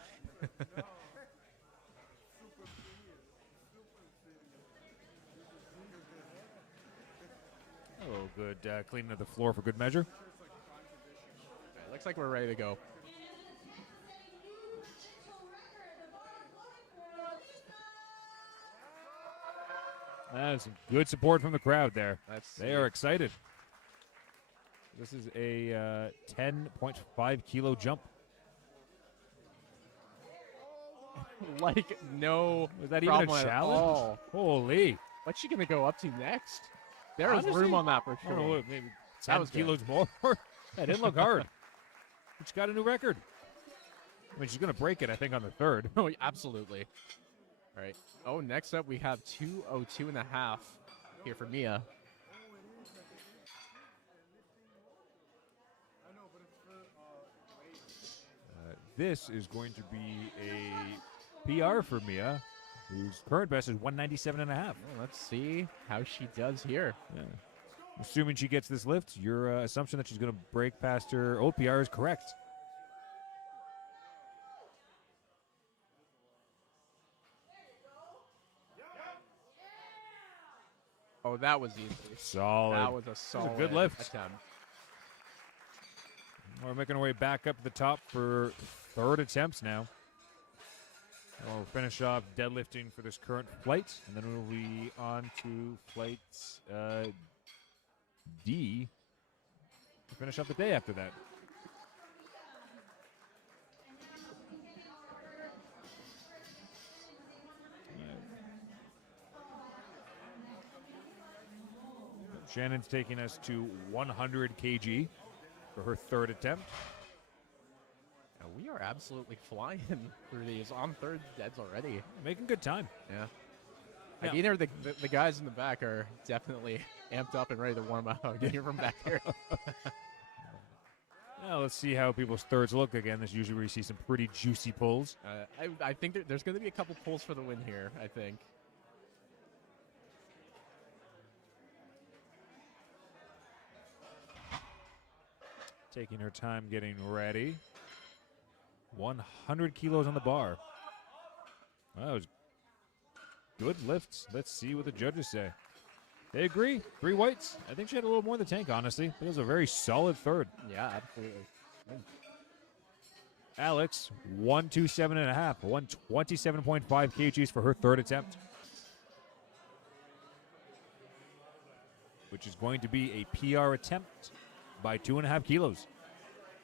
Oh, good cleaning of the floor for good measure. Okay, looks like we're ready to go. Some good support from the crowd there. They are see. excited. This is a 10.5 kilo jump. Like no Was that even a problem at challenge? all. Holy. What's she gonna go up to next? There is Honestly, room on that for I don't know, sure. maybe That 10 was good. kilos more. That didn't look hard. She got a new record. I mean, she's going to break it, I think, on the third. Oh, absolutely. All right. Oh, next up we have 202.5 here for Mia. This is going to be a PR for Mia, whose current best is 197.5. Well, let's see how she does here. Yeah. Assuming she gets this lift, your assumption that she's going to break past her old PR is correct. Oh, that was easy. Solid. That was a solid good lift. attempt. We're making our way back up to the top for third attempts now. We'll finish off deadlifting for this current flight, and then we'll be on to flight D to finish up the day after that. Shannon's taking us to 100 kg for her third attempt. We are absolutely flying through these on third deads already. Making good time. Yeah. Yeah. Like either the guys in the back are definitely amped up and ready to warm up. I can hear from back here. Now let's see how people's thirds look again. This is usually where you see some pretty juicy pulls. I think there's going to be a couple pulls for the win here, I think. Taking her time getting ready. 100 kilos on the bar. Well, that was good lifts. Let's see what the judges say. They agree. 3 whites. I think she had a little more in the tank, honestly. But it was a very solid third. Yeah, absolutely. Alex, 127.5. 127.5 kgs for her third attempt. Which is going to be a PR attempt by 2.5 kilos.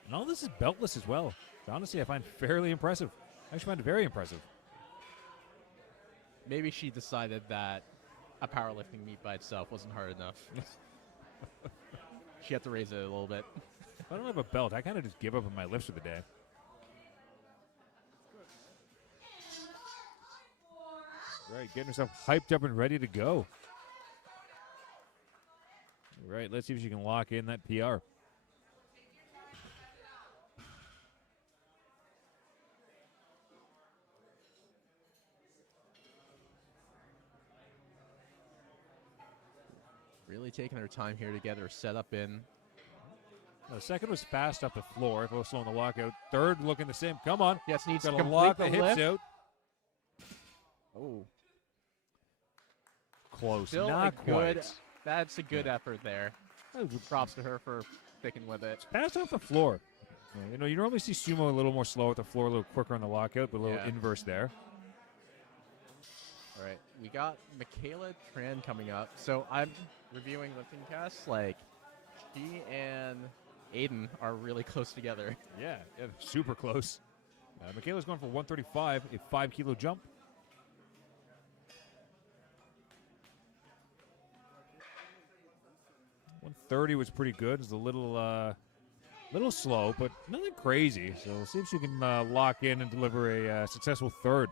And all this is beltless as well. So honestly, I find fairly impressive. I actually find it very impressive. Maybe she decided that a powerlifting meet by itself wasn't hard enough. She had to raise it a little bit. If I don't have a belt, I kind of just give up on my lifts for the day. Right, getting herself hyped up and ready to go. All right, let's see if she can lock in that PR. Really taking her time here to get her set up in. The second was fast off the floor. If I was slow in the lockout. Third looking the same. Come on. Yes, needs to Got to complete lock the the hips lift. out. Oh, Close. still Not a good. quite. That's a good effort there. Props to her for sticking with it. Fast off the floor. Yeah, you know, you normally see sumo a little more slow at the floor, a little quicker on the lockout, but a little Yeah. inverse there. All right, we got Michaela Tran coming up. So I'm reviewing lifting casts. Like, she and Aiden are really close together. Yeah, super close. Michaela's going for 135, a 5 kilo jump. $130 was pretty good. It was a little slow, but nothing crazy. So we'll see if she can lock in and deliver a successful third.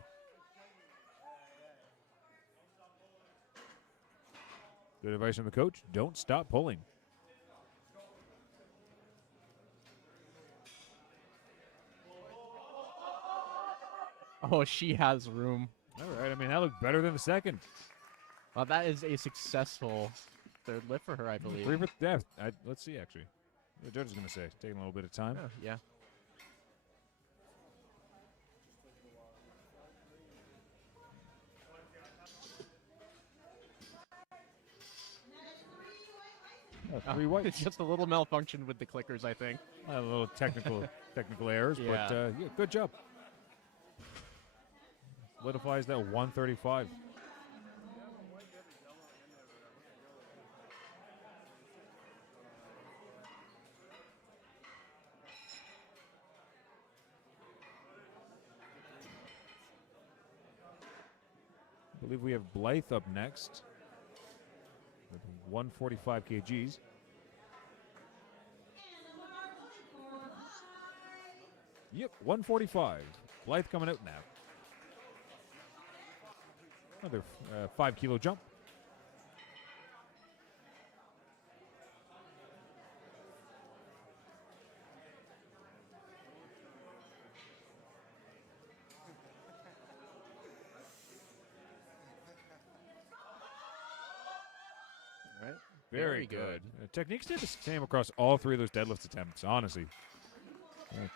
Good advice from the coach. Don't stop pulling. Oh, she has room. All right. I mean, that looked better than the second. Well, that is a successful third lift for her, I believe. 3 for depth. Let's see, actually. The judge is going to say. Taking a little bit of time. Oh, yeah. Three whites. It's just a little malfunction with the clickers, I think. A little technical errors, Yeah. but yeah, good job. Solidifies that 135. I believe we have Blythe up next with 145 kgs. Yep, 145. Blythe coming out now. Another 5 kilo jump. Very good. Technique stayed the same across all three of those deadlift attempts, honestly.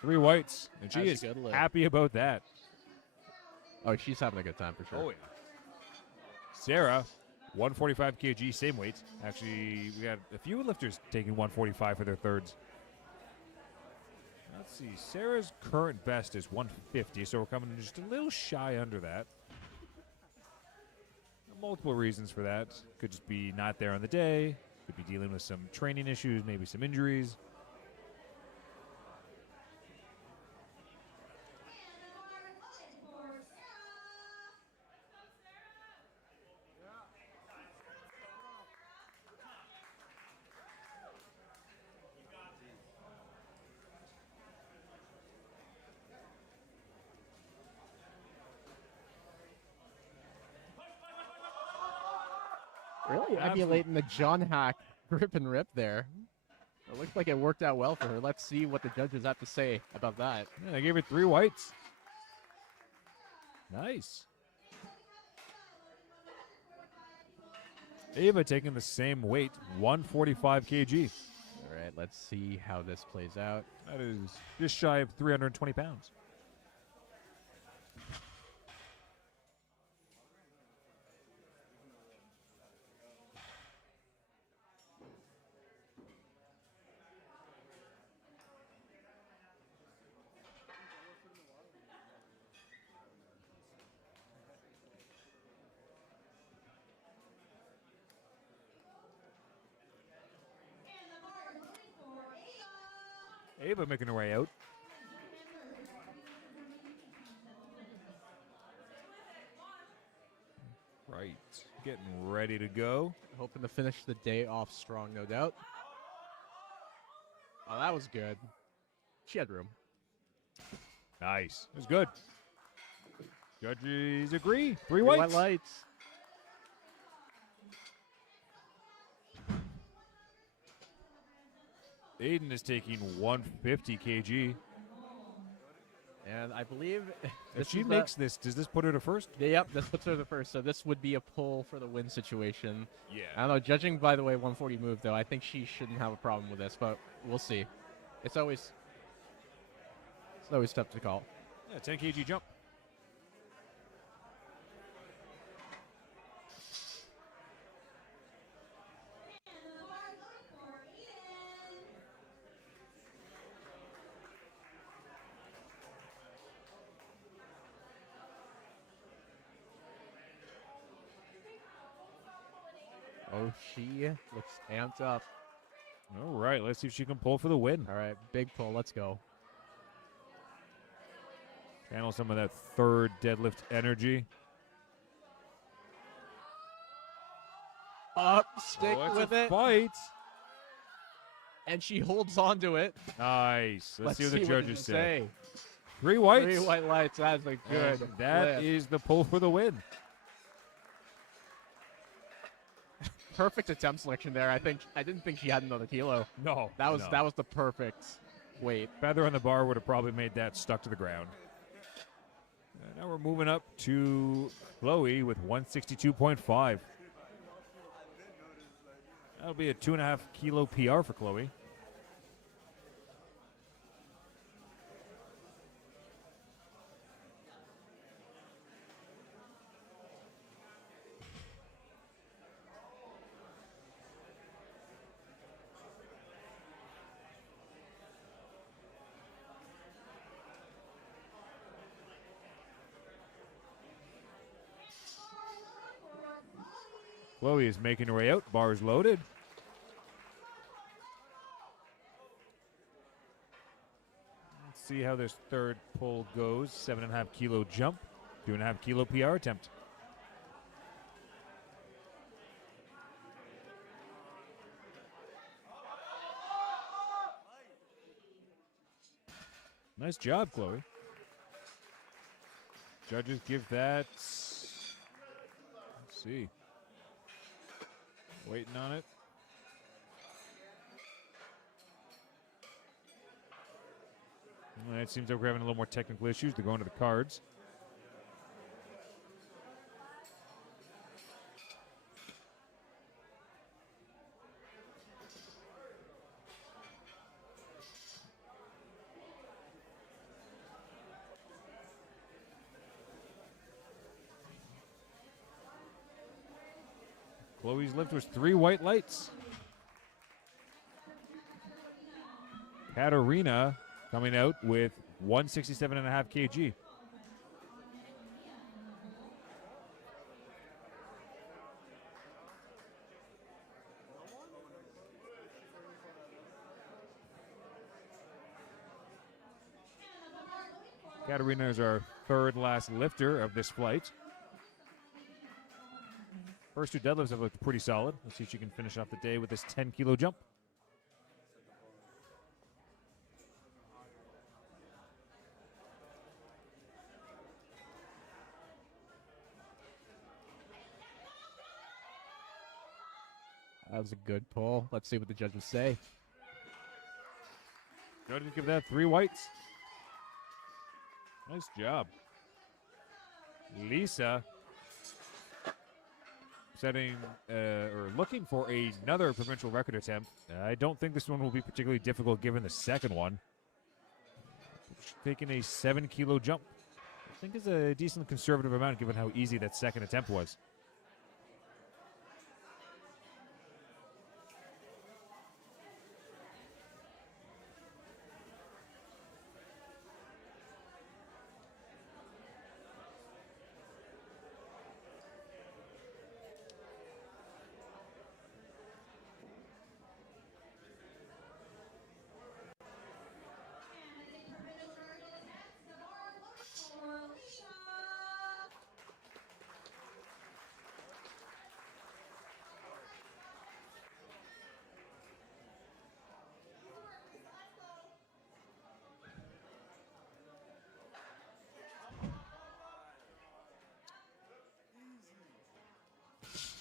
3 whites, and she That's is a good lift. happy about that. Oh, she's having a good time for sure. Oh, yeah. Sarah, 145 kg, same weight. Actually, we got a few lifters taking 145 for their thirds. Let's see. Sarah's current best is 150, so we're coming in just a little shy under that. Multiple reasons for that. Could just be not there on the day. Could be dealing with some training issues, maybe some injuries. And the bar is loaded for Sarah. Really emulating the John Hack grip and rip there. It looks like it worked out well for her. Let's see what the judges have to say about that. Yeah, I gave her 3 whites. Nice. Ava taking the same weight, 145 kg. All right, let's see how this plays out. That is just shy of 320 pounds. And the bar is loaded for Ava. Ava making her way out. Right. Getting ready to go. Hoping to finish the day off strong, no doubt. Oh, that was good. She had room. Nice. It was good. Judges agree. 3 Three whites. white lights. Aiden is taking 150 kg. And I believe If this she is makes this, does this put her to first? yep, this puts her the first. So this would be a pull for the win situation. I Yeah. don't know. Judging by the way 140 moved, though, I think she shouldn't have a problem with this, but we'll see. It's always tough to call. Yeah, 10 kg jump. And the bar is loaded for Eden. Oh, she looks amped up. All right, let's see if she can pull for the win. All right, big pull. Let's go. Channel some of that third deadlift energy. Up, stick Oh, it's with a it, fight. and she holds on to it. Nice. Let's see what the judges say. 3 Three whites. white lights. That's a good. And that lift. is the pull for the win. Perfect attempt selection there. I didn't think she had another kilo. No. That was the perfect weight. Feather on the bar would have probably made that stuck to the ground. And now we're moving up to Chloe with 162.5. That'll be a 2.5 kilo PR for Chloe. Chloe is making her way out. Bars loaded. Let's see how this third pull goes. 7.5 kilo jump. 2.5 kilo PR attempt. Nice job, Chloe. Judges give that. Let's see. Waiting on it. Well, it seems like we're having a little more technical issues. They're going to the cards. Chloe's lift was 3 white lights. Katarina coming out with 167.5 kg. Katarina is our third last lifter of this flight. First 2 deadlifts have looked pretty solid. Let's see if she can finish off the day with this 10-kilo jump. That was a good pull. Let's see what the judges say. Judges give that 3 whites. Nice job. Lisa setting or looking for another provincial record attempt. I don't think this one will be particularly difficult given the second one. She's taking a 7-kilo jump. I think is a decent conservative amount given how easy that second attempt was.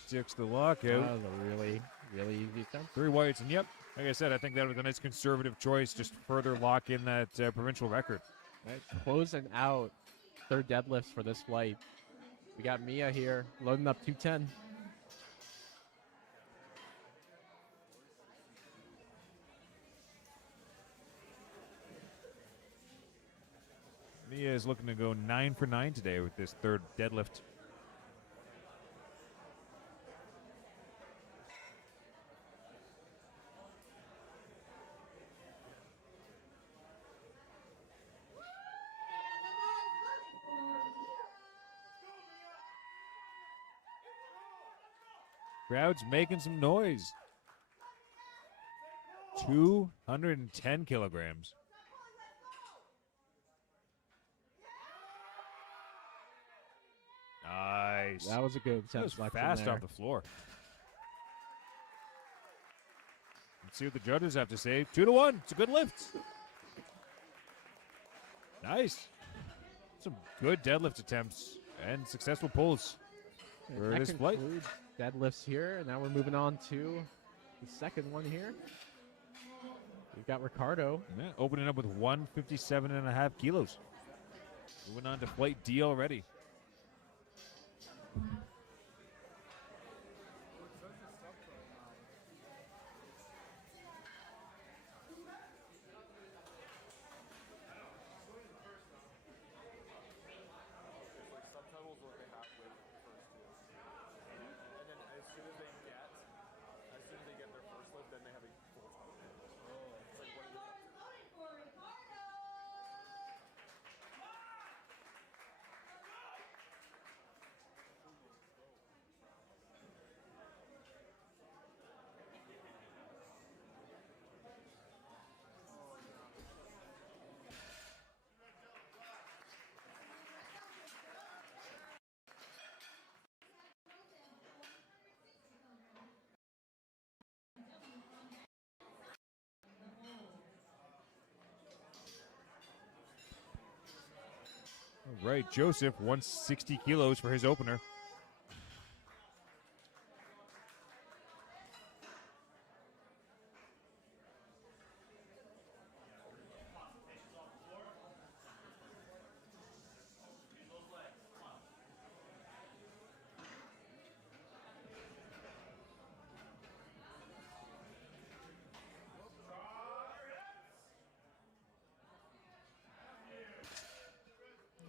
Six the lockout. That was a really, really easy attempt. 3 whites, and yep, like I said, I think that was a nice conservative choice, just to further lock in that provincial record. Right, closing out third deadlifts for this flight. We got Mia here loading up 210. Mia is looking to go 9 for 9 today with this third deadlift. Crowd's making some noise. 210 kilograms. Nice. That was a good That was attempt. fast off the floor. Let's see what the judges have to say. 2 to 1. It's a good lift. Nice. Some good deadlift attempts and successful pulls for that this flight. concludes deadlifts here. And now we're moving on to the second one here. We've got Ricardo. Yeah, opening up with 157.5 kilos. Moving on to flight D already. All right, Joseph, 160 kilos for his opener.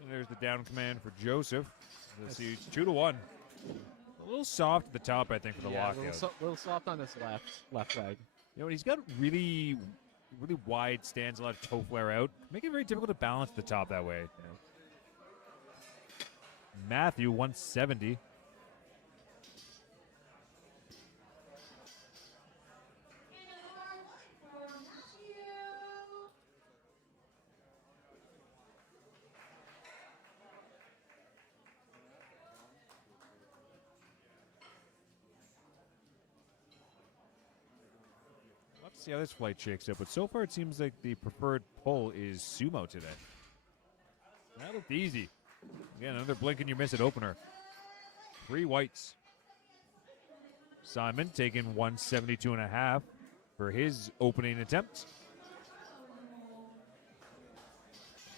There's the down command for Joseph. Let's see, 2 to 1. A little soft at the top, I think, for the Yeah, a lockout. little soft on his left leg. You know, he's got really wide stands, a lot of toe flare out. Make it very difficult to balance the top that way. You know. Matthew, 170. Let's see how this flight shakes up, but so far it seems like the preferred pull is sumo today. That looked easy. Again, another blink and you miss it opener. 3 whites. Simon taking 172.5 for his opening attempt.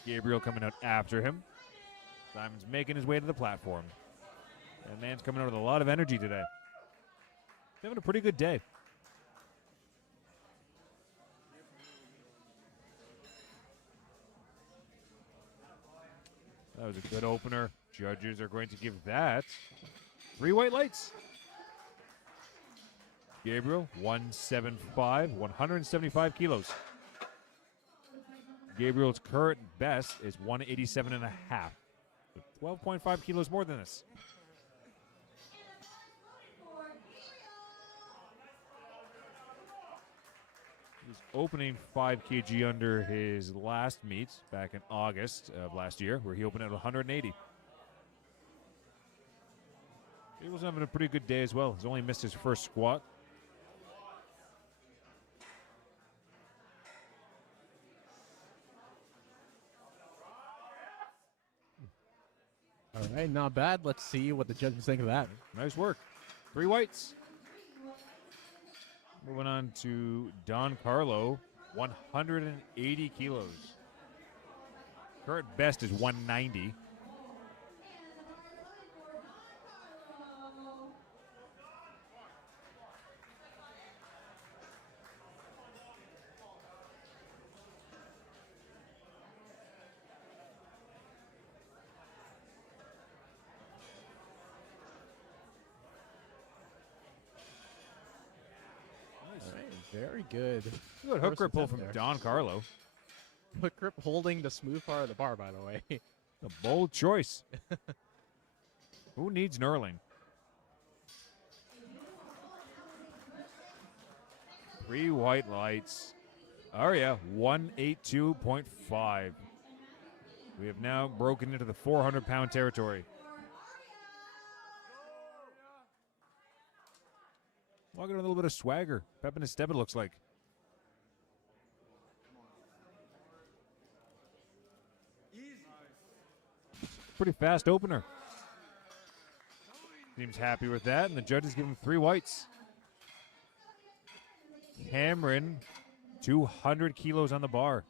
Gabriel coming out after him. Simon's making his way to the platform. That man's coming out with a lot of energy today. He's having a pretty good day. That was a good opener. Judges are going to give that 3 white lights. Gabriel, 175, 175 kilos. Gabriel's current best is 187.5. So 12.5 kilos more than this. He's opening 5 kg under his last meet back in August of last year, where he opened at 180. Gabriel's having a pretty good day as well. He's only missed his first squat. All right, not bad. Let's see what the judges think of that. Nice work. 3 whites. Moving on to Don Carlo, 180 kilos. Current best is 190. Very good. Good hook First grip pull attempt from there. Don Carlo. Hook grip holding the smooth part of the bar, by the way. A bold choice. Who needs knurling? 3 white lights. Oh yeah, 182.5. We have now broken into the 400-pound territory. Walking a little bit of swagger. Pep in his step, it looks like. Pretty fast opener. Seems happy with that, and the judges give him 3 whites. Cameron, 200 kilos on the bar.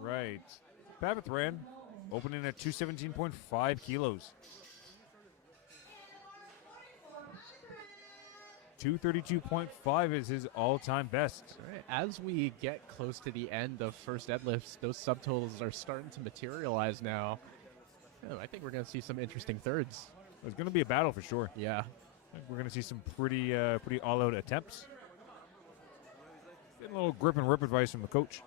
Right. Papithran opening at 217.5 kilos. 232.5 is his all-time best. All right, as we get close to the end of first deadlifts, those subtotals are starting to materialize now. I think we're going to see some interesting thirds. There's going to be a battle for sure. Yeah. I think we're going to see some pretty all-out attempts. Getting a little grip and rip advice from the coach.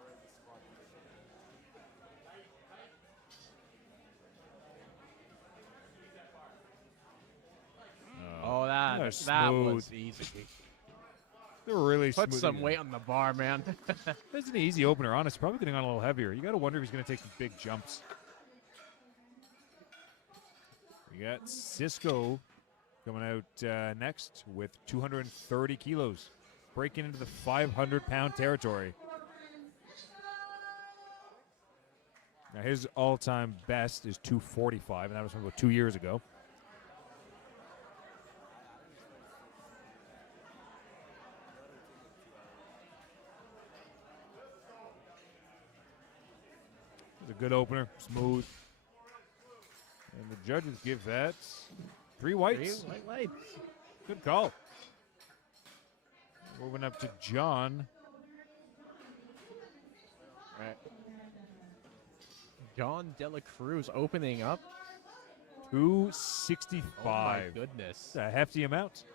Oh, that smooth. was easy. They're really Put smooth. some weight on the bar, man. That's an easy opener, honest. Probably getting on a little heavier. You got to wonder if he's going to take some big jumps. We got Cisco coming out next with 230 kilos, breaking into the 500-pound territory. Now his all-time best is 245, and that was from about 2 years ago. It's a good opener, smooth. And the judges give that 3 whites. 3 white lights. Good call. Moving up to John. All right. John Dela Cruz opening up. 265. Oh my goodness. It's a hefty amount.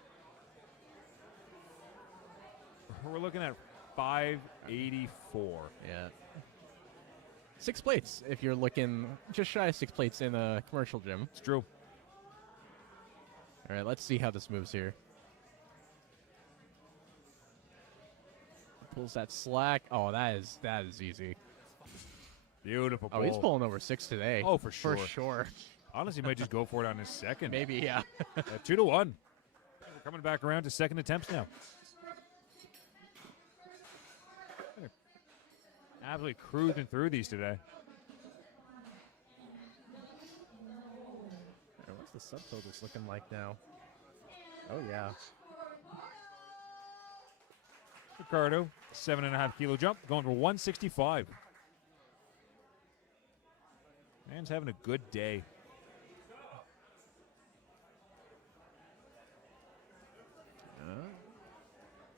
We're looking at 584. Yeah. 6 plates if you're looking just shy of 6 plates in a commercial gym. It's true. All right, let's see how this moves here. Pulls that slack. Oh, that is easy. Beautiful pull. Oh, he's pulling over 6 today. Oh, for sure. For sure. Honestly, might just go for it on his second. Maybe, yeah. 2 to 1. We're coming back around to second attempts now. Absolutely cruising through these today. What's the subtotals looking like now? Oh, yeah. Ricardo, 7.5 kilo jump, going for 165. Man's having a good day.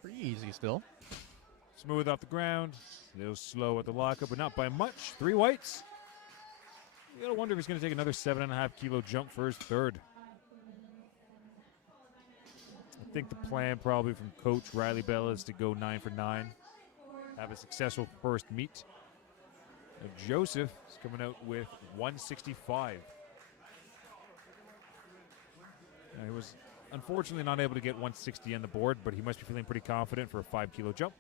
Pretty easy still. Smooth off the ground. A little slow at the lockup, but not by much. 3 whites. You gotta wonder if he's gonna take another 7.5 kilo jump for his third. I think the plan probably from Coach Riley Bell is to go 9 for 9. Have a successful first meet. Joseph is coming out with 165. He was unfortunately not able to get 160 on the board, but he must be feeling pretty confident for a 5 kilo jump.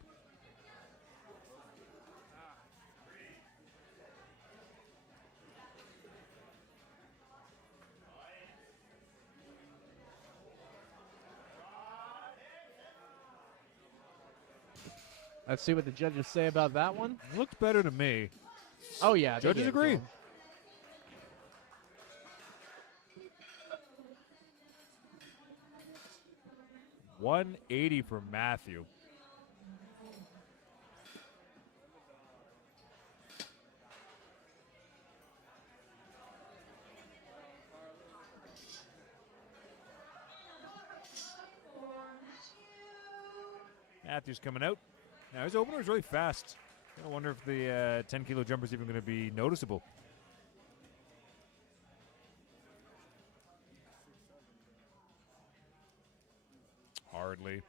Let's see what the judges say about that one. Looked better to me. Oh, yeah. they Judges gave it to agree. him. $180 for Matthew. Matthew's coming out. Now his opener is really fast. I wonder if the 10 kilo jumper is even going to be noticeable. Hardly.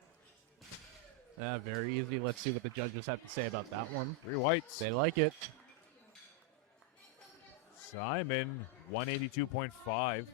Very easy. Let's see what the judges have to say about that one. 3 whites. They like it. Simon, 182.5.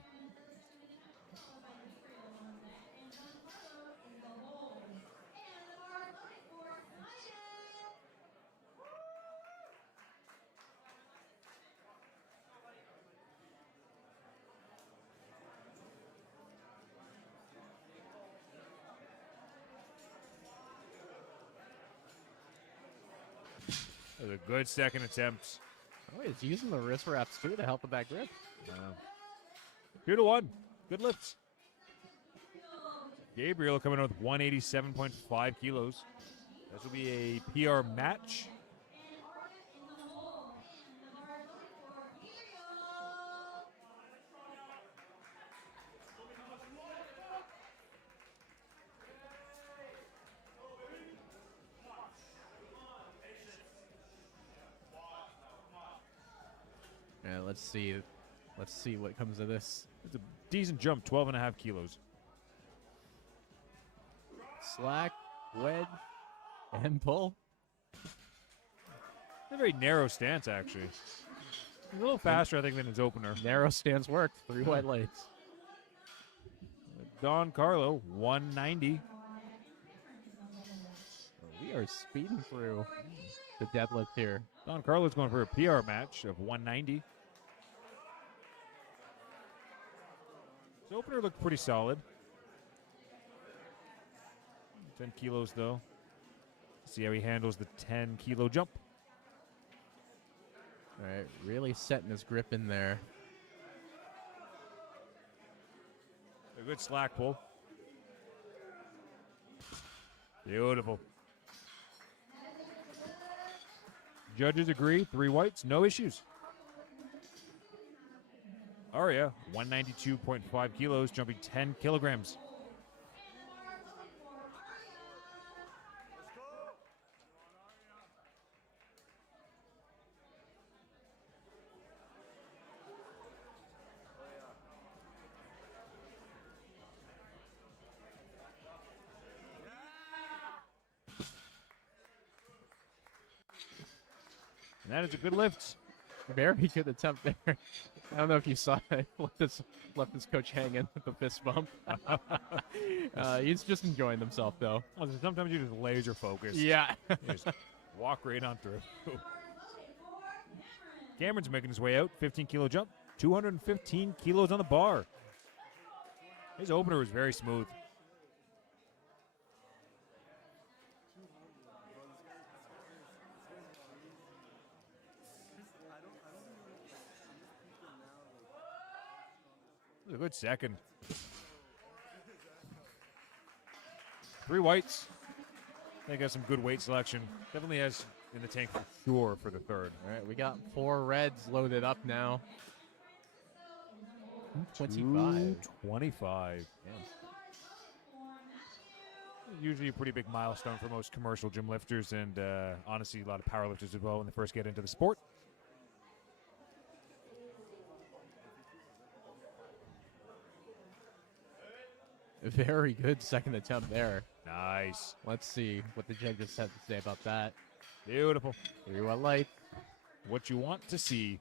That was a good second attempt. Oh, he's using the wrist wraps too to help with that grip. 2 to 1. Good lifts. Gabriel coming out with 187.5 kilos. This will be a PR match. Let's see. Let's see what comes of this. It's a decent jump, 12.5 kilos. Slack, wedge, and pull. A very narrow stance, actually. A little faster, I think, than his opener. Narrow stance worked. 3 white lights. Don Carlo, 190. We are speeding through the deadlift here. Don Carlo's going for a PR match of 190. His opener looked pretty solid. 10 kilos, though. See how he handles the 10-kilo jump. All right, really setting his grip in there. A good slack pull. Beautiful. Judges agree, 3 whites, no issues. Aria, 192.5 kilos, jumping 10 kilograms. And that is a good lift. Very good attempt there. I don't know if you saw it. Left his coach hanging with the fist bump. He's just enjoying himself, though. Oh, so sometimes you just laser focus. Yeah. You just walk right on through. Cameron's making his way out. 15-kilo jump. 215 kilos on the bar. His opener was very smooth. It was a good second. 3 whites. They got some good weight selection. Definitely has in the tank for sure for the third. All right, we got 4 reds loaded up now. 25. 25. Yeah. Usually a pretty big milestone for most commercial gym lifters and honestly a lot of power lifters as well when they first get into the sport. Very good second attempt there. Nice. Let's see what the judges have to say about that. Beautiful. 3 white light. What you want to see.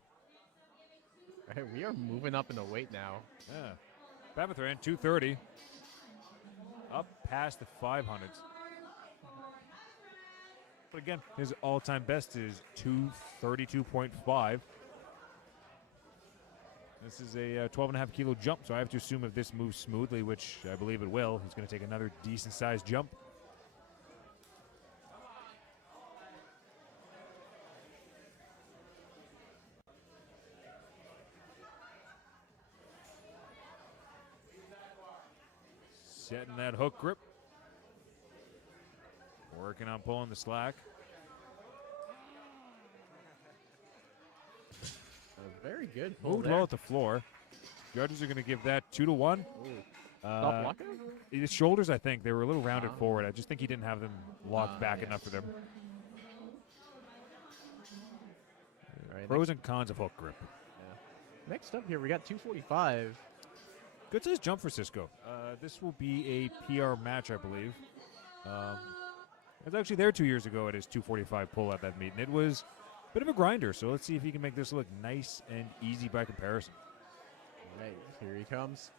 All right, we are moving up in the weight now. Yeah. Papathran, 230. Up past the 500s. But again, his all-time best is 232.5. This is a 12.5-kilo jump, so I have to assume if this moves smoothly, which I believe it will, he's going to take another decent-sized jump. Setting that hook grip. Working on pulling the slack. Very good. pull Moved there. well at the floor. Judges are going to give that 2-1. Stop blocking? His shoulders, I think, they were a little rounded forward. I just think he didn't have them locked back yeah. enough for them. All right, Pros and cons of hook grip. next up here, we got 245. Good size jump for Cisco. This will be a PR match, I believe. I was actually there 2 years ago at his 245 pull at that meet, and it was a bit of a grinder. So let's see if he can make this look nice and easy by comparison. All right, here he comes.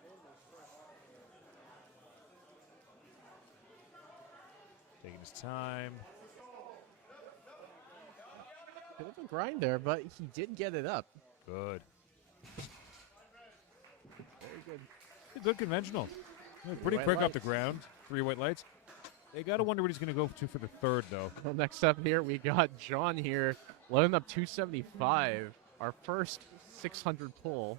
Taking his time. Bit of a grind there, but he did get it up. Good. Very good. A good conventional. Pretty white quick off the lights. ground. 3 white lights. They got to wonder what he's going to go to for the third, though. Well, next up here, we got John here, loading up 275. Our first 600 pull.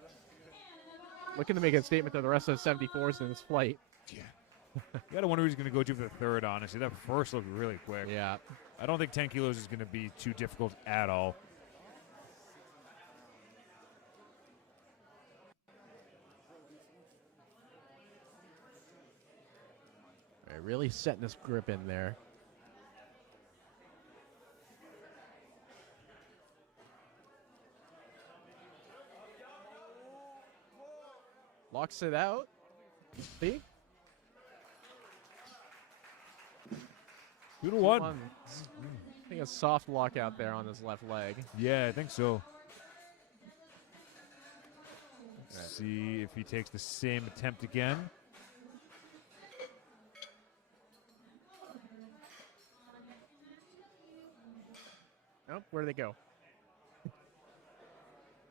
Looking to make a statement to the rest of the 74s in this flight. Yeah. You got to wonder who he's going to go to for the third, honestly. That first looked really quick. Yeah. I don't think 10 kilos is going to be too difficult at all. All right, really setting this grip in there. Locks it out. See? 2-1. I think a soft lockout there on his left leg. Yeah, I think so. Let's see if he takes the same attempt again. Nope, where'd they go?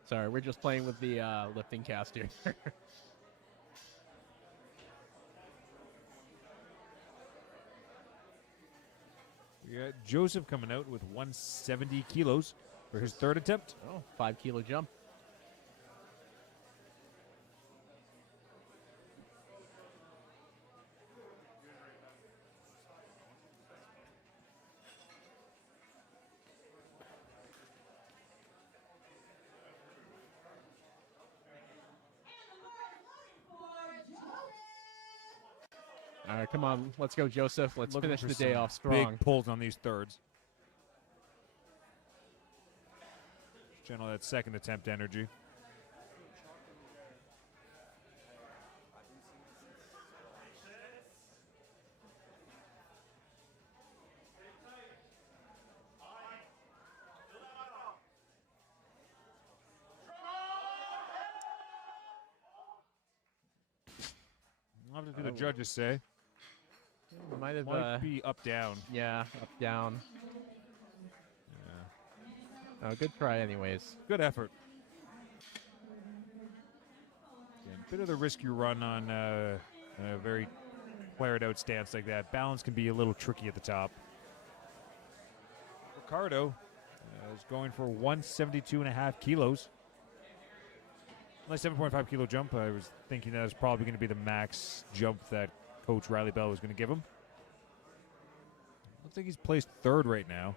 Sorry, we're just playing with the lifting cast here. We got Joseph coming out with 170 kilos for his third attempt. Oh, 5 kilo jump. All right, come on. Let's go, Joseph. Let's Looking finish for the day some off strong. Big pulls on these thirds. Channel that second attempt energy. I'll have to do the judges say. Might have, Might be up down. yeah, up, down. Yeah. Oh, good try anyways. Good effort. Again, bit of the risk you run on a very flared out stance like that. Balance can be a little tricky at the top. Ricardo is going for 172.5 kilos. Nice 7.5 kilo jump. I was thinking that was probably going to be the max jump that Coach Riley Bell was going to give him. Looks like he's placed third right now.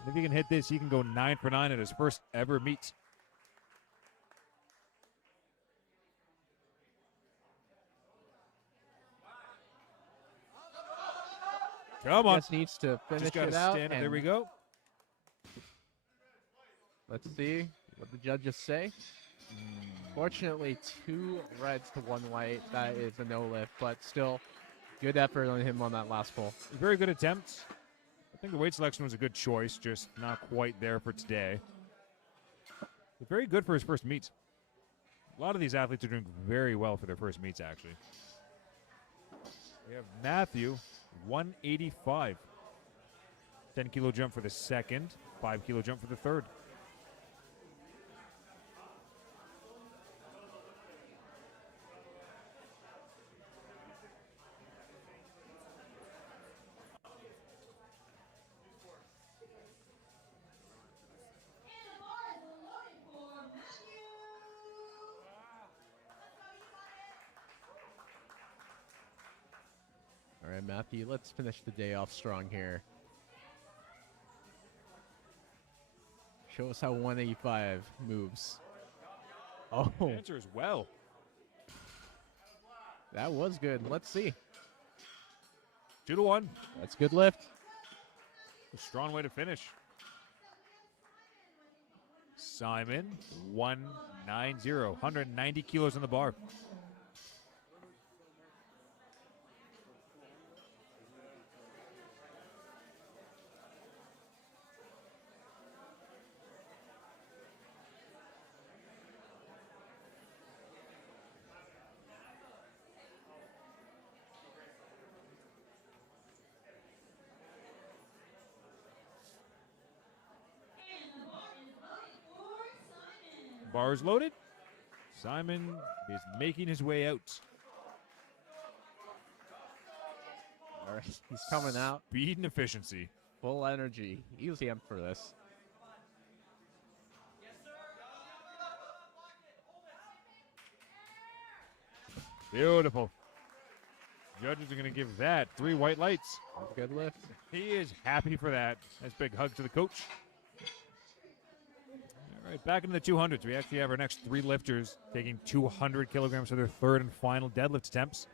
And if he can hit this, he can go 9 for 9 at his first ever meet. Come on. Just needs to finish Just got it to out. stand it. There and we go. Let's see what the judges say. Fortunately, 2 reds to 1 white. That is a no lift, but still good effort on him on that last pull. Very good attempt. I think the weight selection was a good choice, just not quite there for today. But very good for his first meet. A lot of these athletes are doing very well for their first meets, actually. We have Matthew, 185. 10 kilo jump for the second, 5 kilo jump for the third. All right, Matthew, let's finish the day off strong here. Show us how 185 moves. Oh, Answer as well. that was good. Let's see. 2-1. That's a good lift. A strong way to finish. Simon, 190. 190 kilos on the bar. Bars loaded. Simon is making his way out. All right, he's coming out. Speed and efficiency. Full energy. Easy M for this. Beautiful. Judges are going to give that 3 white lights. That's a good lift. He is happy for that. Nice big hug to the coach. All right, back into the 200s. We actually have our next 3 lifters taking 200 kilograms for their third and final deadlift attempts.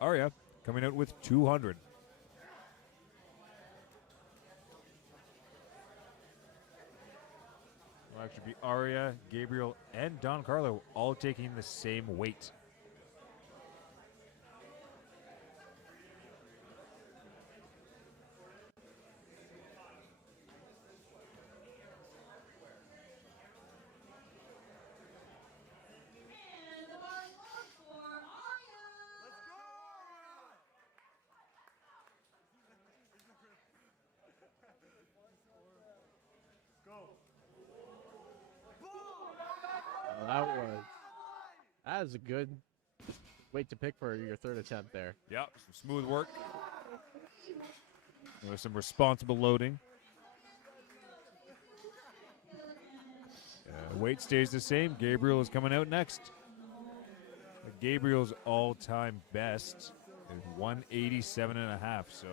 Arya coming out with 200. Will actually be Aria, Gabriel, and Don Carlo all taking the same weight. And the bar is loaded for Aria. That is a good weight to pick for your third attempt there. Yep, some smooth work. With some responsible loading. Weight stays the same. Gabriel is coming out next. Gabriel's all-time best is 187.5, so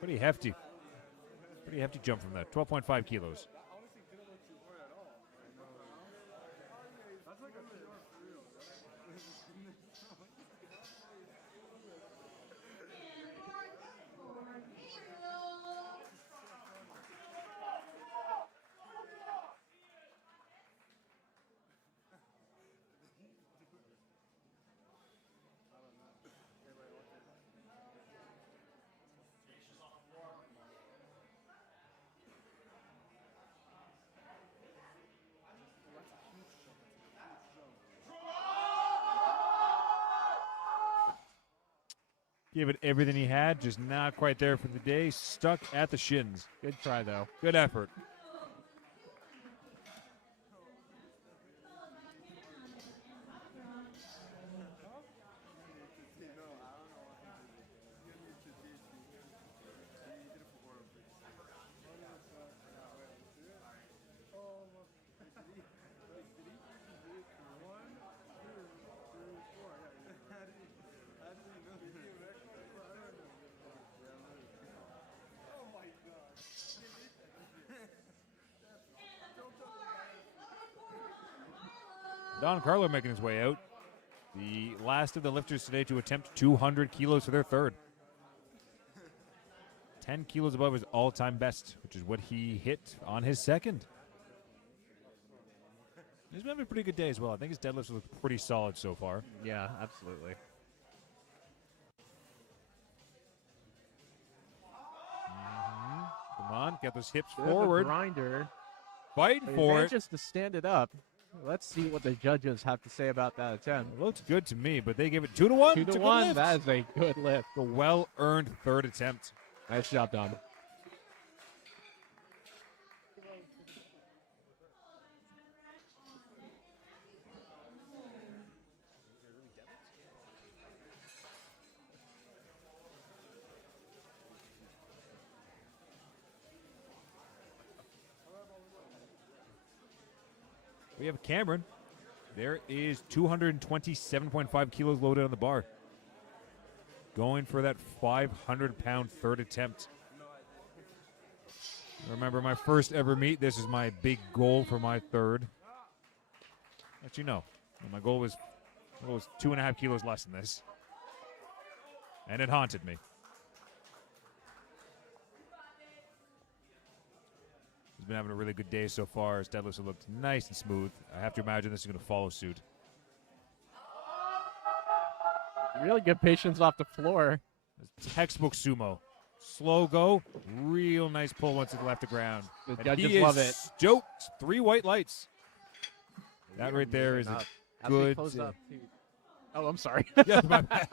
pretty hefty. Pretty hefty jump from that. 12.5 kilos. And the bar is loaded for Gabriel. Gave it everything he had, just not quite there for the day. Stuck at the shins. Good try, though. Good effort. Don Carlo making his way out. The last of the lifters today to attempt 200 kilos for their third. 10 kilos above his all-time best, which is what he hit on his second. He's been having a pretty good day as well. I think his deadlifts look pretty solid so far. Yeah, absolutely. Come on, get those hips Bit of a forward. grinder. Fighting for it. Just to stand it up. Let's see what the judges have to say about that attempt. It looks good to me, but they give it 2-1. 2 to 1. That is a good lift. A well-earned third attempt. Nice job, Don. We have Cameron. There is 227.5 kilos loaded on the bar. Going for that 500-pound third attempt. Remember, my first ever meet, this is my big goal for my third. Let you know. My goal was 2.5 kilos less than this. And it haunted me. He's been having a really good day so far. His deadlifts have looked nice and smooth. I have to imagine this is going to follow suit. Really good patience off the floor. It's textbook sumo. Slow go, real nice pull once it left the ground. The And judges he is love it. Stoked. 3 white lights. That right there is a As we good. close up, oh, I'm sorry. Yeah, my bad.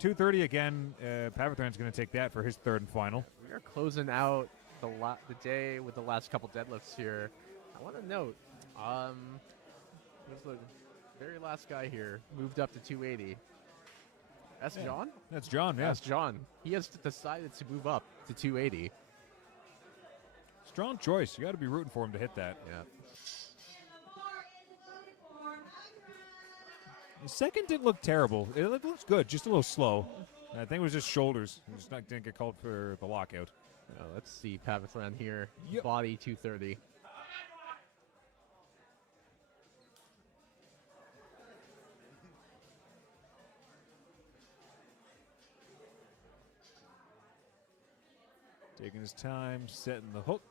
2:30 again. Pavathran's going to take that for his third and final. We are closing out the day with the last couple deadlifts here. I want to note, there's the very last guy here moved up to 280. That's Yeah. John? That's John, yeah. That's John. He has decided to move up to 280. Strong choice. You got to be rooting for him to hit that. Yeah. And the bar is loaded for Pavathran. The second didn't look terrible. It looks good, just a little slow. I think it was just shoulders. He just didn't get called for the lockout. Let's see Pavathran here. Yep. Body 230. Taking his time, setting the hook.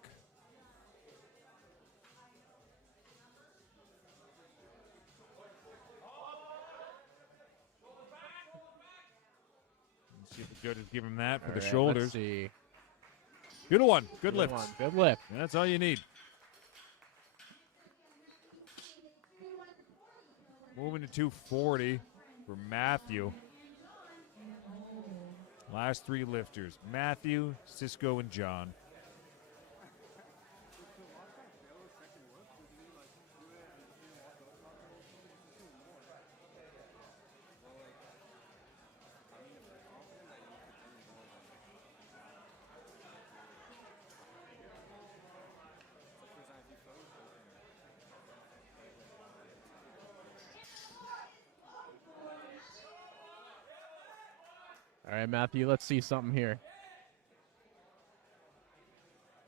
Judges give him that for All the right, shoulders. Let's see. 2 to 1. Good Good lift. one. Good lift. That's all you need. Moving to 240 for Matthew. Last 3 lifters, Matthew, Cisco, and John. All right, Matthew, let's see something here.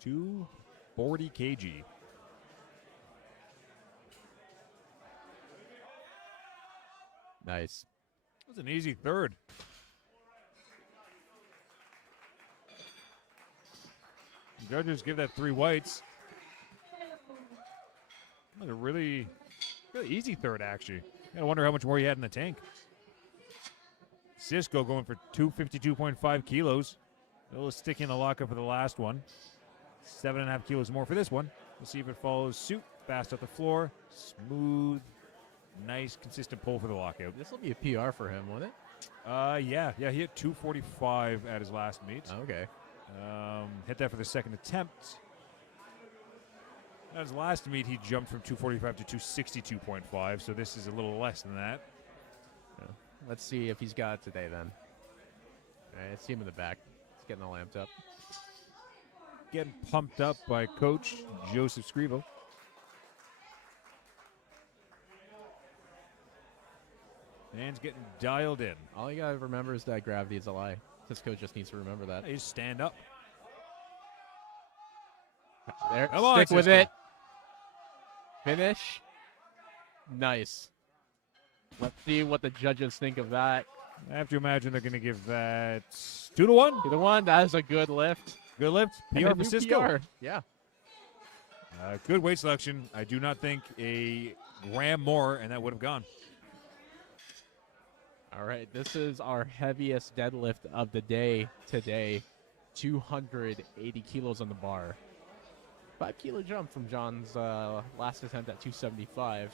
240 kg. Nice. That was an easy third. Judges give that 3 whites. That was a really easy third, actually. I wonder how much more he had in the tank. Cisco going for 252.5 kilos. A little stick in the lockup for the last one. 7.5 kilos more for this one. We'll see if it follows suit. Fast up the floor. Smooth. Nice, consistent pull for the lockout. This will be a PR for him, won't it? Yeah, he hit 245 at his last meet. Okay. Hit that for the second attempt. At his last meet, he jumped from 245 to 262.5, so this is a little less than that. Let's see if he's got it today then. All right, let's see him in the back. He's getting all amped up. Getting pumped up by Coach Joseph Scrivo. Man's getting dialed in. All you gotta remember is that gravity is a lie. Cisco just needs to remember that. Hey, just stand up. There, Come on, stick with Cisco. it. Finish. Nice. Let's see what the judges think of that. I have to imagine they're going to give that 2 to 1. To the one, that is a good lift. Good lift. And PR a for new Cisco. PR. Yeah. Good weight selection. I do not think a gram more, and that would have gone. All right, this is our heaviest deadlift of the day today. 280 kilos on the bar. 5 kilo jump from John's last attempt at 275.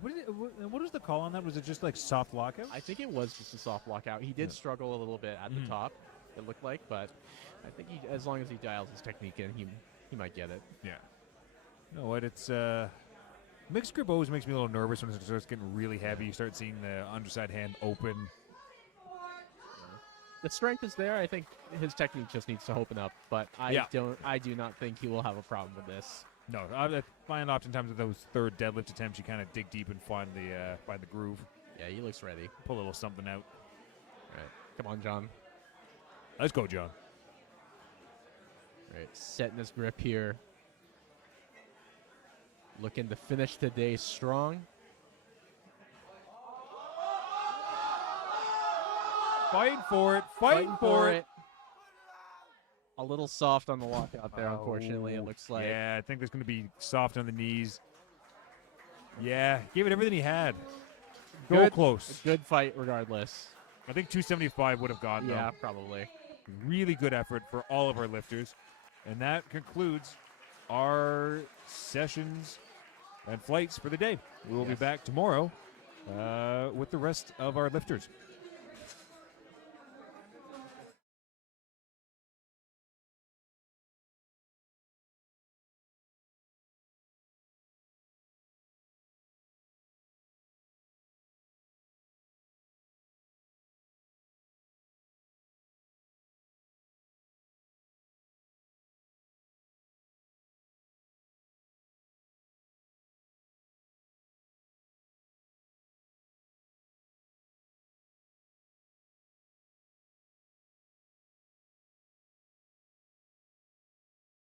What was the call on that? Was it just like soft lockout? I think it was just a soft lockout. He did struggle a little bit at the top, it looked like, but I think as long as he dials his technique in, he might get it. Yeah. You know what? It's mixed grip always makes me a little nervous when it starts getting really heavy. You start seeing the underside hand open. The strength is there. I think his technique just needs to open up, but I do not think he will have a problem with this. No, I find oftentimes with those third deadlift attempts, you kind of dig deep and find the groove. Yeah, he looks ready. Pull a little something out. All right, come on, John. Let's go, John. All right, setting his grip here. Looking to finish today strong. Fighting for it. Fighting for it. A little soft on the lockout there, unfortunately, it looks like. Yeah, I think there's going to be soft on the knees. Yeah, gave it everything he had. Go close. A good fight regardless. I think 275 would have gone, Yeah, though. probably. Really good effort for all of our lifters. And that concludes our sessions and flights for the day. We will be back tomorrow with the rest of our lifters.